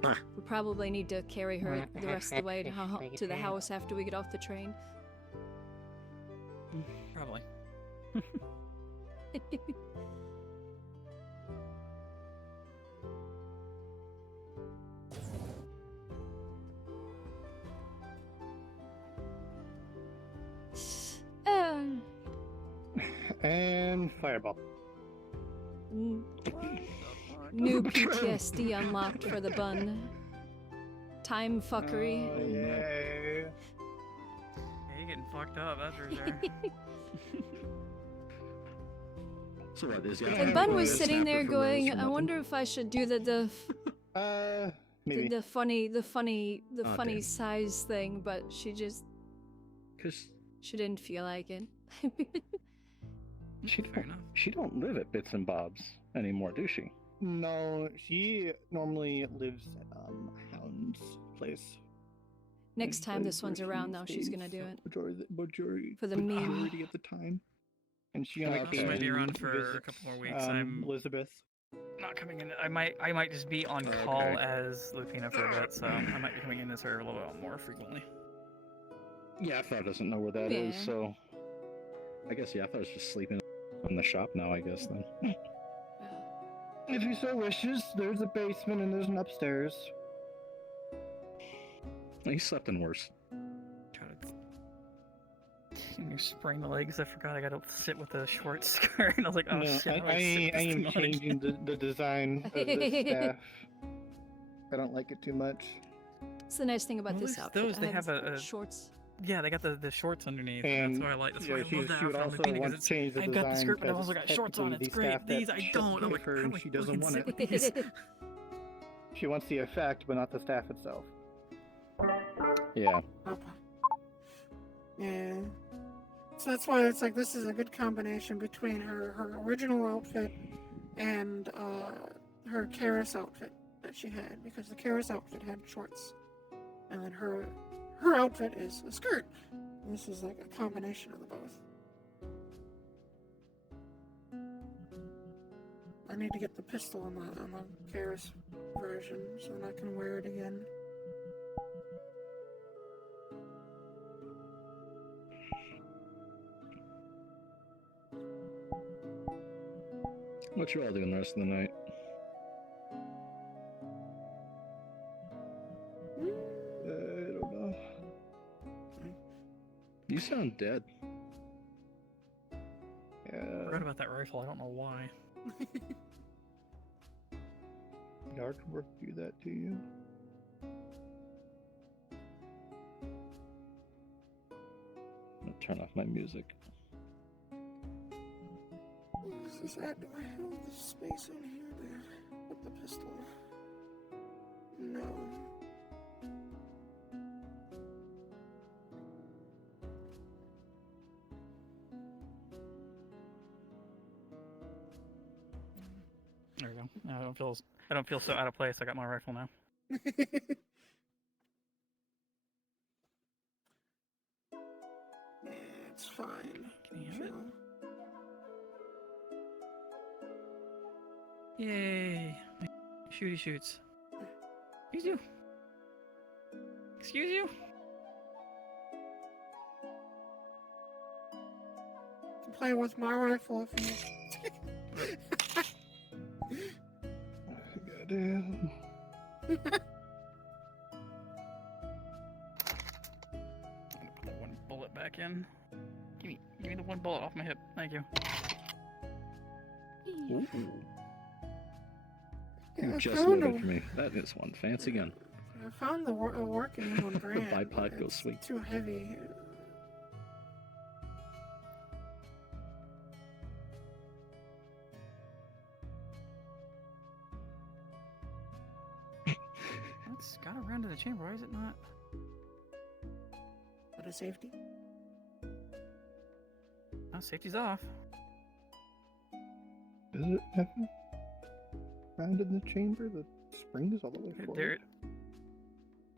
We probably need to carry her Well, the rest of the way that's to the house after we get off the train. Probably. And fireball. New PTSD unlocked for the bun. Time fuckery. Oh, yay. Yeah, you're getting fucked up, that's for sure. So what is And Bun was sitting there going, I wonder if I should do maybe. the funny Okay. size thing, but she just she didn't feel like it. She don't live at Bits and Bob's anymore, do she? No, she normally lives at Hound's place. Next time this one's around, though, she's gonna do it. Majority For the meme. majority of the time. And she only She might be came around to for a visit, couple more weeks. I'm Elizabeth. not coming in. I might just be on call as Lupina for a bit, so I might be coming in as her a little bit more frequently. Yeah, Thar doesn't know where that is, Yeah. so I guess Thar's just sleeping in the shop now, I guess then. If he so wishes, there's a basement and there's an upstairs. He slept in worse. You sprain the legs. I forgot I gotta sit with a short skirt, and I was like, oh No, shit. I am changing the design of the staff. I don't like it too much. It's the nice thing about Well, this at least outfit. those, it they has have a shorts. Yeah, they got the shorts underneath. And that's why I like. That's why yeah, I love that she would outfit on also Lupina, want because to change the I've got the design skirt, but I've because also got shorts on. technically It's the great. staff that These I should don't. I'm pay like, for how and do I she doesn't fucking want sit it. with these? She wants the effect, but not the staff itself. Yeah. Okay. Yeah. So that's why it's like this is a good combination between her original outfit and her Karis outfit that she had, because the Karis outfit had shorts, and then her outfit is a skirt. And this is like a combination of the both. I need to get the pistol on the Karis version so that I can wear it again. What you all doing the rest of the night? I don't know. You sound dead. I forgot about that rifle. I don't know why. Did Artwork do that to you? I'll turn off my music. Is that, do I have the space in here to put the pistol? No. There we go. I don't feel so out of place. I got my rifle now. It's fine. Can you have it? Yay! Shooty shoots. Excuse you. Excuse you. Play with my rifle if you. Goddamn. Put that one bullet back in. Give me the one bullet off my hip. Thank you. Ooh. You I just found loaded a- for me. That is one fancy gun. I found a working one brand. Bipod goes It's sweet. too heavy. It's got around to the chamber. Why is it not? For the safety. Oh, safety's off. Does it have round in the chamber? The springs all the way forward? There.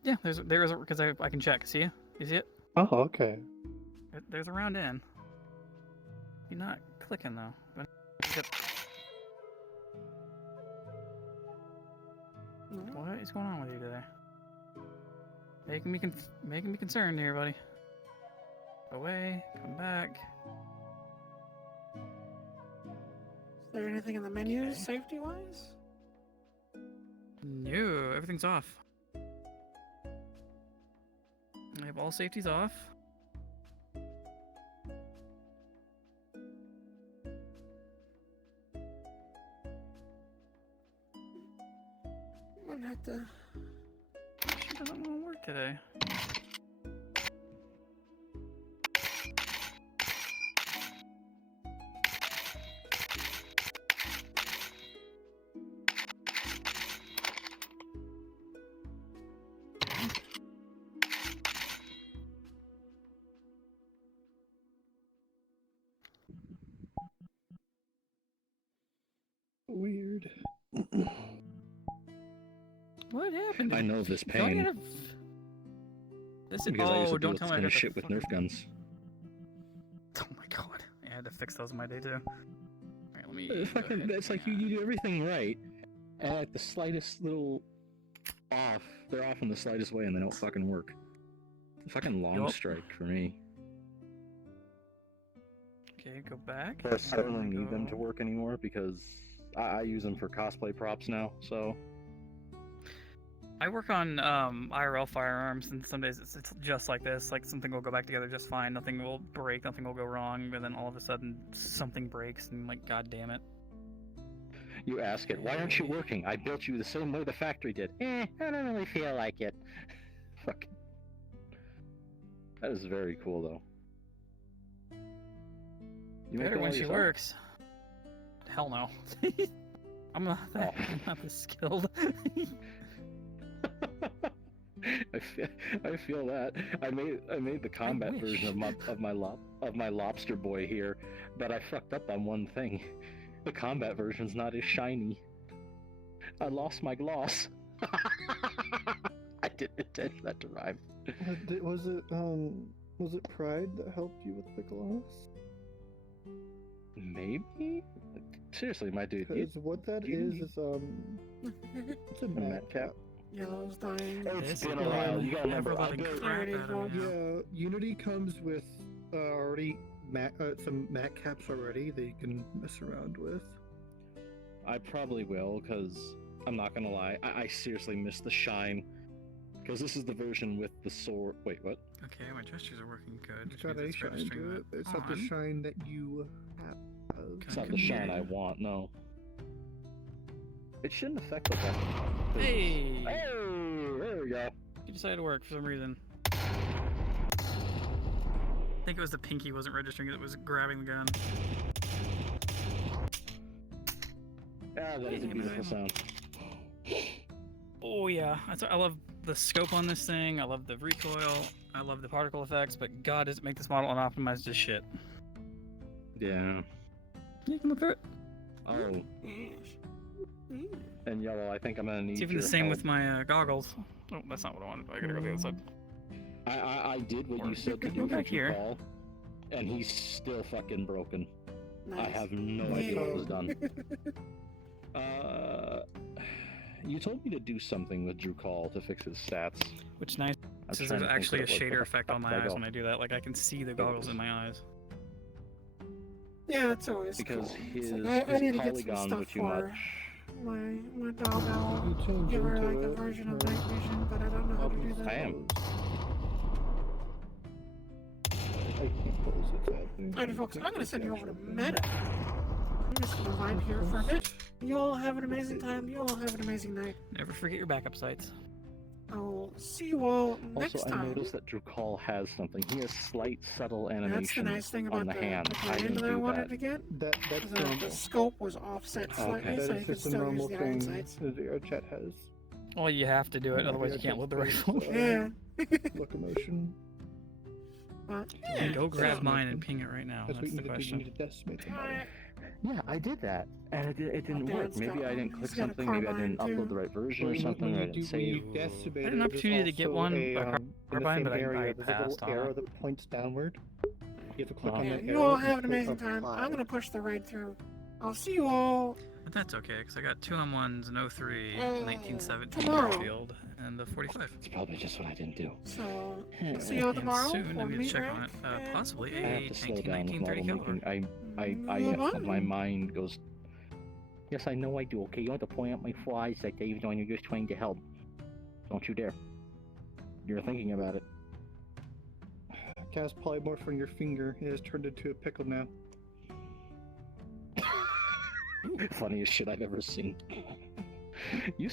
Yeah, there is because I can check. See you? You see it? Oh, okay. There's a round in. You're not clicking though. But what is going on with you today? Making me concerned here, buddy. Away, come back. Is there anything in the menus safety wise? No, everything's off. I have all safeties off. I'm gonna have to. She doesn't want to work today. Weird. What happened? I know this Don't you pain. have- This is, Because I used to don't deal with tell this me I kind got of the shit with fucking- Nerf guns. Oh my god. I had to fix those in my day too. Alright, let me. It's like you do everything right, and like the slightest little off, they're off in the slightest way, and they don't fucking work. Fucking long Yup. strike for me. Okay, go back. Plus, I don't really need them go- to work anymore because I use them for cosplay props now. So I work on IRL firearms, and some days it's just like this. Like something will go back together just fine, nothing will break, nothing will go wrong, but then all of a sudden something breaks, and I'm like, god damn it. you ask it, why aren't you working? I built you the same way the factory did. I don't really feel like it. Fuck. That is very cool, though. You make Better them when all she yourself? works. Hell no. I'm not that, I'm not this skilled. I feel that. I made the combat version of my lobster boy here, but I fucked up on one thing. The combat version's not as shiny. I lost my gloss. I didn't intend for that to rhyme. Was it Pride that helped you with the gloss? Maybe? Seriously, my dude. Because what that is it's a mad cap. Yellow's dying. It's been a while. You gotta remember. Yeah, Unity comes with already some mat caps already that you can mess around with. I probably will, because I'm not gonna lie, I seriously miss the shine. Because this is the version with the sword. Wait, what? Okay, my gestures are working good. It's got a shine to it. It's not the shine that you have. It's not the shine I want, no. It shouldn't affect the weapon. Hey! Hey! There we go. You decided to work for some reason. I think it was the pinky wasn't registering, it was grabbing the gun. Ah, that is a beautiful sound. Oh yeah, I love the scope on this thing, I love the recoil, I love the particle effects, but god does it make this model unoptimized as shit. Yeah. You can look through it. Oh. And Yellow, I think I'm gonna need It's even your the same help. with my goggles. Oh, that's not what I wanted. I gotta go the other side. I did what you said to Go do back here. Paul, and he's still fucking broken. I Nice. have no idea what was done. You told me to do something with Drew Call to fix his stats. Which nice. I'm So trying there's to think actually a what it was. What shader the effect fuck on did my I eyes go? when I do that. Like I can see the goggles in my eyes. Yeah, it's always Because cool. his, It's like, I need to get some polygons stuff were too for much. my dog. I'll You change give her into like a it, version of right? night vision, but I don't know how to do that. I am. I can't close it, sadly. Alrighty, folks, I'm gonna send you over to Meta. I'm just gonna vibe here for a bit. You all have an amazing time. You all have an amazing night. Never forget your backup sites. I'll see you all next Also, I time. noticed that Drew Call has something. He has slight, subtle That's the animation nice thing on about the hand. the I brand didn't that I do wanted that. to get. That's is that normal. the scope was offset slightly, Okay. so That you is could just a still use normal the iron thing sights. that our chat has. Well, you have to do it, otherwise you can't load the rifle. Yeah. Locomotion. Yeah, go grab mine and ping it right now. That's That's what the you question. need to decimate the model. Yeah, I did that, and it didn't work. Dad's Maybe got I didn't one. click He's got a something. Maybe I didn't carbine, upload the too. right version or When something. Or I didn't save. when you decimate I had an it, opportunity to get there's one, also a, a in the carbine, same but I area, there's a passed little on arrow it. that points downward. You have to click on Yeah, that you arrow all and have an click amazing time. apply. I'm gonna push the raid through. I'll see you all But that's okay, because I got 2 M1s, an 03, 1917 tomorrow. field, and a 45. It's probably just what I didn't do. So I'll see you all And tomorrow. soon for I'm gonna meet check rank, on it. and Possibly I a have to slow down with 1930 model caliber. making. My mind goes. Yes, I know I do. Okay, you don't have to point out my flaws like that, even though you're just trying to help. Don't you dare. You're thinking about it. Cast polymorph on your finger. It has turned into a pickle now. Funniest shit I've ever seen. You